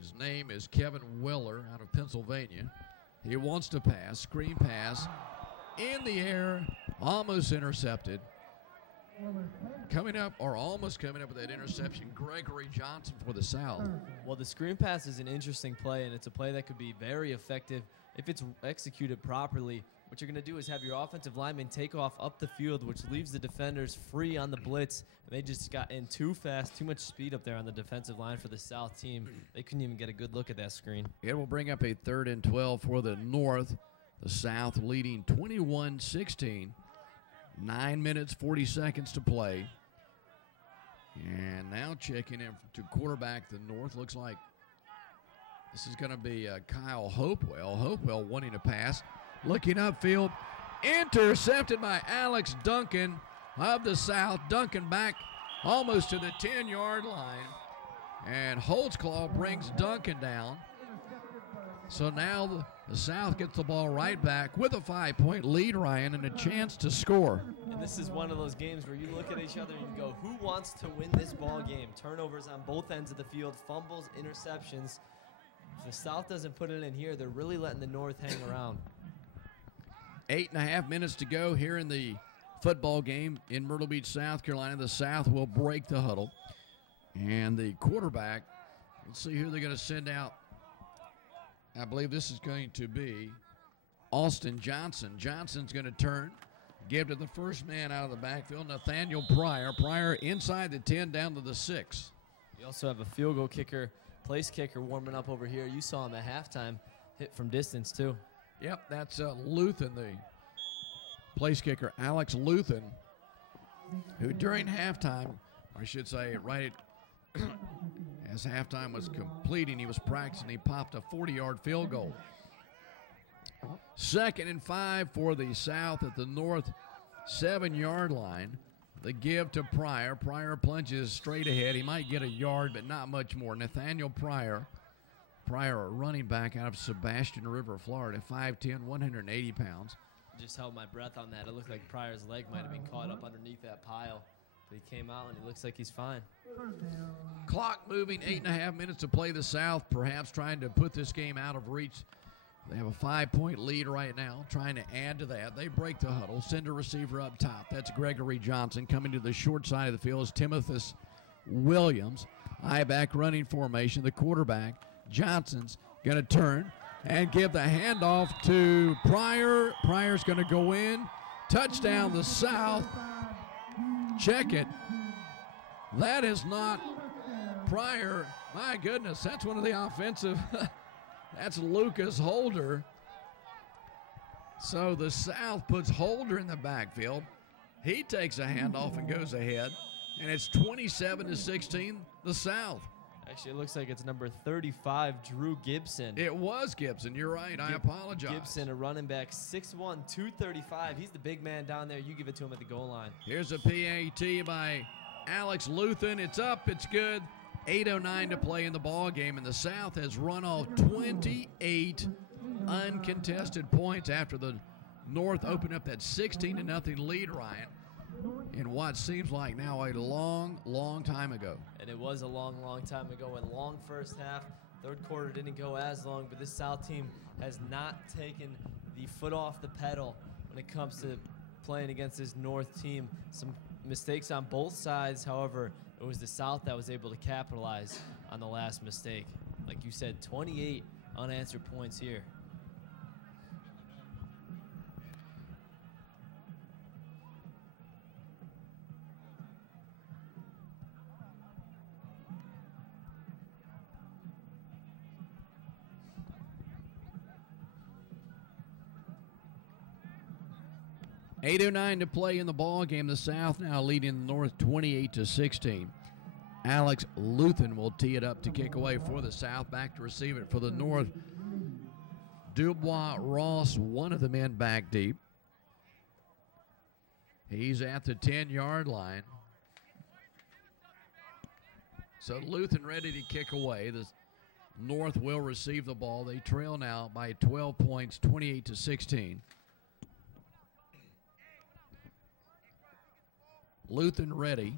His name is Kevin Weller out of Pennsylvania. He wants to pass, screen pass, in the air, almost intercepted. Coming up, or almost coming up with that interception, Gregory Johnson for the South. Well, the screen pass is an interesting play, and it's a play that could be very effective if it's executed properly. What you're going to do is have your offensive lineman take off up the field, which leaves the defenders free on the blitz. And they just got in too fast, too much speed up there on the defensive line for the South team. They couldn't even get a good look at that screen. It will bring up a 3rd and 12 for the North. The South leading 21-16. 9 minutes, 40 seconds to play. And now checking in to quarterback the North. Looks like this is going to be Kyle Hopewell. Hopewell wanting to pass. Looking upfield, intercepted by Alex Duncan of the South. Duncan back almost to the 10-yard line. And Holtzclaw brings Duncan down. So now the South gets the ball right back with a 5-point lead, Ryan, and a chance to score. And this is one of those games where you look at each other and you go, who wants to win this ball game? Turnovers on both ends of the field, fumbles, interceptions. If the South doesn't put it in here, they're really letting the North hang around. 8.5 minutes to go here in the football game in Myrtle Beach, South Carolina. The South will break the huddle. And the quarterback, let's see who they're going to send out. I believe this is going to be Austin Johnson. Johnson's going to turn, give to the first man out of the backfield, Nathaniel Pryor. Pryor inside the 10 down to the 6. You also have a field goal kicker, place kicker warming up over here. You saw him at halftime, hit from distance too. Yep, that's Luthen, the place kicker, Alex Luthen, who during halftime, I should say right as halftime was completing, he was practicing, he popped a 40-yard field goal. 2nd and 5 for the South at the North 7-yard line. The give to Pryor. Pryor plunges straight ahead. He might get a yard, but not much more. Nathaniel Pryor. Pryor, a running back out of Sebastian River, Florida, 5'10", 180 pounds. Just held my breath on that. It looked like Pryor's leg might have been caught up underneath that pile. But he came out, and it looks like he's fine. Clock moving, 8.5 minutes to play. The South perhaps trying to put this game out of reach. They have a 5-point lead right now, trying to add to that. They break the huddle, send a receiver up top. That's Gregory Johnson. Coming to the short side of the field is Timothus Williams. I-back running formation. The quarterback, Johnson's going to turn and give the handoff to Pryor. Pryor's going to go in. Touchdown, the South. Check it. That is not Pryor. My goodness, that's one of the offensive. That's Lucas Holder. So the South puts Holder in the backfield. He takes a handoff and goes ahead. And it's 27-16, the South. Actually, it looks like it's number 35, Drew Gibson. It was Gibson. You're right. I apologize. Gibson, a running back, 6'1", 235. He's the big man down there. You give it to him at the goal line. Here's a PAT by Alex Luthen. It's up. It's good. 8:09 to play in the ball game, and the South has run off 28 uncontested points after the North opened up that 16-0 lead, Ryan, in what seems like now a long, long time ago. And it was a long, long time ago. A long first half. Third quarter didn't go as long, but this South team has not taken the foot off the pedal when it comes to playing against this North team. Some mistakes on both sides, however, it was the South that was able to capitalize on the last mistake. Like you said, 28 unanswered points here. 8:09 to play in the ball game. The South now leading the North 28-16. Alex Luthen will tee it up to kick away for the South. Back to receive it for the North. Dubois Ross, one of the men back deep. He's at the 10-yard line. So Luthen ready to kick away. The North will receive the ball. They trail now by 12 points, 28-16. Luthen ready.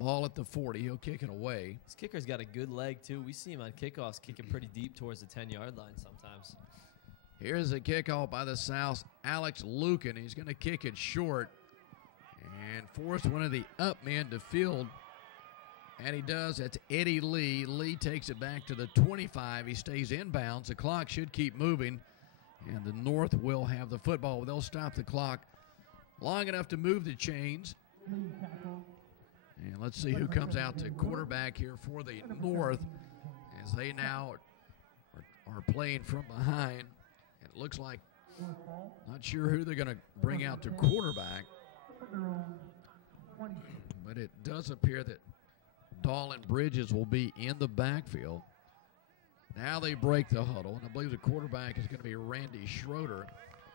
Ball at the 40. He'll kick it away. This kicker's got a good leg, too. We see him on kickoffs kicking pretty deep towards the 10-yard line sometimes. Here's a kickoff by the South. Alex Lucan. He's going to kick it short and force one of the up men to field. And he does. That's Eddie Lee. Lee takes it back to the 25. He stays inbounds. The clock should keep moving. And the North will have the football. They'll stop the clock long enough to move the chains. And let's see who comes out to quarterback here for the North as they now are playing from behind. And it looks like, not sure who they're going to bring out to quarterback. But it does appear that Dallin Bridges will be in the backfield. Now they break the huddle, and I believe the quarterback is going to be Randy Schroeder.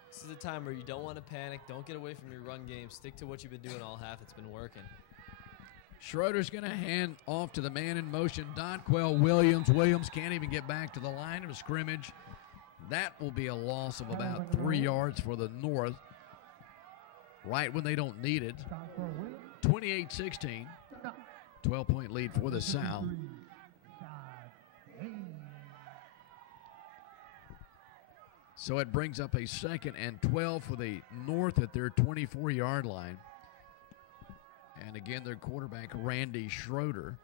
This is a time where you don't want to panic. Don't get away from your run game. Stick to what you've been doing all half. It's been working. Schroeder's going to hand off to the man in motion, Donquell Williams. Williams can't even get back to the line of scrimmage. That will be a loss of about 3 yards for the North, right when they don't need it. 28-16, 12-point lead for the South. So it brings up a 2nd and 12 for the North at their 24-yard line. And again, their quarterback, Randy Schroeder.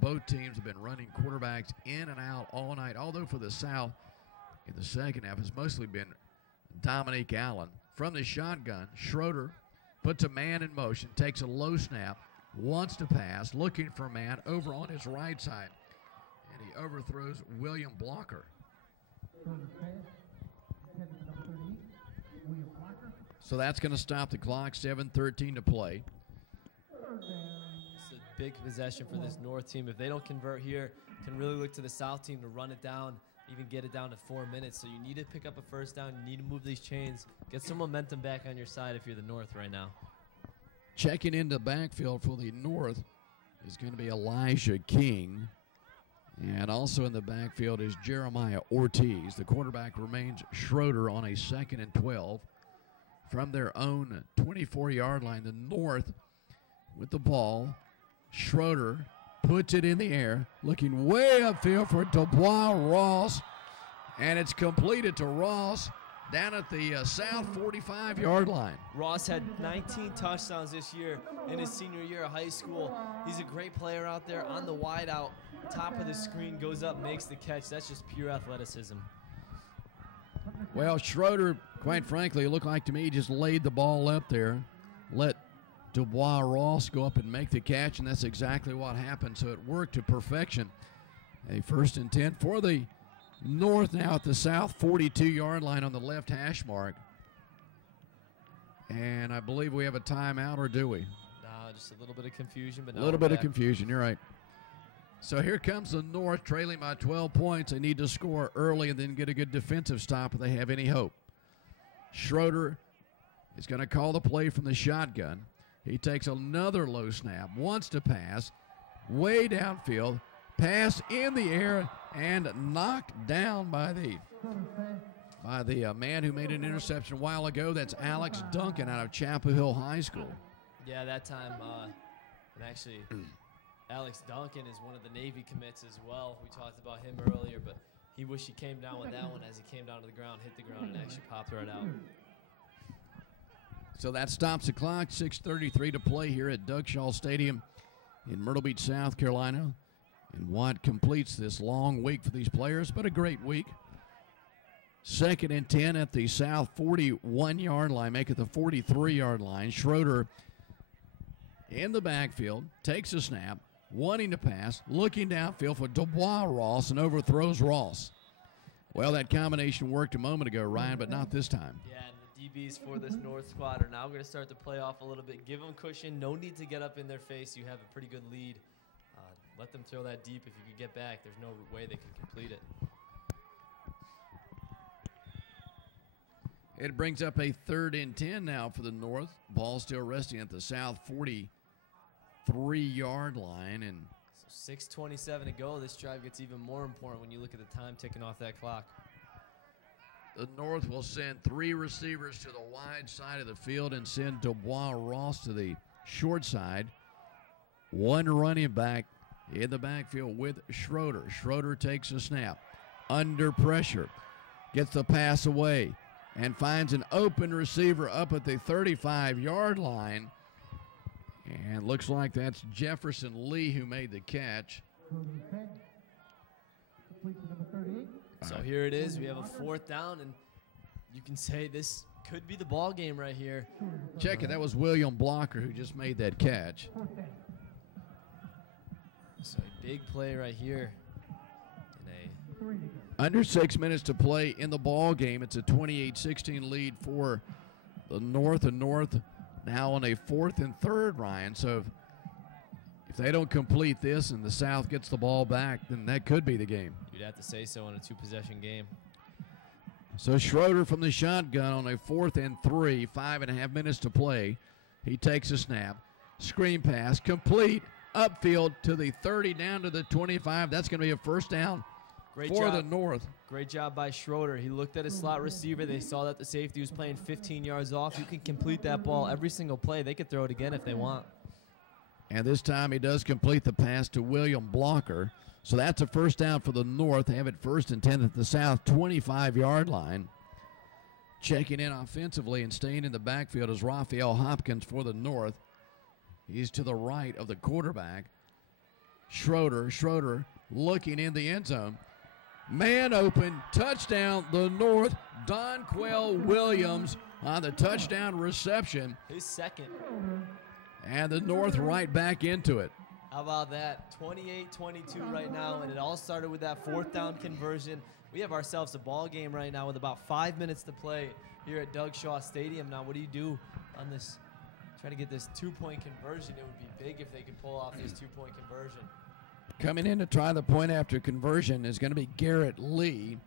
Both teams have been running quarterbacks in and out all night, although for the South in the second half it's mostly been Dominique Allen. From the shotgun, Schroeder puts a man in motion, takes a low snap, wants to pass, looking for a man over on his right side. And he overthrows William Blocker. So that's going to stop the clock, 7:13 to play. It's a big possession for this North team. If they don't convert here, can really look to the South team to run it down, even get it down to 4 minutes. So you need to pick up a first down. You need to move these chains. Get some momentum back on your side if you're the North right now. Checking into backfield for the North is going to be Elijah King. And also in the backfield is Jeremiah Ortiz. The quarterback remains Schroeder on a 2nd and 12. From their own 24-yard line, the North with the ball. Schroeder puts it in the air, looking way upfield for Dubois Ross. And it's completed to Ross down at the South 45-yard line. Ross had 19 touchdowns this year in his senior year of high school. He's a great player out there on the wide out. Top of the screen, goes up, makes the catch. That's just pure athleticism. Well, Schroeder, quite frankly, it looked like to me just laid the ball up there, let Dubois Ross go up and make the catch, and that's exactly what happened. So it worked to perfection. A 1st and 10 for the North now at the South 42-yard line on the left hash mark. And I believe we have a timeout, or do we? No, just a little bit of confusion. But a little bit of confusion, you're right. So here comes the North trailing by 12 points. They need to score early and then get a good defensive stop if they have any hope. Schroeder is going to call the play from the shotgun. He takes another low snap, wants to pass, way downfield, pass in the air, and knocked down by the man who made an interception a while ago. That's Alex Duncan out of Chapel Hill High School. Yeah, that time, and actually, Alex Duncan is one of the Navy commits as well. We talked about him earlier, but he wished he came down with that one as he came down to the ground, hit the ground, and actually popped right out. So that stops the clock. 6:33 to play here at Doug Shaw Stadium in Myrtle Beach, South Carolina. And what completes this long week for these players, but a great week. 2nd and 10 at the South 41-yard line, make it the 43-yard line. Schroeder in the backfield, takes a snap, wanting to pass, looking downfield for Dubois Ross, and overthrows Ross. Well, that combination worked a moment ago, Ryan, but not this time. Yeah, and the DBs for this North squad are now going to start to play off a little bit. Give them cushion. No need to get up in their face. You have a pretty good lead. Let them throw that deep. If you could get back, there's no way they can complete it. It brings up a 3rd and 10 now for the North. Ball still resting at the South 43-yard line. And so 6:27 to go. This drive gets even more important when you look at the time ticking off that clock. The North will send 3 receivers to the wide side of the field and send Dubois Ross to the short side. 1 running back in the backfield with Schroeder. Schroeder takes a snap. Under pressure. Gets the pass away and finds an open receiver up at the 35-yard line. And looks like that's Jefferson Lee who made the catch. So here it is. We have a 4th down, and you can say this could be the ball game right here. Check it. That was William Blocker who just made that catch. So a big play right here. Under 6 minutes to play in the ball game. It's a 28-16 lead for the North, and North now on a 4th and 3rd, Ryan. So if they don't complete this and the South gets the ball back, then that could be the game. You'd have to say so in a 2-possession game. So Schroeder from the shotgun on a 4th and 3, 5.5 minutes to play. He takes a snap. Screen pass, complete, upfield to the 30, down to the 25. That's going to be a 1st down for the North. Great job by Schroeder. He looked at his slot receiver. They saw that the safety was playing 15 yards off. You can complete that ball every single play. They could throw it again if they want. And this time he does complete the pass to William Blocker. So that's a 1st down for the North. They have it 1st and 10 at the South 25-yard line. Checking in offensively and staying in the backfield is Rapheal Hopkins for the North. He's to the right of the quarterback. Schroeder looking in the end zone. Man open, touchdown, the North. Donquell Williams on the touchdown reception. His 2nd. And the North right back into it. How about that? 28-22 right now, and it all started with that 4th down conversion. We have ourselves a ball game right now with about 5 minutes to play here at Doug Shaw Stadium. Now, what do you do on this? Try to get this 2-point conversion. It would be big if they could pull off this 2-point conversion. Coming in to try the point after conversion is going to be Garrett Lee.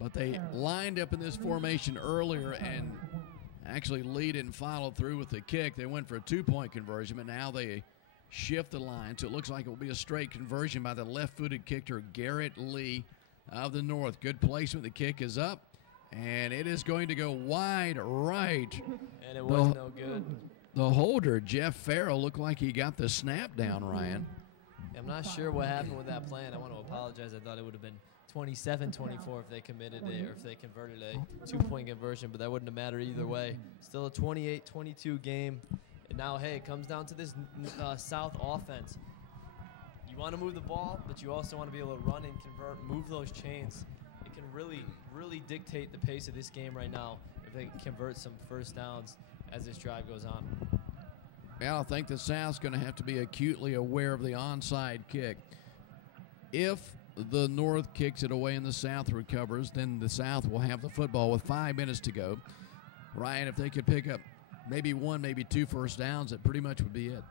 But they lined up in this formation earlier, and actually Lee didn't follow through with the kick. They went for a 2-point conversion, but now they shift the line. So it looks like it will be a straight conversion by the left-footed kicker, Garrett Lee of the North. Good placement. The kick is up, and it is going to go wide right. And it was no good. The holder, Jeff Farrell, looked like he got the snap down, Ryan. I'm not sure what happened with that plan. I want to apologize. I thought it would have been 27-24 if they committed it, or if they converted a 2-point conversion, but that wouldn't have mattered either way. Still a 28-22 game. And now, hey, it comes down to this South offense. You want to move the ball, but you also want to be able to run and convert, move those chains. It can really, really dictate the pace of this game right now if they can convert some 1st downs as this drive goes on. Well, I think the South's going to have to be acutely aware of the onside kick. If the North kicks it away and the South recovers, then the South will have the football with 5 minutes to go. Ryan, if they could pick up maybe 1, maybe 2 first downs, that pretty much would be it.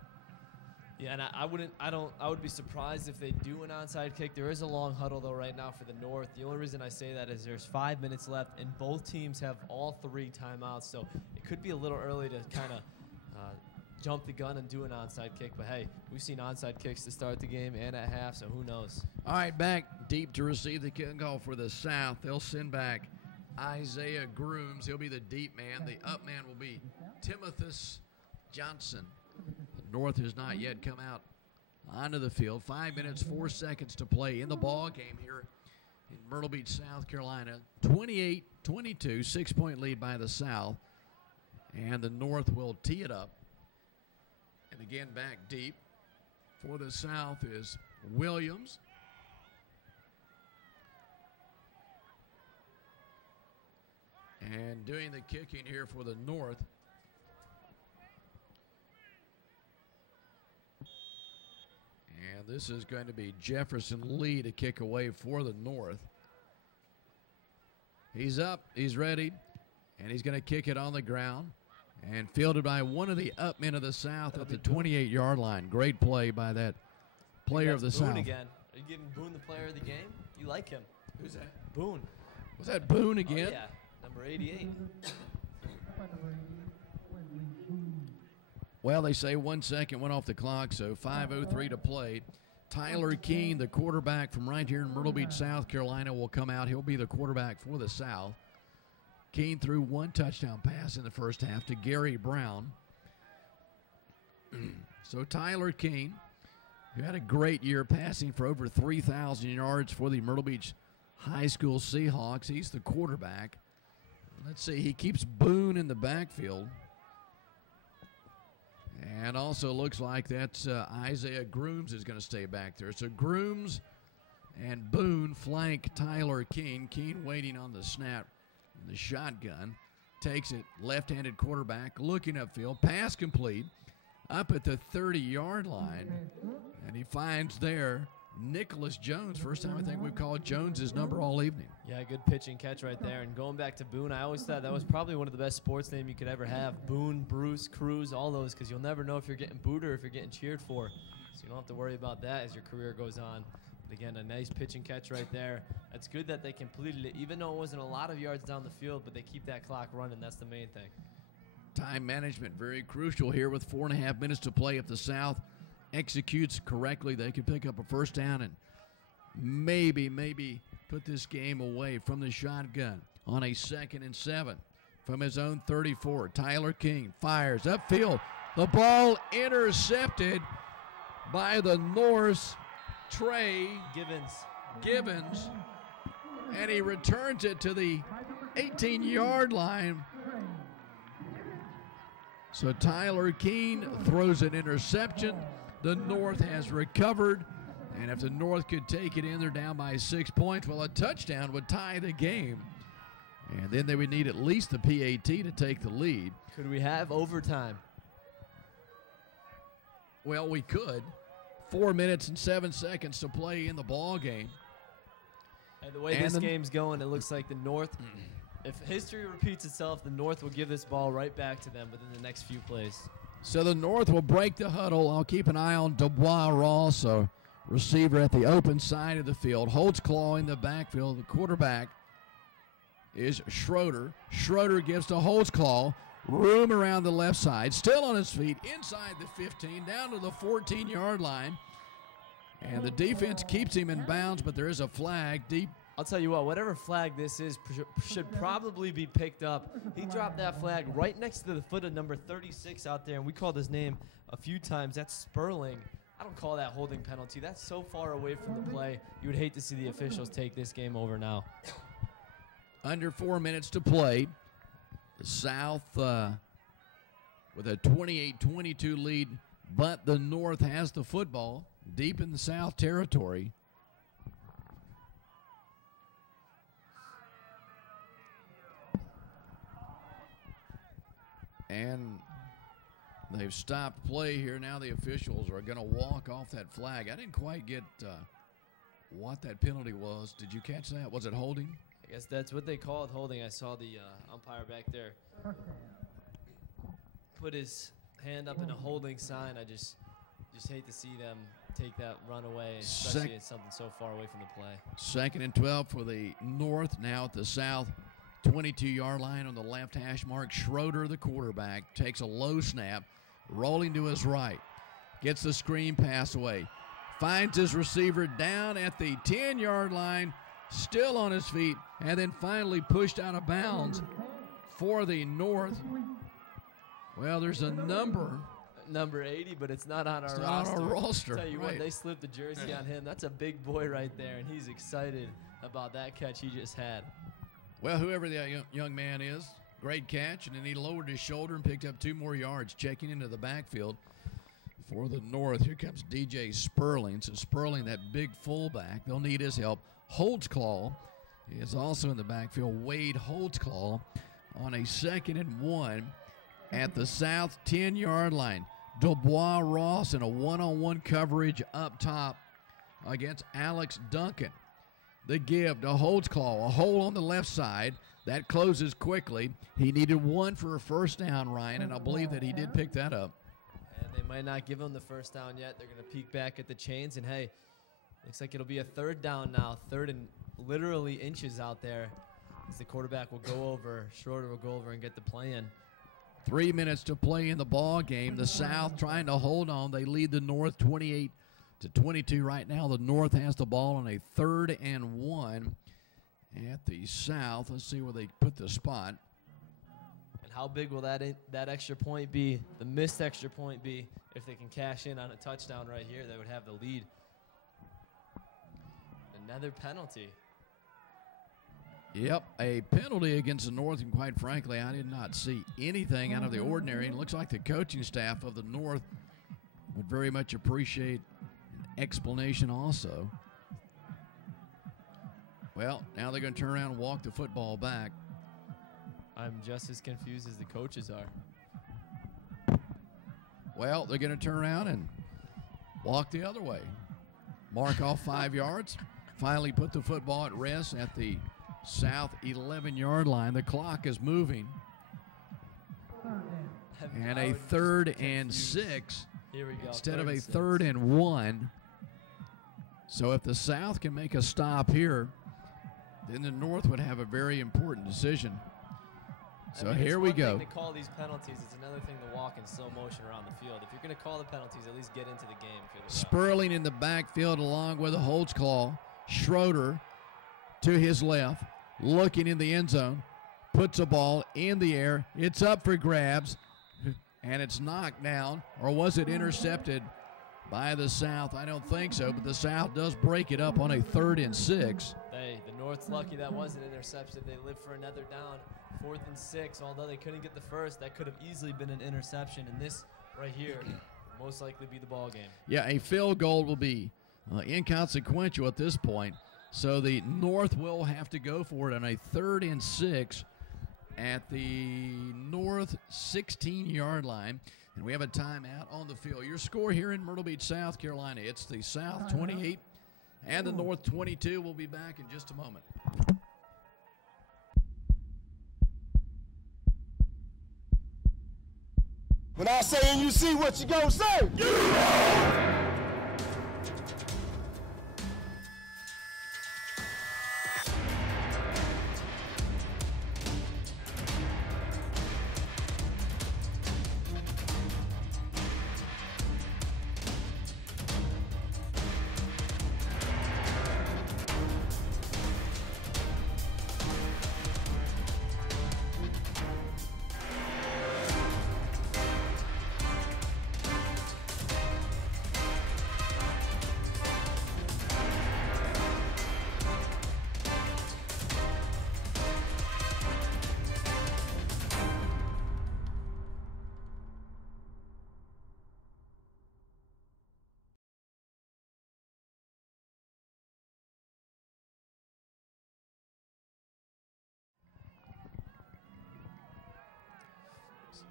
Yeah, and I would be surprised if they do an onside kick. There is a long huddle, though, right now for the North. The only reason I say that is there's 5 minutes left, and both teams have all 3 timeouts, so it could be a little early to kind of jump the gun and do an onside kick. But, hey, we've seen onside kicks to start the game and at half, so who knows. All right, back deep to receive the kickoff for the South. They'll send back Isaiah Grooms. He'll be the deep man. The up man will be Timothus Johnson. The North has not yet come out onto the field. 5 minutes, 4 seconds to play in the ball game here in Myrtle Beach, South Carolina. 28-22, 6-point lead by the South. And the North will tee it up. And again, back deep for the South is Williams. And doing the kicking here for the North and this is going to be Jefferson Lee to kick away for the North. He's up, he's ready, And he's going to kick it on the ground and fielded by one of the up men of the South at the 28-yard line. Great play by that player of the Boone South. again. Are you giving Boone the player of the game? You like him. Who's that? Boone. Was that Boone again? Oh, yeah, number 88. Well, they say 1 second went off the clock, so 5:03 to play. Tyler Keene, the quarterback from right here in Myrtle Beach, South Carolina, will come out. He'll be the quarterback for the South. Keene threw 1 touchdown pass in the first half to Gary Brown. So Tyler Keene, who had a great year passing for over 3,000 yards for the Myrtle Beach High School Seahawks. He's the quarterback. Let's see, he keeps Boone in the backfield. And also looks like that's Isaiah Grooms is going to stay back there. So Grooms and Boone flank Tyler Keene. Keene waiting on the snap. The shotgun takes it, left-handed quarterback looking upfield. Pass complete up at the 30-yard line. And he finds there Nicholas Jones. First time I think we've called Jones his number all evening. Yeah, good pitch and catch right there. And going back to Boone, I always thought that was probably one of the best sports names you could ever have. Boone, Bruce, Cruz, all those, because you'll never know if you're getting booed or if you're getting cheered for. So you don't have to worry about that as your career goes on. But again, a nice pitch and catch right there. It's good that they completed it, even though it wasn't a lot of yards down the field, but they keep that clock running. That's the main thing. Time management very crucial here with 4.5 minutes to play. If the South executes correctly, they could pick up a first down and maybe put this game away from the shotgun on a 2nd and 7 from his own 34. Tyler Keene fires upfield. The ball intercepted by the North's Trey Givens, and he returns it to the 18-yard line. So Tyler Keene throws an interception. The North has recovered. And if the North could take it in, they're down by 6 points. Well, a touchdown would tie the game. And then they would need at least the PAT to take the lead. Could we have overtime? Well, we could. 4 minutes and 7 seconds to play in the ball game. And the way this game's going, it looks like the North, if history repeats itself, the North will give this ball right back to them within the next few plays. So the North will break the huddle. I'll keep an eye on Dubois Ross, a receiver at the open side of the field. Holtzclaw in the backfield. The quarterback is Schroeder. Schroeder gives to Holtzclaw. Room around the left side. Still on his feet. Inside the 15. Down to the 14-yard line. And the defense keeps him in bounds, but there is a flag deep. I'll tell you what, whatever flag this is should probably be picked up. He dropped that flag right next to the foot of number 36 out there, and we called his name a few times. That's Sperling. I don't call that holding penalty. That's so far away from the play. You would hate to see the officials take this game over now. Under 4 minutes to play. The South with a 28-22 lead, but the North has the football deep in the South territory. And they've stopped play here. Now the officials are going to walk off that flag. I didn't quite get what that penalty was. Did you catch that? Was it holding? I guess that's what they call it, holding. I saw the umpire back there put his hand up in a holding sign. I just hate to see them take that run away, especially at something so far away from the play. 2nd and 12 for the North. Now at the South 22-yard line on the left hash mark. Schroeder, the quarterback, takes a low snap, rolling to his right. Gets the screen pass away. Finds his receiver down at the 10-yard line, still on his feet, and then finally pushed out of bounds for the North. Well, there's a number 80, but it's not on our roster. Not on our roster. Tell you what, they slipped the jersey on him. That's a big boy right there, and he's excited about that catch he just had. Well, whoever that young man is, great catch, and then he lowered his shoulder and picked up 2 more yards, checking into the backfield for the North. Here comes DJ Sperling. So Sperling, that big fullback, they'll need his help. Holtzclaw is also in the backfield. Wade Holtzclaw on a 2nd and 1 at the South 10-yard line. Dubois Ross in a one-on-one coverage up top against Alex Duncan. The give to Holtzclaw, a hole on the left side. That closes quickly. He needed one for a first down, Ryan, and I believe that he did pick that up. And they might not give him the first down yet. They're going to peek back at the chains, and hey, looks like it'll be a third down now. Third and literally inches out there as the quarterback will go over. Schroeder will go over and get the play in. 3 minutes to play in the ball game. The South trying to hold on. They lead the North 28-22 right now. The North has the ball on a 3rd and 1 at the South. Let's see where they put the spot. And how big will that extra point be, the missed extra point be, if they can cash in on a touchdown right here? They would have the lead. Another penalty. Yep, a penalty against the North, and quite frankly, I did not see anything out of the ordinary. And it looks like the coaching staff of the North would very much appreciate an explanation also. Well, now they're going to turn around and walk the football back. I'm just as confused as the coaches are. Well, they're going to turn around and walk the other way. Mark off 5 yards. Finally put the football at rest at the South 11-yard line. The clock is moving. And a 3rd and 6 Here we go, instead of a 6. 3rd and 1. So if the South can make a stop here, then the North would have a very important decision. So here we go. It's one thing to call these penalties. It's another thing to walk in slow motion around the field. If you're going to call the penalties, at least get into the game. Sperling in the backfield along with a Holtzclaw. Schroeder to his left, looking in the end zone, puts a ball in the air. It's up for grabs, and it's knocked down. Or was it intercepted by the South? I don't think so, but the South does break it up on a 3rd and 6. Hey, the North's lucky that wasn't interception. They live for another down. 4th and 6, although they couldn't get the first, that could have easily been an interception. And this right here will most likely be the ball game. Yeah, a field goal will be inconsequential at this point. So the North will have to go for it on a 3rd and 6 at the North 16-yard line. And we have a timeout on the field. Your score here in Myrtle Beach, South Carolina. It's the South 28 and the North 22. We'll be back in just a moment. When I say NUC, what you gonna say?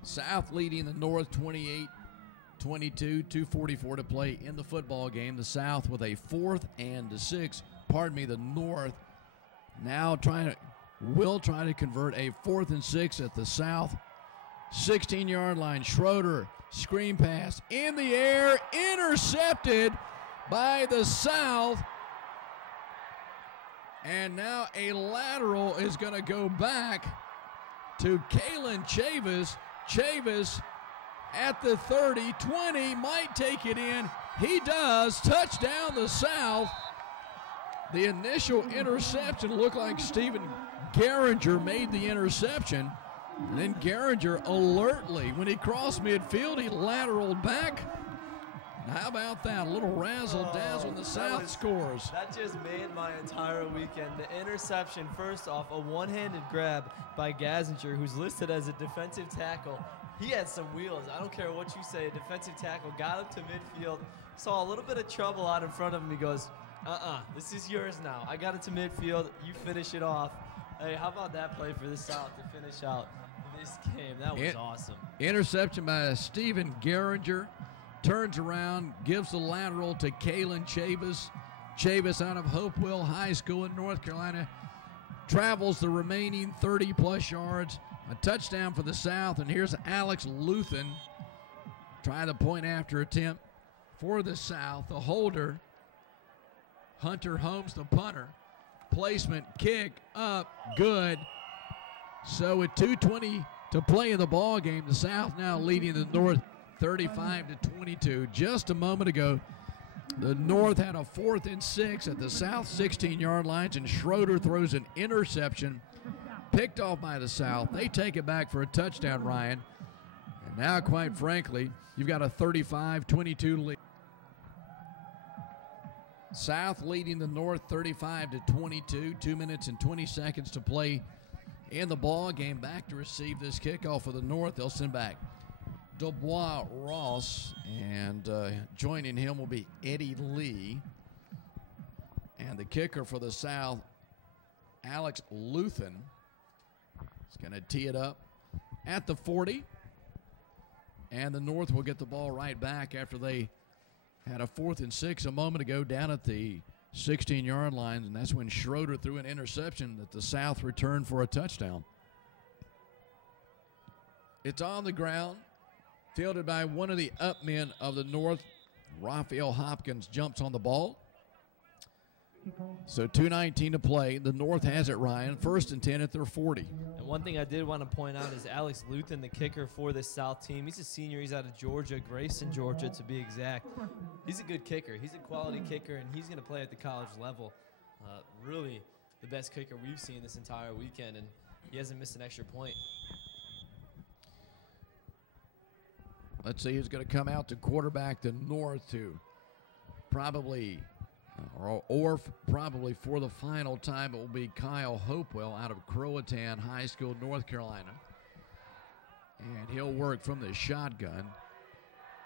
South leading the North 28-22, 2:44 to play in the football game. The South with a 4th and 6. Pardon me, the North now will try to convert a 4th and 6 at the South 16-yard line. Schroeder, screen pass in the air, intercepted by the South. And now a lateral is going to go back to Kalen Chavis. Chavis at the 30, 20, might take it in. He does. Touchdown the South. The initial interception looked like Stephen Garinger made the interception. And then Garinger alertly, when he crossed midfield, he lateraled back. And how about that? A little razzle-dazzle when the South scores. That just made my entire weekend. The interception, first off, a one-handed grab by Gazinger, who's listed as a defensive tackle. He had some wheels. I don't care what you say. A defensive tackle got up to midfield, saw a little bit of trouble out in front of him. He goes, this is yours now. I got it to midfield. You finish it off. Hey, how about that play for the South to finish out this game? That was awesome. Interception by Stephen Garinger. Turns around, gives the lateral to Kalen Chavis. Chavis out of Hopewell High School in North Carolina travels the remaining 30-plus yards. A touchdown for the South, and here's Alex Luthen. Try the point after attempt for the South. The holder, Hunter Holmes, the punter. Placement, kick, up, good. So with 2:20 to play in the ball game, the South now leading the North 35-22. Just a moment ago, the North had a 4th and 6 at the South 16-yard lines, and Schroeder throws an interception picked off by the South. They take it back for a touchdown, Ryan. And now, quite frankly, you've got a 35-22 lead. South leading the North 35-22. 2 minutes and 20 seconds to play in the ball game. Back to receive this kickoff for the North. They'll send back Dubois Ross, and joining him will be Eddie Lee. And the kicker for the South, Alex Luthen, is going to tee it up at the 40. And the North will get the ball right back after they had a 4th and 6 a moment ago down at the 16-yard line, and that's when Schroeder threw an interception that the South returned for a touchdown. It's on the ground, fielded by one of the up men of the North. Rapheal Hopkins jumps on the ball. So 2:19 to play. The North has it, Ryan. 1st and 10 at their 40. And one thing I did want to point out is Alex Luthen, the kicker for this South team. He's a senior. He's out of Georgia, Grayson, Georgia, to be exact. He's a good kicker. He's a quality kicker, and he's going to play at the college level. Really the best kicker we've seen this entire weekend, and he hasn't missed an extra point. Let's see who's going to come out to quarterback the North to probably probably for the final time. It will be Kyle Hopewell out of Croatan High School, North Carolina. And he'll work from the shotgun.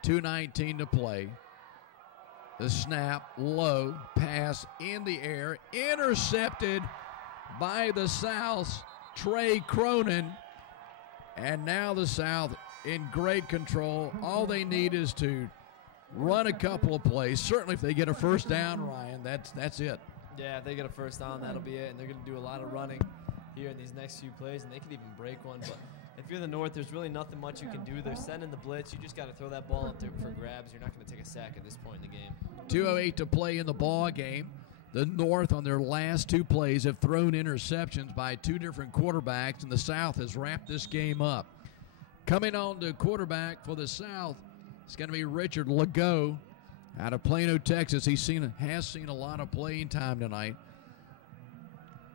2:19 to play. The snap, low, pass in the air, intercepted by the South's Trey Cronin. And now the South in great control. All they need is to run a couple of plays. Certainly if they get a first down, Ryan, that's it. Yeah, if they get a first down, that'll be it. And they're going to do a lot of running here in these next few plays, and they could even break one. But if you're the North, there's really nothing much you can do. They're sending the blitz. You just got to throw that ball up there for grabs. You're not going to take a sack at this point in the game. 2:08 to play in the ball game. The North on their last 2 plays have thrown interceptions by 2 different quarterbacks, and the South has wrapped this game up. Coming on to quarterback for the South, it's going to be Richard Legault out of Plano, Texas. He has seen a lot of playing time tonight.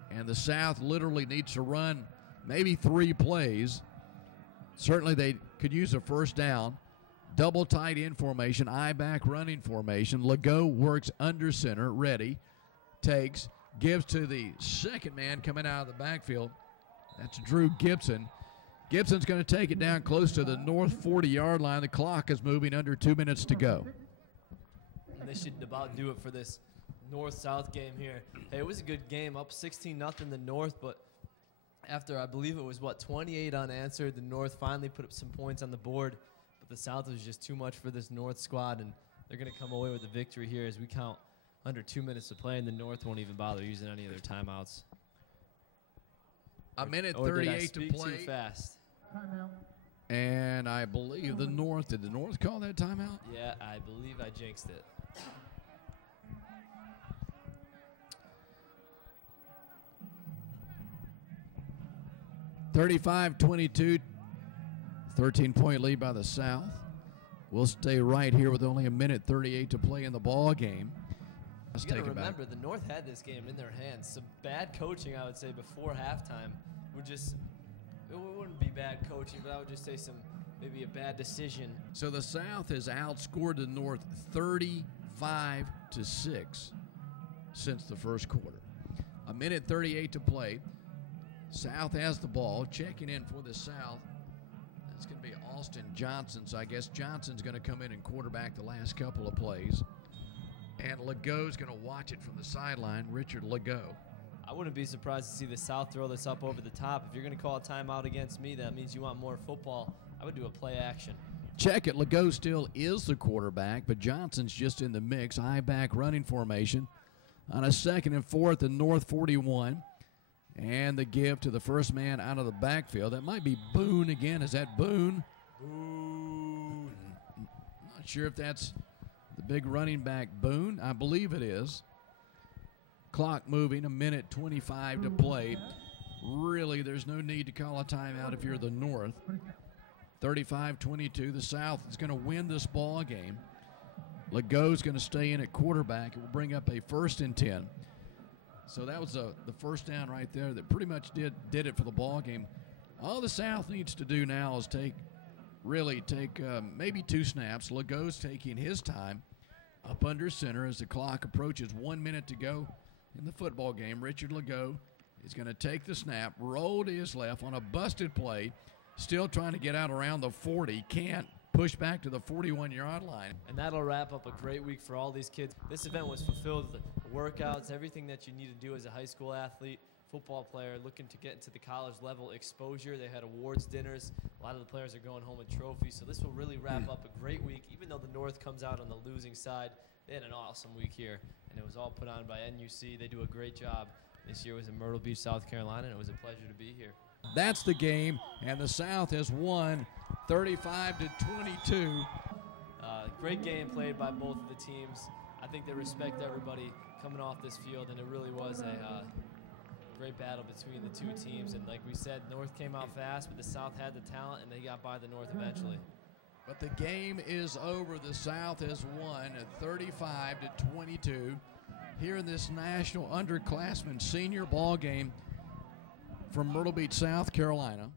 And the South literally needs to run maybe 3 plays. Certainly they could use a first down. Double tight end formation, I-back running formation. Legault works under center, ready, takes, gives to the second man coming out of the backfield. That's Drew Gibson. Gibson's going to take it down close to the North 40-yard line. The clock is moving, under 2 minutes to go. And they should about do it for this North-South game here. Hey, it was a good game, up 16-0 the North, but after I believe it was, 28 unanswered, the North finally put up some points on the board, but the South was just too much for this North squad, and they're going to come away with a victory here as we count under 2 minutes to play, and the North won't even bother using any of their timeouts. A minute 38 to play. Too fast. And I believe the North, did the North call that timeout? Yeah, I believe I jinxed it. (35-22), 13-point lead by the South. We'll stay right here with only a minute 38 to play in the ball game. Let's You take gotta it back. remember, the North had this game in their hands. Some bad coaching, I would say, before halftime would just, it wouldn't be bad coaching, but I would just say maybe a bad decision. So the South has outscored the North 35-6 since the first quarter. A minute 38 to play. South has the ball. Checking in for the South, it's going to be Austin Johnson. So I guess Johnson's going to come in and quarterback the last couple of plays. And Legault's going to watch it from the sideline, Richard Legault. I wouldn't be surprised to see the South throw this up over the top. If you're going to call a timeout against me, that means you want more football. I would do a play action. Check it. Legault still is the quarterback, but Johnson's just in the mix. I-back running formation. on a 2nd and 4 at North 41. And the give to the first man out of the backfield. That might be Boone again. Is that Boone? Boone. Not sure if that's the big running back Boone. I believe it is. Clock moving, 1:25 to play. Really, there's no need to call a timeout if you're the North. 35-22. The South is going to win this ball game. Legault's going to stay in at quarterback. It will bring up a 1st and 10. So that was the first down right there that pretty much did it for the ball game. All the South needs to do now is take maybe 2 snaps. Legault's taking his time up under center as the clock approaches 1 minute to go in the football game. Richard Legault is going to take the snap, roll to his left on a busted play, still trying to get out around the 40. Can't push back to the 41-yard line. And that'll wrap up a great week for all these kids. This event was fulfilled with workouts, everything that you need to do as a high school athlete, football player looking to get into the college level exposure. They had awards dinners. A lot of the players are going home with trophies. So this will really wrap up a great week. Even though the North comes out on the losing side, they had an awesome week here. And it was all put on by NUC. They do a great job. This year was in Myrtle Beach, South Carolina, and it was a pleasure to be here. That's the game, and the South has won 35-22. Great game played by both of the teams. I think they respect everybody coming off this field, and it really was a great battle between the two teams. And like we said, North came out fast, but the South had the talent, and they got by the North eventually. But the game is over. The South has won at 35-22 here in this National Underclassmen Senior ball game from Myrtle Beach, South Carolina.